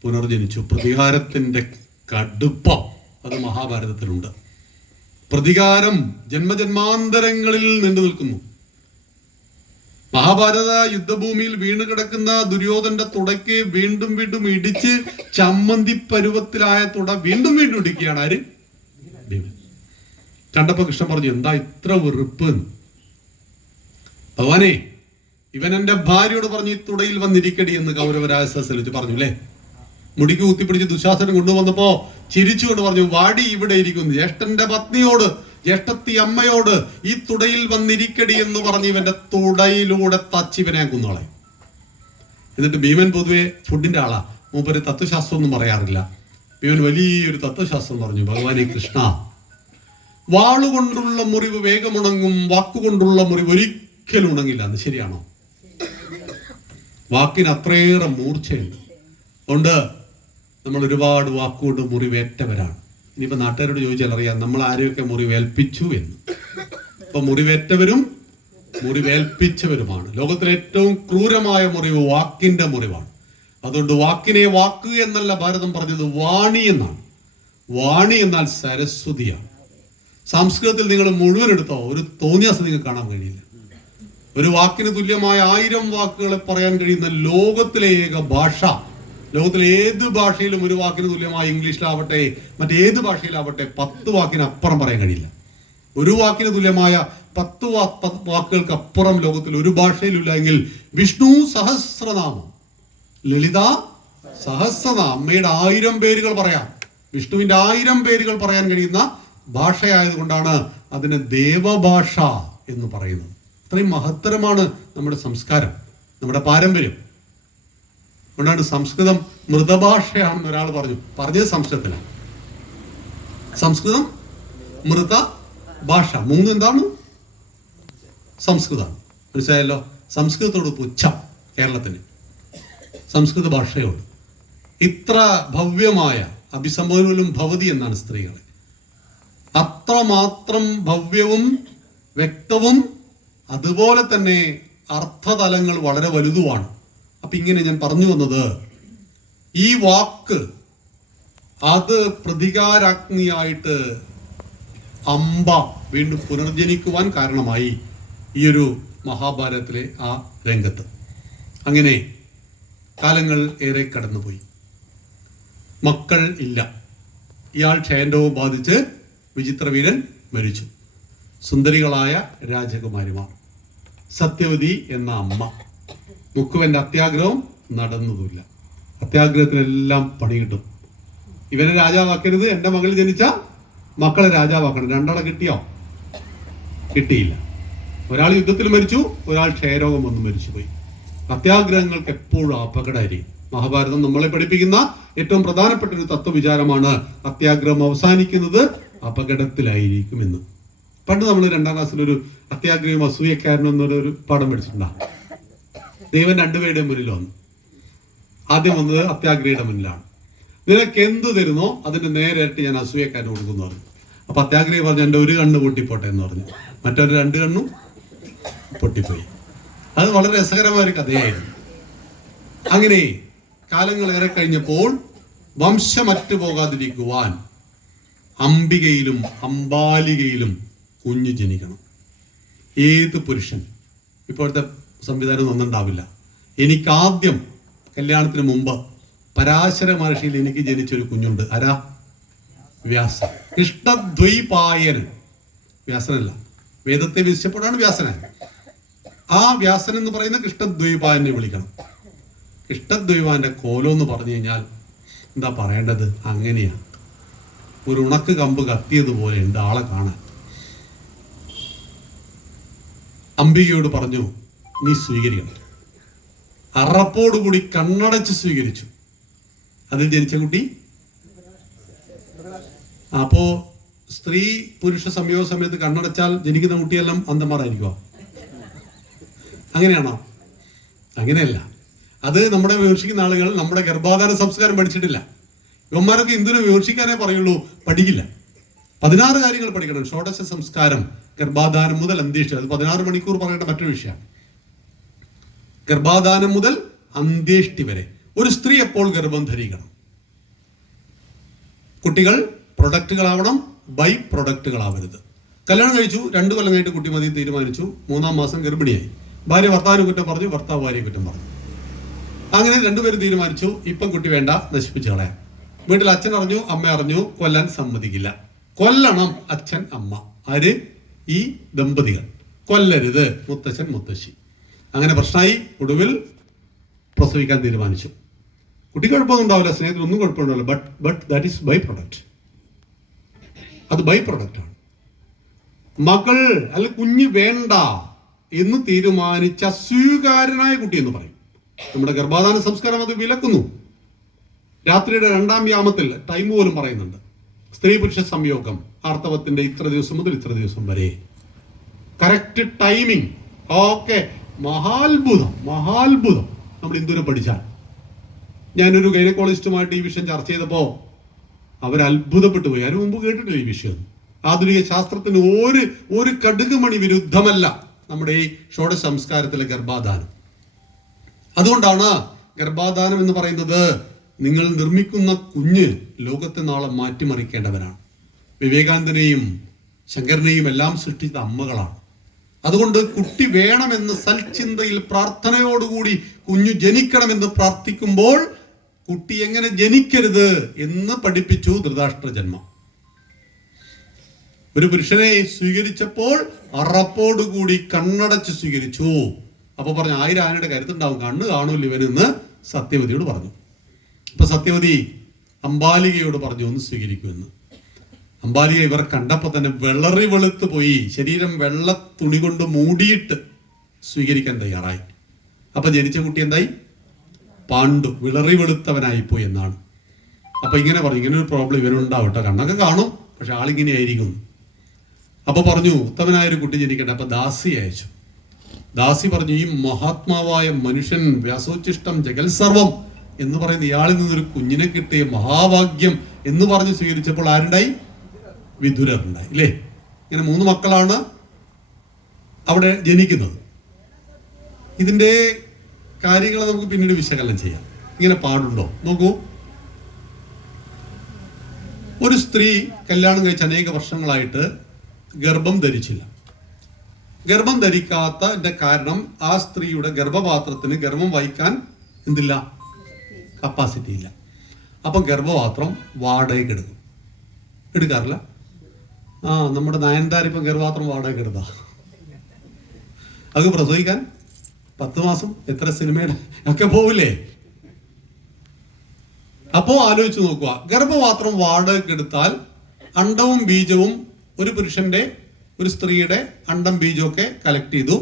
പുനർജനിച്ചു. പ്രതികാരത്തിന്റെ കടുപ്പം അത് മഹാഭാരതത്തിലുണ്ട്. പ്രതികാരം ജന്മജന്മാന്തരങ്ങളിൽ നീണ്ടു നിൽക്കുന്നു. മഹാഭാരത യുദ്ധഭൂമിയിൽ വീണ് കിടക്കുന്ന ദുര്യോധന്റെ തുടയ്ക്ക് വീണ്ടും വീണ്ടും ഇടിച്ച് ചമ്മന്തി പരുവത്തിലായ തുട വീണ്ടും വീണ്ടും ഇടിക്കുകയാണ്. ആര്? ഭീമൻ. കണ്ടപ്പോ കൃഷ്ണൻ പറഞ്ഞു, എന്താ ഇത്ര വെറുപ്പ്? ഭഗവാനെ, ഇവൻ എന്റെ ഭാര്യയോട് പറഞ്ഞു ഈ തുടയിൽ വന്നിരിക്കടി എന്ന് കൗരവരാജ പറഞ്ഞു അല്ലേ? മുടിക്ക് കുത്തിപ്പിടിച്ച് ദുശാസനം കൊണ്ടുവന്നപ്പോ ചിരിച്ചുകൊണ്ട് പറഞ്ഞു, വാടി ഇവിടെ ഇരിക്കുന്നു. ജ്യേഷ്ഠന്റെ പത്നിയോട്, ജ്യേഷ്ഠത്തി അമ്മയോട് ഈ തുടയിൽ വന്നിരിക്കടി എന്ന് പറഞ്ഞ് ഇവന്റെ തുടയിലൂടെ തച്ചിവനെ കുന്നോളെ. എന്നിട്ട് ഭീമൻ പൊതുവെ ഫുഡിന്റെ ആളാ. മൂപ്പര് തത്വശാസ്ത്രം ഒന്നും പറയാറില്ല. ഭീമൻ വലിയൊരു തത്വശാസ്ത്രം പറഞ്ഞു. ഭഗവാനെ കൃഷ്ണ, വാളുകൊണ്ടുള്ള മുറിവ് വേഗമുണങ്ങും, വാക്കുകൊണ്ടുള്ള മുറിവ് ഒരിക്കലും ഉണങ്ങില്ല എന്ന്. ശരിയാണോ? വാക്കിന് അത്രയേറെ മൂർച്ചയുണ്ട്. അതുകൊണ്ട് നമ്മൾ ഒരുപാട് വാക്കുകൊണ്ട് മുറിവേറ്റവരാണ്. ഇനിയിപ്പോ നാട്ടുകാരോട് ചോദിച്ചാൽ അറിയാം നമ്മൾ ആരെയൊക്കെ മുറിവേൽപ്പിച്ചു എന്ന്. ഇപ്പൊ മുറിവേറ്റവരും മുറിവേൽപ്പിച്ചവരുമാണ്. ലോകത്തിലെ ഏറ്റവും ക്രൂരമായ മുറിവ് വാക്കിന്റെ മുറിവാണ്. അതുകൊണ്ട് വാക്കിനെ വാക്ക് എന്നല്ല ഭാരതം പറഞ്ഞത്, വാണി എന്നാണ്. വാണി എന്നാൽ സരസ്വതിയാണ്. സംസ്കൃതത്തിൽ നിങ്ങൾ മുഴുവൻ എടുത്തോ, ഒരു തോന്നിയാസം നിങ്ങൾക്ക് കാണാൻ കഴിയില്ല. ഒരു വാക്കിന് തുല്യമായ 1000 വാക്കുകളെ പറയാൻ കഴിയുന്ന ലോകത്തിലെ ഏക ഭാഷ. ലോകത്തിലെ ഏത് ഭാഷയിലും ഒരു വാക്കിന് തുല്യമായ ഇംഗ്ലീഷിലാവട്ടെ മറ്റേത് ഭാഷയിലാവട്ടെ 10 വാക്കിനപ്പുറം പറയാൻ കഴിയില്ല. ഒരു വാക്കിന് തുല്യമായ 10 വാക്കുകൾക്ക് അപ്പുറം ലോകത്തിൽ ഒരു ഭാഷയിലില്ല. എങ്കിൽ വിഷ്ണു സഹസ്രനാമം, ലളിത സഹസ്രനാമം, അമ്മയുടെ 1000 പേരുകൾ പറയാം. വിഷ്ണുവിന്റെ 1000 പേരുകൾ പറയാൻ കഴിയുന്ന ഭാഷയായതുകൊണ്ടാണ് അതിന് ദേവഭാഷ എന്ന് പറയുന്നത്. അത്രയും മഹത്തരമാണ് നമ്മുടെ സംസ്കാരം, നമ്മുടെ പാരമ്പര്യം. അതുകൊണ്ടാണ് സംസ്കൃതം മൃതഭാഷയാണെന്ന് ഒരാൾ പറഞ്ഞത് സംസ്കൃതത്തിലാണ്. സംസ്കൃതം മൃത ഭാഷ. 3 എന്താണ്? സംസ്കൃതമാണ്. മനസ്സിലായല്ലോ? സംസ്കൃതത്തോട് പുച്ഛം കേരളത്തിന്, സംസ്കൃത ഭാഷയോട്. ഇത്ര ഭവ്യമായ അഭിസംബോധനയിലും ഭവതി എന്നാണ് സ്ത്രീകളെ. അത്രമാത്രം ഭവ്യവും വ്യക്തവും അതുപോലെ തന്നെ അർത്ഥതലങ്ങൾ വളരെ വലുതുമാണ്. അപ്പൊ ഇങ്ങനെ ഞാൻ പറഞ്ഞു വന്നത്, ഈ വാക്ക് അത് പ്രതികാരാഗ്നിയായിട്ട് അംബ വീണ്ടും പുനർജനിക്കുവാൻ കാരണമായി ഈ ഒരു മഹാഭാരതത്തിലെ ആ രംഗത്ത്. അങ്ങനെ കാലങ്ങൾ ഏറെ കടന്നുപോയി. മക്കൾ ഇല്ല. ഇയാൾ ക്ഷയരോഗം ബാധിച്ച് വിചിത്രവീരൻ മരിച്ചു. സുന്ദരികളായ രാജകുമാരിമാർ, സത്യവതി എന്ന അമ്മ. മുക്കുവന്റെ അത്യാഗ്രഹം നടന്നതുമില്ല. അത്യാഗ്രഹത്തിനെല്ലാം പണി കിട്ടും. ഇവനെ രാജാവാക്കരുത്, എൻ്റെ മകൾ ജനിച്ച മക്കളെ രാജാവാക്കണം. രണ്ടാളെ കിട്ടിയോ? കിട്ടിയില്ല. ഒരാൾ യുദ്ധത്തിൽ മരിച്ചു, ഒരാൾ ക്ഷയരോഗം വന്ന് മരിച്ചുപോയി. അത്യാഗ്രഹങ്ങൾക്ക് എപ്പോഴും അപകടമായിരിക്കും. മഹാഭാരതം നമ്മളെ പഠിപ്പിക്കുന്ന ഏറ്റവും പ്രധാനപ്പെട്ട ഒരു തത്വവിചാരമാണ് അത്യാഗ്രഹം അവസാനിക്കുന്നത് അപകടത്തിലായിരിക്കുമെന്ന്. പണ്ട് നമ്മൾ 2ാം ക്ലാസ്സിലൊരു അത്യാഗ്രഹം അസൂയക്കാരനും എന്നൊരു പാഠം പഠിച്ചിട്ടുണ്ടാകും. ദൈവം രണ്ടുപേരുടെ മുന്നിൽ വന്നു. ആദ്യം വന്നത് അത്യാഗ്രഹിയുടെ മുന്നിലാണ്. നിനക്ക് എന്ത് തരുന്നോ അതിന്റെ നേരിട്ട് ഞാൻ അസൂയക്കാരന് കൊടുക്കുന്നു പറഞ്ഞു. അപ്പൊ അത്യാഗ്രഹി പറഞ്ഞു, എൻ്റെ ഒരു കണ്ണ് പൊട്ടിപ്പോട്ടെ എന്ന് പറഞ്ഞു. മറ്റൊരു 2 കണ്ണും പൊട്ടിപ്പോയി. അത് വളരെ രസകരമായ ഒരു കഥയായിരുന്നു. അങ്ങനെ കാലങ്ങൾ ഏറെ കഴിഞ്ഞപ്പോൾ വംശമറ്റു പോകാതിരിക്കുവാൻ അംബികയിലും അംബാലികയിലും കുഞ്ഞു ജനിക്കണം. ഏത് പുരുഷൻ, ഇപ്പോഴത്തെ സംവിധാനം ഒന്നുണ്ടാവില്ല. എനിക്കാദ്യം കല്യാണത്തിന് മുമ്പ് പരാശര മഹർഷിയിൽ എനിക്ക് ജനിച്ചൊരു കുഞ്ഞുണ്ട്. ആരാ? വ്യാസൻ. കൃഷ്ണദ്വൈപായനൻ. വ്യാസനല്ല, വേദത്തെ വിധിച്ചപ്പോഴാണ് വ്യാസനായത്. ആ വ്യാസൻ എന്ന് പറയുന്ന കൃഷ്ണദ്വൈപായനെ വിളിക്കണം. കൃഷ്ണദ്വൈപായന്റെ കോലം എന്ന് പറഞ്ഞു കഴിഞ്ഞാൽ എന്താ പറയേണ്ടത്? അങ്ങനെയാ, ഒരു ഉണക്ക് കമ്പ് കത്തിയതുപോലെ ഉണ്ട് ആളെ കാണാൻ. അംബികയോട് പറഞ്ഞു, നീ സ്വീകരിക്കണം. അറപ്പോടുകൂടി കണ്ണടച്ച് സ്വീകരിച്ചു. അതിൽ ജനിച്ച കുട്ടി. അപ്പോ സ്ത്രീ പുരുഷ സംയോഗ സമയത്ത് കണ്ണടച്ചാൽ ജനിക്കുന്ന കുട്ടിയെല്ലാം അന്ധന്മാരായിരിക്കുമോ? അങ്ങനെയാണോ? അങ്ങനെയല്ല. അത് നമ്മുടെ വിമർശിക്കുന്ന ആളുകൾ നമ്മുടെ ഗർഭാധാന സംസ്കാരം പഠിച്ചിട്ടില്ല. ഇവന്മാരൊക്കെ എന്തിനു വിമർശിക്കാനേ പറയുള്ളൂ, പഠിക്കില്ല. 16 കാര്യങ്ങൾ പഠിക്കണം. ഷോഡശ സംസ്കാരം, ഗർഭാധാനം മുതൽ അന്ത്യേഷ്ടി. അത് 16 മണിക്കൂർ പറയേണ്ട മറ്റൊരു വിഷയമാണ്. ഗർഭാധാനം മുതൽ അന്ത്യേഷ്ടി വരെ ഒരു സ്ത്രീ എപ്പോൾ ഗർഭം ധരിക്കണം? കുട്ടികൾ പ്രൊഡക്റ്റുകളാവണം, ബൈ പ്രൊഡക്റ്റുകളാവരുത്. കല്യാണം കഴിച്ചു, 2 കൊല്ലം കഴിഞ്ഞിട്ട് കുട്ടി മതി തീരുമാനിച്ചു. 3-ാം മാസം ഗർഭിണിയായി. ഭാര്യ ഭർത്താവിനെ കുറ്റം പറഞ്ഞു, ഭർത്താവ് ഭാര്യയെ കുറ്റം പറഞ്ഞു. അങ്ങനെ 2 പേരും തീരുമാനിച്ചു, ഇപ്പം കുട്ടി വേണ്ട, നശിപ്പിച്ചു കളയാം. വീട്ടിൽ അച്ഛൻ അറിഞ്ഞു, അമ്മ അറിഞ്ഞു, കൊല്ലാൻ സമ്മതിക്കില്ല. കൊല്ലണം അച്ഛൻ അമ്മ. ആര്? ഈ ദമ്പതികൾ. കൊല്ലരുത് മുത്തച്ഛൻ മുത്തശ്ശി. അങ്ങനെ പ്രശ്നമായി. ഒടുവിൽ പ്രസവിക്കാൻ തീരുമാനിച്ചു. കുട്ടി കുഴപ്പമൊന്നും ഉണ്ടാവില്ല, സ്നേഹത്തിലൊന്നും കുഴപ്പമുണ്ടാവില്ല. But that is byproduct. അത് ബൈ പ്രൊഡക്റ്റ് ആണ്. മകൾ അല്ല കുഞ്ഞ് വേണ്ട എന്ന് തീരുമാനിച്ച സ്വീകാര്യനായ കുട്ടി എന്ന് പറയും. നമ്മുടെ ഗർഭാധാന സംസ്കാരം അത് വിലക്കുന്നു. രാത്രിയുടെ 2-ാം യാമത്തിൽ ടൈം പോലും പറയുന്നുണ്ട്. സ്ത്രീ പുരുഷ സംയോഗം ആർത്തവത്തിന്റെ ഇത്ര ദിവസം മുതൽ ഇത്ര ദിവസം വരെ, കറക്റ്റ് ടൈമിങ്. ഓക്കെ, മഹാത്ഭുതം, മഹാത്ഭുതം. നമ്മൾ ഇന്ദുവിനെ പഠിച്ചാൽ, ഞാനൊരു ഗൈനക്കോളജിസ്റ്റുമായിട്ട് ഈ വിഷയം ചർച്ച ചെയ്തപ്പോൾ അവർ അത്ഭുതപ്പെട്ടു പോയി. അതിന് മുമ്പ് കേട്ടിട്ടില്ല ഈ വിഷയം. ആധുനിക ശാസ്ത്രത്തിന് ഒരു കടുകുമണി വിരുദ്ധമല്ല നമ്മുടെ ഈ ഷോഡശ സംസ്കാരത്തിലെ ഗർഭാധാനം. അതുകൊണ്ടാണ് ഗർഭാധാനം എന്ന് പറയുന്നത് നിങ്ങൾ നിർമ്മിക്കുന്ന കുഞ്ഞ് ലോകത്തെ നാളെ മാറ്റിമറിക്കേണ്ടവനാണ്. വിവേകാനന്ദനെയും ശങ്കരനെയും എല്ലാം സൃഷ്ടിച്ച അമ്മകളാണ്. അതുകൊണ്ട് കുട്ടി വേണമെന്ന് സൽചിന്തയിൽ പ്രാർത്ഥനയോടുകൂടി കുഞ്ഞു ജനിക്കണമെന്ന് പ്രാർത്ഥിക്കുമ്പോൾ കുട്ടി എങ്ങനെ ജനിക്കരുത് എന്ന് പഠിപ്പിച്ചു ധൃതരാഷ്ട്ര ജന്മം. ഒരു പുരുഷനെ സ്വീകരിച്ചപ്പോൾ അറപ്പോടുകൂടി കണ്ണടച്ച് സ്വീകരിച്ചു. അപ്പൊ പറഞ്ഞു 1000 ആനയുടെ കരുത്തുണ്ടാവും, കണ്ണ് കാണൂല്ല ഇവനെന്ന് സത്യവതിയോട് പറഞ്ഞു. അപ്പൊ സത്യവതി അംബാലികയോട് പറഞ്ഞു ഒന്ന് സ്വീകരിക്കുമെന്ന്. അംബാലിക ഇവർ കണ്ടപ്പോൾ തന്നെ വെള്ളറി വെളുത്ത് പോയി. ശരീരം വെള്ള തുണി കൊണ്ട് മൂടിയിട്ട് സ്വീകരിക്കാൻ തയ്യാറായി. അപ്പൊ ജനിച്ച കുട്ടി എന്തായി? പാണ്ഡു, വിളറി വെളുത്തവനായിപ്പോയി എന്നാണ്. അപ്പൊ ഇങ്ങനെ പറഞ്ഞു, ഇങ്ങനെ ഒരു പ്രോബ്ലം ഇവനുണ്ടാവട്ടെ, കണ്ണൊക്കെ കാണും പക്ഷെ ആളിങ്ങനെ ആയിരിക്കും. അപ്പൊ പറഞ്ഞു ഉത്തമനായ ഒരു കുട്ടി ജനിക്കട്ടെ. അപ്പൊ ദാസി അയച്ചു. ദാസി പറഞ്ഞു, ഈ മഹാത്മാവായ മനുഷ്യൻ വ്യാസോച്ഛിഷ്ടം ജഗൽ സർവം എന്ന് പറയുന്ന ഇയാളിൽ നിന്നൊരു കുഞ്ഞിനെ കിട്ടിയ മഹാഭാഗ്യം എന്ന് പറഞ്ഞ് സ്വീകരിച്ചപ്പോൾ ആരുണ്ടായി? വിദുരരുണ്ടായി. ഇല്ലേ? ഇങ്ങനെ 3 മക്കളാണ് അവിടെ ജനിക്കുന്നത്. ഇതിന്റെ കാര്യങ്ങൾ നമുക്ക് പിന്നീട് വിശകലനം ചെയ്യാം. ഇങ്ങനെ പാടുണ്ടോ നോക്കൂ. ഒരു സ്ത്രീ കല്യാണം കഴിച്ച് അനേക വർഷങ്ങളായിട്ട് ഗർഭം ധരിച്ചില്ല. ഗർഭം ധരിക്കാത്തതിന്റെ കാരണം ആ സ്ത്രീയുടെ ഗർഭപാത്രത്തിന് ഗർഭം വഹിക്കാൻ എന്തില്ല? കപ്പാസിറ്റി ഇല്ല. അപ്പം ഗർഭപാത്രം വാടകയ്ക്ക് എടുക്കും. എടുക്കാറില്ല? നമ്മുടെ നയൻതാര ഇപ്പം ഗർഭപാത്രം വാടകയ്ക്ക് എടുത്താ. അത് പ്രസവിക്കാൻ 10 മാസം എത്ര സിനിമയുടെ ഒക്കെ പോവില്ലേ? അപ്പോ ആലോചിച്ച് നോക്കുക, ഗർഭപാത്രം വാടകയ്ക്ക് എടുത്താൽ അണ്ടവും ബീജവും ഒരു പുരുഷന്റെ ഒരു സ്ത്രീയുടെ അണ്ടം ബീജമൊക്കെ കളക്ട് ചെയ്തു.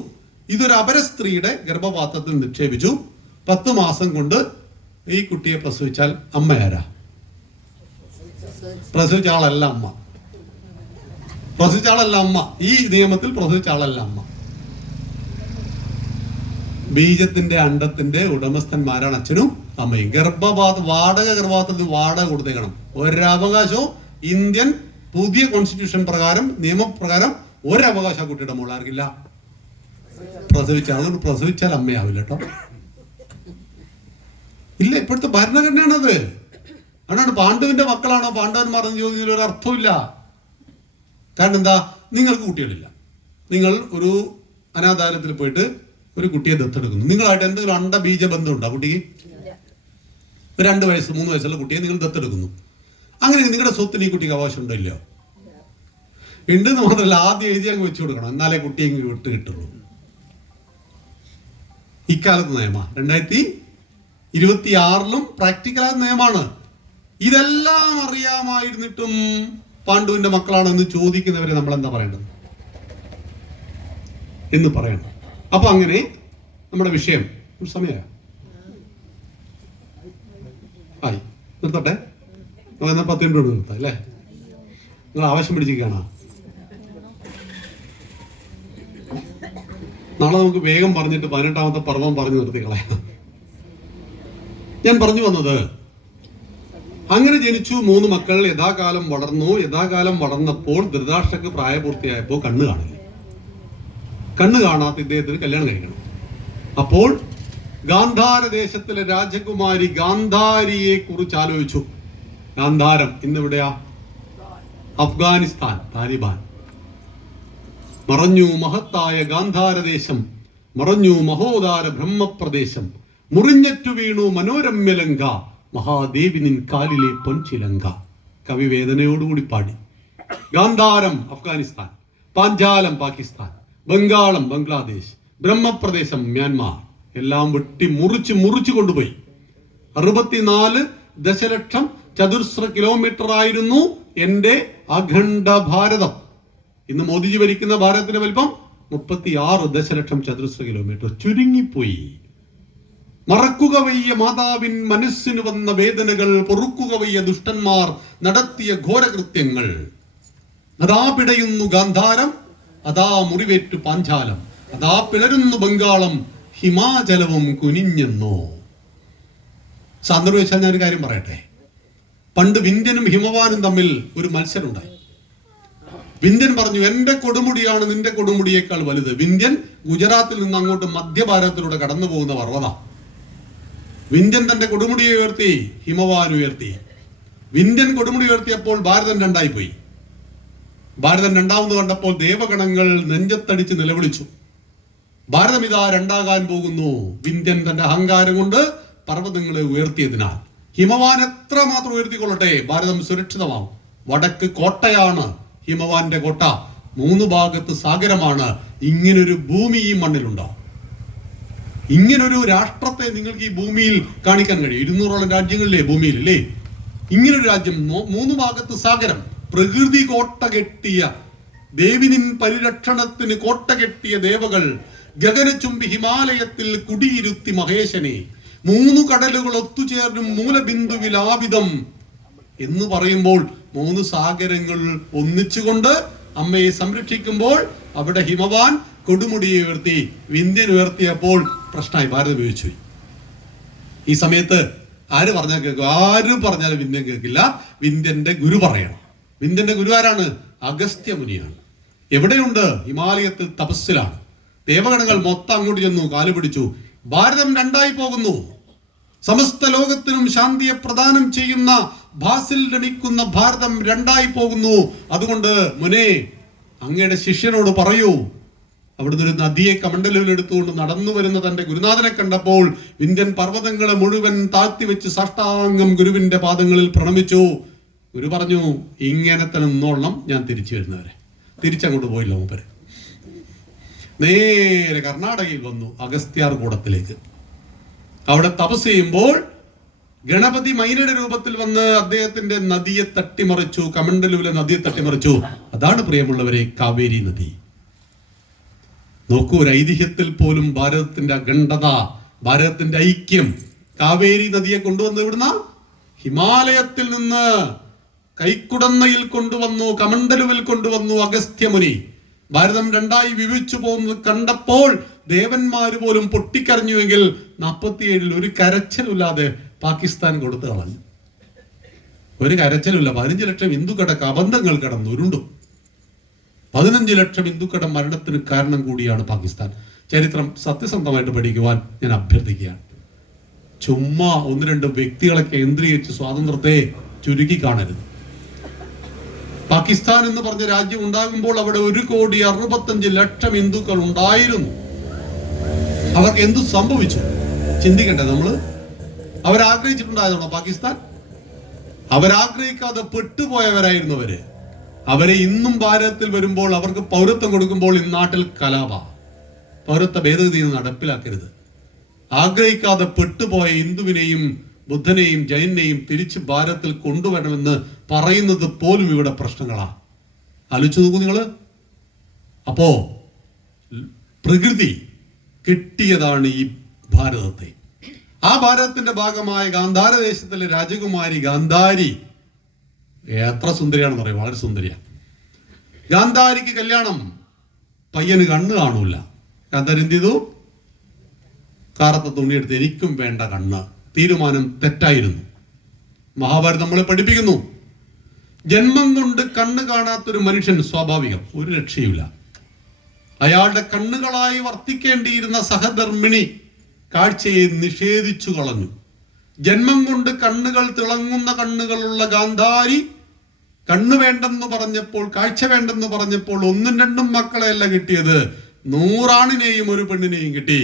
ഇതൊരു അപര സ്ത്രീയുടെ ഗർഭപാത്രത്തിൽ നിക്ഷേപിച്ചു. 10 മാസം കൊണ്ട് ഈ കുട്ടിയെ പ്രസവിച്ചാൽ അമ്മയാരാ? പ്രസവിച്ച ആളല്ല അമ്മ. പ്രസവിച്ച ആളല്ല അമ്മ. ഈ നിയമത്തിൽ പ്രസവിച്ച ആളല്ല അമ്മ. ബീജത്തിന്റെ അണ്ടത്തിന്റെ ഉടമസ്ഥന്മാരാണ് അച്ഛനും അമ്മയും. ഗർഭപാത്രത്തിന് വാടക കൊടുത്തേക്കണം. ഒരവകാശവും ഇന്ത്യൻ പുതിയ കോൺസ്റ്റിറ്റ്യൂഷൻ പ്രകാരം, നിയമപ്രകാരം ഒരവകാശം കുട്ടിയുടെ മോൾ ആർക്കില്ല. അതുകൊണ്ട് പ്രസവിച്ചാൽ അമ്മയാവില്ല കേട്ടോ. ഇല്ല, ഇപ്പോഴത്തെ ഭരണഘടനയാണത്. അതുകൊണ്ടാണ് പാണ്ഡുവിന്റെ മക്കളാണോ പാണ്ഡവന്മാർ എന്ന് ചോദിച്ചതിൽ ഒരു അർത്ഥമില്ല. കാരണം എന്താ? നിങ്ങൾക്ക് കുട്ടികളില്ല. നിങ്ങൾ ഒരു അനാഥാലയത്തിൽ പോയിട്ട് ഒരു കുട്ടിയെ ദത്തെടുക്കുന്നു. നിങ്ങളായിട്ട് എന്തെങ്കിലും അണ്ടബീജ ബന്ധമുണ്ടോ കുട്ടിക്ക്? 2 വയസ്സ് 3 വയസ്സുള്ള കുട്ടിയെ നിങ്ങൾ ദത്തെടുക്കുന്നു. അങ്ങനെ നിങ്ങളുടെ സ്വത്തിന് ഈ കുട്ടിക്ക് അവകാശം ഉണ്ടോ? ഇല്ലയോ? ഉണ്ടെന്ന് മാത്രമല്ല, ആദ്യം എഴുതി അങ്ങ് വെച്ചു കൊടുക്കണം. എന്നാലേ കുട്ടിയെ വിട്ട് കിട്ടുള്ളൂ. ഇക്കാലത്ത് നിയമമാണ്. 2026 പ്രാക്ടിക്കലായ നിയമമാണ്. ഇതെല്ലാം അറിയാമായിരുന്നിട്ടും പാണ്ഡുവിന്റെ മക്കളാണോ എന്ന് ചോദിക്കുന്നവരെ നമ്മൾ എന്താ പറയേണ്ടത് എന്ന് പറയണം. അപ്പൊ അങ്ങനെ നമ്മുടെ വിഷയം സമയമായി നിർത്തട്ടെ. എന്നാൽ 10 മിനിറ്റ് നിർത്താം അല്ലേ? നിങ്ങൾ ആവശ്യം പിടിച്ചിരിക്കുകയാണോ? നാളെ നമുക്ക് വേഗം പറഞ്ഞിട്ട് 18ാമത്തെ പർവ്വം പറഞ്ഞു നിർത്തിക്കളയാം. ഞാൻ പറഞ്ഞു വന്നത്, അങ്ങനെ ജനിച്ചു 3 മക്കൾ. യഥാകാലം വളർന്നു. യഥാകാലം വളർന്നപ്പോൾ ധൃതരാഷ്ട്രക്ക് പ്രായപൂർത്തിയായപ്പോൾ കണ്ണ് കാണില്ല. കണ്ണ് കാണാത്ത ഇദ്ദേഹത്തിന് കല്യാണം കഴിക്കണം. അപ്പോൾ ഗാന്ധാര ദേശത്തിലെ രാജകുമാരി ഗാന്ധാരിയെ കുറിച്ച് ആലോചിച്ചു. ഗാന്ധാരം ഇന്നിവിടെയാ? അഫ്ഗാനിസ്ഥാൻ. താലിബാൻ. മറഞ്ഞു മഹത്തായ ഗാന്ധാരദേശം, മറഞ്ഞു മഹോദാര ബ്രഹ്മപ്രദേശം, മുറിഞ്ഞറ്റു വീണു മനോരമ്യലങ്ക, മഹാദേവി നിൻ കാലിലെ പൊൻചിലങ്ക. കവി വേദനയോടുകൂടി പാടി. ഗാന്ധാരം അഫ്ഗാനിസ്ഥാൻ, പാഞ്ചാലം പാകിസ്ഥാൻ, ബംഗാളം ബംഗ്ലാദേശ്, ബ്രഹ്മപ്രദേശം മ്യാൻമാർ എല്ലാം വെട്ടി മുറിച്ചു കൊണ്ടുപോയി. 64 ദശലക്ഷം ചതുരശ്ര കിലോമീറ്റർ ആയിരുന്നു എന്റെ അഖണ്ഡ ഭാരതം. ഇന്ന് മോദിജി ഭരിക്കുന്ന ഭാരതത്തിന്റെ വലിപ്പം 36 ദശലക്ഷം ചതുരശ്ര കിലോമീറ്റർ. ചുരുങ്ങിപ്പോയി. മറക്കുക വയ്യ മാതാവിൻ മനസ്സിന് വന്ന വേദനകൾ, പൊറുക്കുക വയ്യ ദുഷ്ടന്മാർ നടത്തിയ ഘോരകൃത്യങ്ങൾ. അതാ പിടയുന്നു ഗാന്ധാരം, അതാ മുറിവേറ്റു പാഞ്ചാലം, അതാ പിളരുന്നു ബംഗാളം, ഹിമാചലവും കുനിഞ്ഞെന്നോ. സാന്ദർഭം വെച്ചാൽ ഞാനൊരു കാര്യം പറയട്ടെ. പണ്ട് വിന്ധ്യനും ഹിമവാനും തമ്മിൽ ഒരു മത്സരം ഉണ്ടായി. വിന്ധ്യൻ പറഞ്ഞു, എന്റെ കൊടുമുടിയാണ് നിന്റെ കൊടുമുടിയേക്കാൾ വലുത്. വിന്ധ്യൻ ഗുജറാത്തിൽ നിന്ന് അങ്ങോട്ട് മധ്യഭാരതത്തിലൂടെ കടന്നു പോകുന്ന പർവ്വത. വിന്ധ്യൻ തന്റെ കൊടുമുടിയെ ഉയർത്തി, ഹിമവാൻ ഉയർത്തി. വിന്ധ്യൻ കൊടുമുടി ഉയർത്തിയപ്പോൾ ഭാരതം 2ആയി പോയി. ഭാരതം 2ാമെന്ന് കണ്ടപ്പോൾ ദേവഗണങ്ങൾ നെഞ്ചത്തടിച്ച് നിലവിളിച്ചു. ഭാരതം ഇതാ 2ആകാൻ പോകുന്നു. വിന്ധ്യൻ തന്റെ അഹങ്കാരം കൊണ്ട് പർവ്വതങ്ങളെ ഉയർത്തിയതിനാൽ. ഹിമവാൻ എത്ര മാത്രം ഉയർത്തിക്കൊള്ളട്ടെ, ഭാരതം സുരക്ഷിതമാവും. വടക്ക് കോട്ടയാണ് ഹിമവാന്റെ കോട്ട, 3 ഭാഗത്ത് സാഗരമാണ്. ഇങ്ങനൊരു ഭൂമി ഈ മണ്ണിലുണ്ടോ? ഇങ്ങനൊരു രാഷ്ട്രത്തെ നിങ്ങൾക്ക് ഈ ഭൂമിയിൽ കാണിക്കാൻ കഴിയും? 200ഓളം രാജ്യങ്ങളിലെ ഭൂമിയിൽ അല്ലേ? ഇങ്ങനൊരു രാജ്യം, 3 ഭാഗത്ത് സാഗരം, പ്രകൃതി കോട്ട കെട്ടിയ, ദേവിനിൻ പരിരക്ഷണത്തിന് കോട്ട കെട്ടിയ ദേവകൾ, ഗഗനചുംബി ഹിമാലയത്തിൽ കുടിയിരുത്തി മഹേശനെ, 3 കടലുകൾ ഒത്തുചേർന്നും മൂലബിന്ദുവിലാവിധം എന്ന് പറയുമ്പോൾ 3 സാഗരങ്ങൾ ഒന്നിച്ചുകൊണ്ട് അമ്മയെ സംരക്ഷിക്കുമ്പോൾ അവിടെ ഹിമവാൻ കൊടുമുടിയെ ഉയർത്തി, വിന്ധ്യൻ ഉയർത്തിയപ്പോൾ പ്രശ്നമായി, ഭാരതം ഉപയോഗിച്ചു. ഈ സമയത്ത് ആര് പറഞ്ഞാൽ കേൾക്കും? ആരും പറഞ്ഞാലും വിന്ധ്യൻ കേൾക്കില്ല. വിന്ധ്യന്റെ ഗുരു പറയണം. വിന്ധ്യന്റെ ഗുരു ആരാണ്? അഗസ്ത്യ മുനിയാണ്. എവിടെയുണ്ട്? ഹിമാലയത്തിൽ തപസ്സിലാണ്. ദേവഗണങ്ങൾ മൊത്തം അങ്ങോട്ട് ചെന്നു, കാല് പിടിച്ചു. ഭാരതം രണ്ടായി പോകുന്നു. സമസ്ത ലോകത്തിനും ശാന്തിയെ പ്രദാനം ചെയ്യുന്ന, ഭാസിൽ രമിക്കുന്ന ഭാരതം രണ്ടായി പോകുന്നു. അതുകൊണ്ട് മുനെ, അങ്ങയുടെ ശിഷ്യനോട് പറയൂ. അവിടുന്ന് ഒരു നദിയെ കമണ്ഡലൂരിൽ എടുത്തുകൊണ്ട് നടന്നു വരുന്ന തന്റെ ഗുരുനാഥനെ കണ്ടപ്പോൾ വിന്ധ്യൻ പർവ്വതങ്ങളെ മുഴുവൻ താഴ്ത്തി വെച്ച് സാഷ്ടാംഗം ഗുരുവിന്റെ പാദങ്ങളിൽ പ്രണമിച്ചു. ഗുരു പറഞ്ഞു, ഇങ്ങനെ തന്നെ നിന്നോളണം, ഞാൻ തിരിച്ചു വരുന്നവരെ. തിരിച്ചങ്ങോട്ട് പോയില്ല മൂപ്പര്. നേരെ കർണാടകയിൽ വന്നു, അഗസ്ത്യാർ കൂടത്തിലേക്ക്. അവിടെ തപസ് ചെയ്യുമ്പോൾ ഗണപതി മൈനയുടെ രൂപത്തിൽ വന്ന് അദ്ദേഹത്തിന്റെ നദിയെ തട്ടിമറിച്ചു, കമണ്ഡലൂരിലെ നദിയെ തട്ടിമറിച്ചു. അതാണ് പ്രിയമുള്ളവരെ കാവേരി നദി. നോക്കൂ, ഒരു ഐതിഹ്യത്തിൽ പോലും ഭാരതത്തിന്റെ അഖണ്ഡത, ഭാരതത്തിന്റെ ഐക്യം കാവേരി നദിയെ കൊണ്ടുവന്ന് ഇവിടുന്ന ഹിമാലയത്തിൽ നിന്ന് കൈക്കുടന്നയിൽ കൊണ്ടുവന്നു, കമണ്ഡലുവിൽ കൊണ്ടുവന്നു അഗസ്ത്യമുനി. ഭാരതം രണ്ടായി വിഭജിച്ചു പോകുന്നത് കണ്ടപ്പോൾ ദേവന്മാര് പോലും പൊട്ടിക്കരഞ്ഞുവെങ്കിൽ 47 ഒരു കരച്ചിലില്ലാതെ പാകിസ്ഥാൻ കൊടുത്തു കളഞ്ഞു. ഒരു കരച്ചിലില്ല. 15 ലക്ഷം ഹിന്ദുക്കളുടെ കബന്ധങ്ങൾ കടന്നു ഉരുണ്ടു. 15 ലക്ഷം ഹിന്ദുക്കളുടെ മരണത്തിന് കാരണം കൂടിയാണ് പാകിസ്ഥാൻ. ചരിത്രം സത്യസന്ധമായിട്ട് പഠിക്കുവാൻ ഞാൻ അഭ്യർത്ഥിക്കുകയാണ്. ചുമ്മാ 1-2 വ്യക്തികളെ കേന്ദ്രീകരിച്ച് സ്വാതന്ത്ര്യത്തെ ചുരുക്കി കാണരുത്. പാകിസ്ഥാൻ എന്ന് പറഞ്ഞ രാജ്യം ഉണ്ടാകുമ്പോൾ അവിടെ 1,65,00,000 ഹിന്ദുക്കൾ ഉണ്ടായിരുന്നു. അവർക്ക് എന്തു സംഭവിച്ചു ചിന്തിക്കണ്ടേ നമ്മള്? അവരാഗ്രഹിച്ചിട്ടുണ്ടായതാണോ പാകിസ്ഥാൻ? അവരാഗ്രഹിക്കാതെ പെട്ടുപോയവരായിരുന്നു അവര്. അവരെ ഇന്നും ഭാരതത്തിൽ വരുമ്പോൾ അവർക്ക് പൗരത്വം കൊടുക്കുമ്പോൾ ഈ നാട്ടിൽ കലാപ. പൗരത്വ ഭേദഗതി നടപ്പിലാക്കരുത്. ആഗ്രഹിക്കാതെ പെട്ടുപോയ ഹിന്ദുവിനെയും ബുദ്ധനെയും ജൈനെയും തിരിച്ച് ഭാരതത്തിൽ കൊണ്ടുവരണമെന്ന് പറയുന്നത് പോലും ഇവിടെ പ്രശ്നങ്ങളാ. ആലോചിച്ച് നോക്കൂ നിങ്ങള്. അപ്പോ പ്രകൃതി കിട്ടിയതാണ് ഈ ഭാരതത്തെ. ആ ഭാരതത്തിന്റെ ഭാഗമായ ഗാന്ധാര ദേശത്തിലെ രാജകുമാരി ഗാന്ധാരി എത്ര സുന്ദരിയാണെന്ന് പറയും, വളരെ സുന്ദരിയാണ്. ഗാന്ധാരിക്ക് കല്യാണം, പയ്യന് കണ്ണ് കാണൂല. ഗാന്ധാരി എന്ത് ചെയ്തു? കാറത്തെ തുണിയെടുത്ത്, എനിക്കും വേണ്ട കണ്ണ്. തീരുമാനം തെറ്റായിരുന്നു. മഹാഭാരതം നമ്മളെ പഠിപ്പിക്കുന്നു, ജന്മം കൊണ്ട് കണ്ണ് കാണാത്തൊരു മനുഷ്യൻ സ്വാഭാവികം, ഒരു രക്ഷയുമില്ല. അയാളുടെ കണ്ണുകളായി വർത്തിക്കേണ്ടിയിരുന്ന സഹധർമ്മിണി കാഴ്ചയെ നിഷേധിച്ചു കളഞ്ഞു. ജന്മം കൊണ്ട് കണ്ണുകൾ, തിളങ്ങുന്ന കണ്ണുകളുള്ള ഗാന്ധാരി കണ്ണ് വേണ്ടെന്ന് പറഞ്ഞപ്പോൾ, കാഴ്ച വേണ്ടെന്ന് പറഞ്ഞപ്പോൾ 1-2 മക്കളെയല്ല കിട്ടിയത്, 100 ആണിനെയും ഒരു പെണ്ണിനെയും കിട്ടി.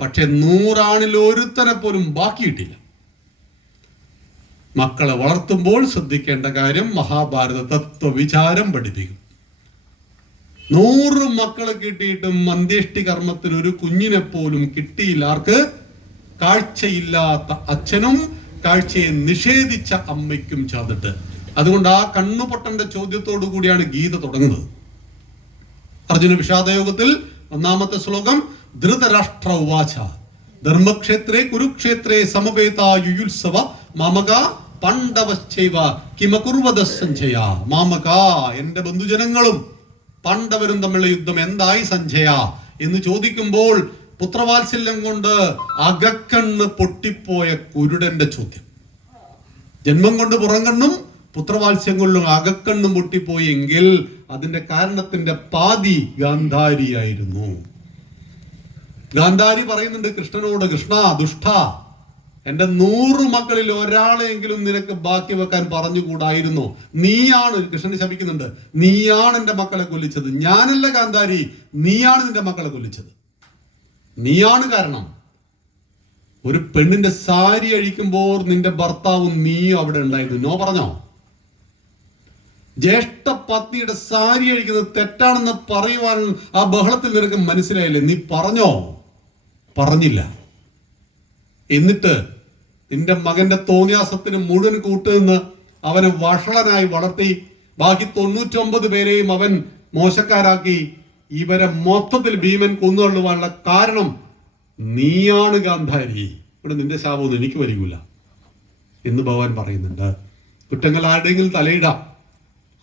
പക്ഷെ 100 ആണിൽ ഒരുത്തനെ പോലും ബാക്കി കിട്ടില്ല. മക്കളെ വളർത്തുമ്പോൾ ശ്രദ്ധിക്കേണ്ട കാര്യം, മഹാഭാരത തത്വവിചാരം പഠിപ്പിക്കും. 100 മക്കളെ കിട്ടിയിട്ടും അന്ത്യേഷ്ടി കർമ്മത്തിന് ഒരു കുഞ്ഞിനെ പോലും കിട്ടിയില്ല. ആർക്ക്? കാഴ്ചയില്ലാത്ത അച്ഛനും കാഴ്ചയെ നിഷേധിച്ച അമ്മയ്ക്കും ചേർന്നിട്ട്. അതുകൊണ്ട് ആ കണ്ണുപൊട്ടന്റെ ചോദ്യത്തോടു കൂടിയാണ് ഗീത തുടങ്ങുന്നത്. അർജുന വിഷാദയോഗത്തിൽ 1-ാമത്തെ ശ്ലോകം, ധൃതരാഷ്ട്ര ഉവാച ധർമ്മക്ഷേത്രേ കുരുക്ഷേത്രേ സമവേതാ യുയുത്സവ മാമക പാണ്ഡവശ്ചൈവ കിമകുർവദ സഞ്ജയ. മാമക, എന്റെ ബന്ധുജനങ്ങളും പാണ്ഡവരും തമ്മിലുള്ള യുദ്ധം എന്തായി സഞ്ജയ എന്ന് ചോദിക്കുമ്പോൾ പുത്രവാത്സല്യം കൊണ്ട് അകക്കണ്ണ് പൊട്ടിപ്പോയ കുരുടന്റെ ചോദ്യം. ജന്മം കൊണ്ട് പുറംകണ്ണും പുത്രവാത്സ്യം കൊണ്ടും അകക്കണ്ണും പൊട്ടിപ്പോയി എങ്കിൽ അതിന്റെ കാരണത്തിന്റെ പാതി ഗാന്ധാരിയായിരുന്നു. ഗാന്ധാരി പറയുന്നുണ്ട് കൃഷ്ണനോട്, കൃഷ്ണ ദുഷ്ട, എന്റെ 100 മക്കളിൽ ഒരാളെങ്കിലും നിനക്ക് ബാക്കി വെക്കാൻ പറഞ്ഞുകൂടായിരുന്നു. നീയാണ്, കൃഷ്ണനെ ശപിക്കുന്നുണ്ട്, നീയാണ് എന്റെ മക്കളെ കൊല്ലിച്ചത്, ഞാനല്ല ഗാന്ധാരി, നീയാണ് നിന്റെ മക്കളെ കൊല്ലിച്ചത്, നീയാണ് കാരണം. ഒരു പെണ്ണിന്റെ സാരി അഴിക്കുമ്പോൾ നിന്റെ ഭർത്താവും നീയും അവിടെ ഉണ്ടായിരുന്നു, നോ പറഞ്ഞോ? ജ്യേഷ്ഠ പത്നിയുടെ സാരി അഴിക്കുന്നത് തെറ്റാണെന്ന് പറയുവാൻ ആ ബഹളത്തിൽ നിനക്ക് മനസ്സിലായില്ലേ? നീ പറഞ്ഞോ? പറഞ്ഞില്ല. എന്നിട്ട് നിന്റെ മകന്റെ തോന്നിയാസത്തിന് മുഴുവൻ കൂട്ടുനിന്ന് അവനെ വഷളനായി വളർത്തി ബാക്കി 99 പേരെയും അവൻ മോശക്കാരാക്കി. ഇവരെ മൊത്തത്തിൽ ഭീമൻ കൊന്നുകൊള്ളുവാനുള്ള കാരണം നീയാണ് ഗാന്ധാരി. ഇവിടെ നിന്റെ ശാപമൊന്നും എനിക്ക് വരില്ല എന്ന് ഭഗവാൻ പറയുന്നുണ്ട്. കുറ്റങ്ങൾ ആരുടെയെങ്കിലും തലയിടാം,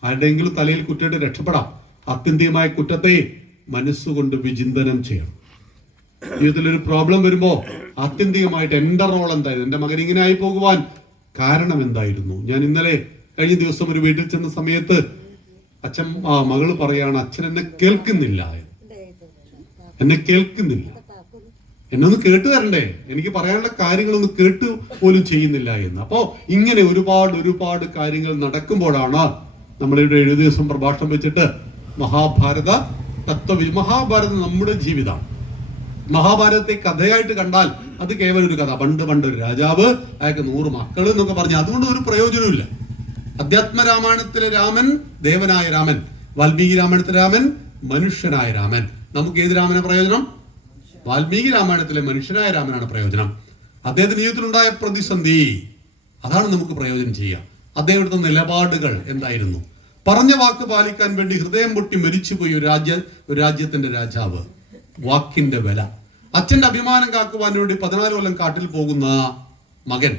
ആരുടെയെങ്കിലും തലയിൽ കുറ്റമായിട്ട് രക്ഷപ്പെടാം. ആത്യന്തികമായ കുറ്റത്തെ മനസ്സുകൊണ്ട് വിചിന്തനം ചെയ്യണം. ജീവിതത്തിലൊരു പ്രോബ്ലം വരുമ്പോ ആത്യന്തികമായിട്ട് എന്റെ റോൾ എന്തായിരുന്നു, എന്റെ മകൻ ഇങ്ങനെ ആയി പോകുവാൻ കാരണം എന്തായിരുന്നു. ഞാൻ ഇന്നലെ കഴിഞ്ഞ ദിവസം ഒരു വീട്ടിൽ ചെന്ന സമയത്ത് മകള് പറയാണ്, അച്ഛൻ എന്നെ കേൾക്കുന്നില്ല, എന്നെ കേൾക്കുന്നില്ല, എന്നെ ഒന്ന് കേട്ടു തരണ്ടേ, എനിക്ക് പറയാനുള്ള കാര്യങ്ങളൊന്നും കേട്ടു പോലും ചെയ്യുന്നില്ല എന്ന്. അപ്പോ ഇങ്ങനെ ഒരുപാട് കാര്യങ്ങൾ നടക്കുമ്പോഴാണ് നമ്മളിവിടെ 7 ദിവസം പ്രഭാഷണം വെച്ചിട്ട് മഹാഭാരത മഹാഭാരതം നമ്മുടെ ജീവിതമാണ്. മഹാഭാരതത്തെ കഥയായിട്ട് കണ്ടാൽ അത് കേവലം ഒരു കഥ. പണ്ട് ഒരു രാജാവ്, അയാൾക്ക് 100 മക്കൾ എന്നൊക്കെ പറഞ്ഞു, അതുകൊണ്ട് ഒരു പ്രയോജനമില്ല. അധ്യാത്മരാമായണത്തിലെ രാമൻ ദേവനായ രാമൻ, വാൽമീകി രാമായണത്തിലെ രാമൻ മനുഷ്യനായ രാമൻ. നമുക്ക് ഏത് രാമന പ്രയോജനം? വാൽമീകി രാമായണത്തിലെ മനുഷ്യനായ രാമനാണ് പ്രയോജനം. അദ്ദേഹത്തിന്റെ ജീവിതത്തിലുണ്ടായ പ്രതിസന്ധി, അതാണ് നമുക്ക് പ്രയോജനം ചെയ്യുക. അദ്ദേഹത്തിന്റെ നിലപാടുകൾ എന്തായിരുന്നു? പറഞ്ഞ വാക്ക് പാലിക്കാൻ വേണ്ടി ഹൃദയം പൊട്ടി മരിച്ചുപോയി ഒരു രാജ്യത്തിന്റെ രാജാവ്. വാക്കിന്റെ വില. അച്ഛന്റെ അഭിമാനം കാക്കുവാൻ വേണ്ടി 14 കൊല്ലം കാട്ടിൽ പോകുന്ന മകൻ,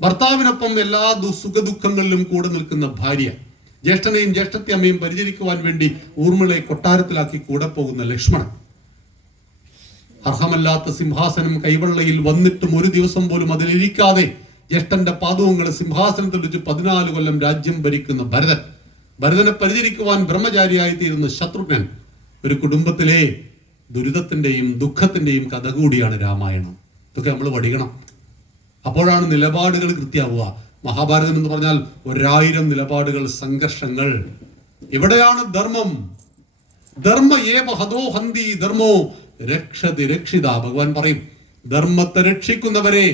ഭർത്താവിനൊപ്പം എല്ലാ സുഖദുഃഖങ്ങളിലും കൂടെ നിൽക്കുന്ന ഭാര്യ, ജ്യേഷ്ഠനെയും ജ്യേഷ്ഠത്തിയമ്മയും പരിചരിക്കുവാൻ വേണ്ടി ഊർമിളയെ കൊട്ടാരത്തിലാക്കി കൂടെ പോകുന്ന ലക്ഷ്മണൻ, അർഹമല്ലാത്ത സിംഹാസനം കൈവെള്ളയിൽ വന്നിട്ടും ഒരു ദിവസം പോലും അതിലിരിക്കാതെ ജ്യേഷ്ഠന്റെ പാദവങ്ങളെ സിംഹാസനത്തിൽ വെച്ച് 14 കൊല്ലം രാജ്യം ഭരിക്കുന്ന ഭരതനെ പരിചരിക്കുവാൻ ബ്രഹ്മചാരിയായി തീരുന്ന ശത്രുഘ്നൻ. ഒരു കുടുംബത്തിലെ ദുരിതത്തിന്റെയും ദുഃഖത്തിന്റെയും കഥ കൂടിയാണ് രാമായണം. ഇതൊക്കെ നമ്മൾ പഠിക്കണം. അപ്പോഴാണ് നിലപാടുകൾ കൃത്യമാവുക. മഹാഭാരതം എന്ന് പറഞ്ഞാൽ 1000 നിലപാടുകൾ, സംഘർഷങ്ങൾ. ഇവിടെയാണ് ധർമ്മം. ധർമ്മോ രക്ഷതി രക്ഷിത. ഭഗവാൻ പറയും, ധർമ്മത്തെ രക്ഷിക്കുന്നവരെ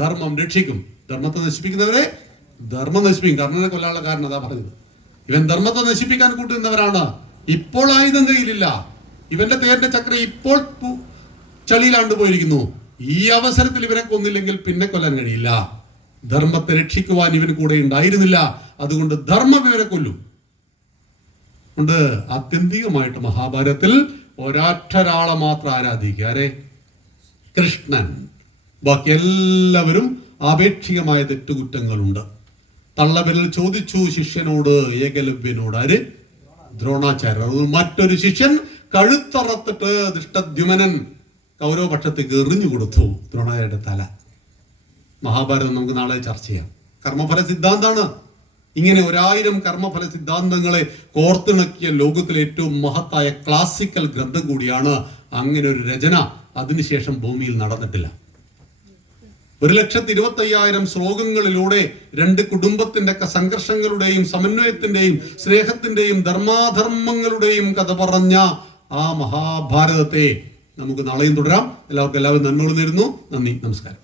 ധർമ്മം രക്ഷിക്കും, ധർമ്മത്തെ നശിപ്പിക്കുന്നവരെ ധർമ്മം നശിപ്പിക്കും. കർണനെ കൊല്ലാനുള്ള കാരണം അതാ പറഞ്ഞത്. ഇവൻ ധർമ്മത്തെ നശിപ്പിക്കാൻ കൂട്ടുന്നവരാണ്. ഇപ്പോൾ ആയുധം കയ്യിലില്ല, ഇവന്റെ തേരിന്റെ ചക്രം ഇപ്പോൾ ചളിയിലാണ്ട് പോയിരിക്കുന്നു. ഈ അവസരത്തിൽ ഇവരെ കൊന്നില്ലെങ്കിൽ പിന്നെ കൊല്ലാൻ കഴിയില്ല. ധർമ്മത്തെ രക്ഷിക്കുവാൻ ഇവന് കൂടെ ഉണ്ടായിരുന്നില്ല, അതുകൊണ്ട് ധർമ്മം ഇവരെ കൊല്ലും. കൊണ്ട് ആത്യന്തികമായിട്ട് മഹാഭാരതത്തിൽ ഒരാളെ മാത്രം ആരാധിക്കുക. ആരെ? കൃഷ്ണൻ. ബാക്കി എല്ലാവരും ആപേക്ഷികമായ തെറ്റുകുറ്റങ്ങളുണ്ട്. തള്ളവിരൽ ചോദിച്ചു ശിഷ്യനോട്, ഏകലവ്യനോട്. ആര്? ദ്രോണാചാര്യർ. മറ്റൊരു ശിഷ്യൻ കഴുത്തറത്തിട്ട് ദൃഷ്ടദ്യുമനൻ കൗരവപക്ഷത്തേക്ക് എറിഞ്ഞു കൊടുത്തു ദ്രോണാചാര്യരുടെ തല. മഹാഭാരതം നമുക്ക് നാളെ ചർച്ച ചെയ്യാം. കർമ്മഫല സിദ്ധാന്താണ്. ഇങ്ങനെ 1000 കർമ്മഫല സിദ്ധാന്തങ്ങളെ കോർത്തിണക്കിയ ലോകത്തിലെ ഏറ്റവും മഹത്തായ ക്ലാസിക്കൽ ഗ്രന്ഥം കൂടിയാണ്. അങ്ങനെ ഒരു രചന അതിനുശേഷം ഭൂമിയിൽ നടന്നിട്ടില്ല. 1,25,000 ശ്ലോകങ്ങളിലൂടെ 2 കുടുംബത്തിന്റെ സംഘർഷങ്ങളുടെയും സമന്വയത്തിന്റെയും സ്നേഹത്തിന്റെയും ധർമാധർമ്മങ്ങളുടെയും കഥ പറഞ്ഞ ആ മഹാഭാരതത്തെ നമുക്ക് നാളെയും തുടരാം. എല്ലാവരും നന്മകൾ നേരുന്നു. നന്ദി, നമസ്കാരം.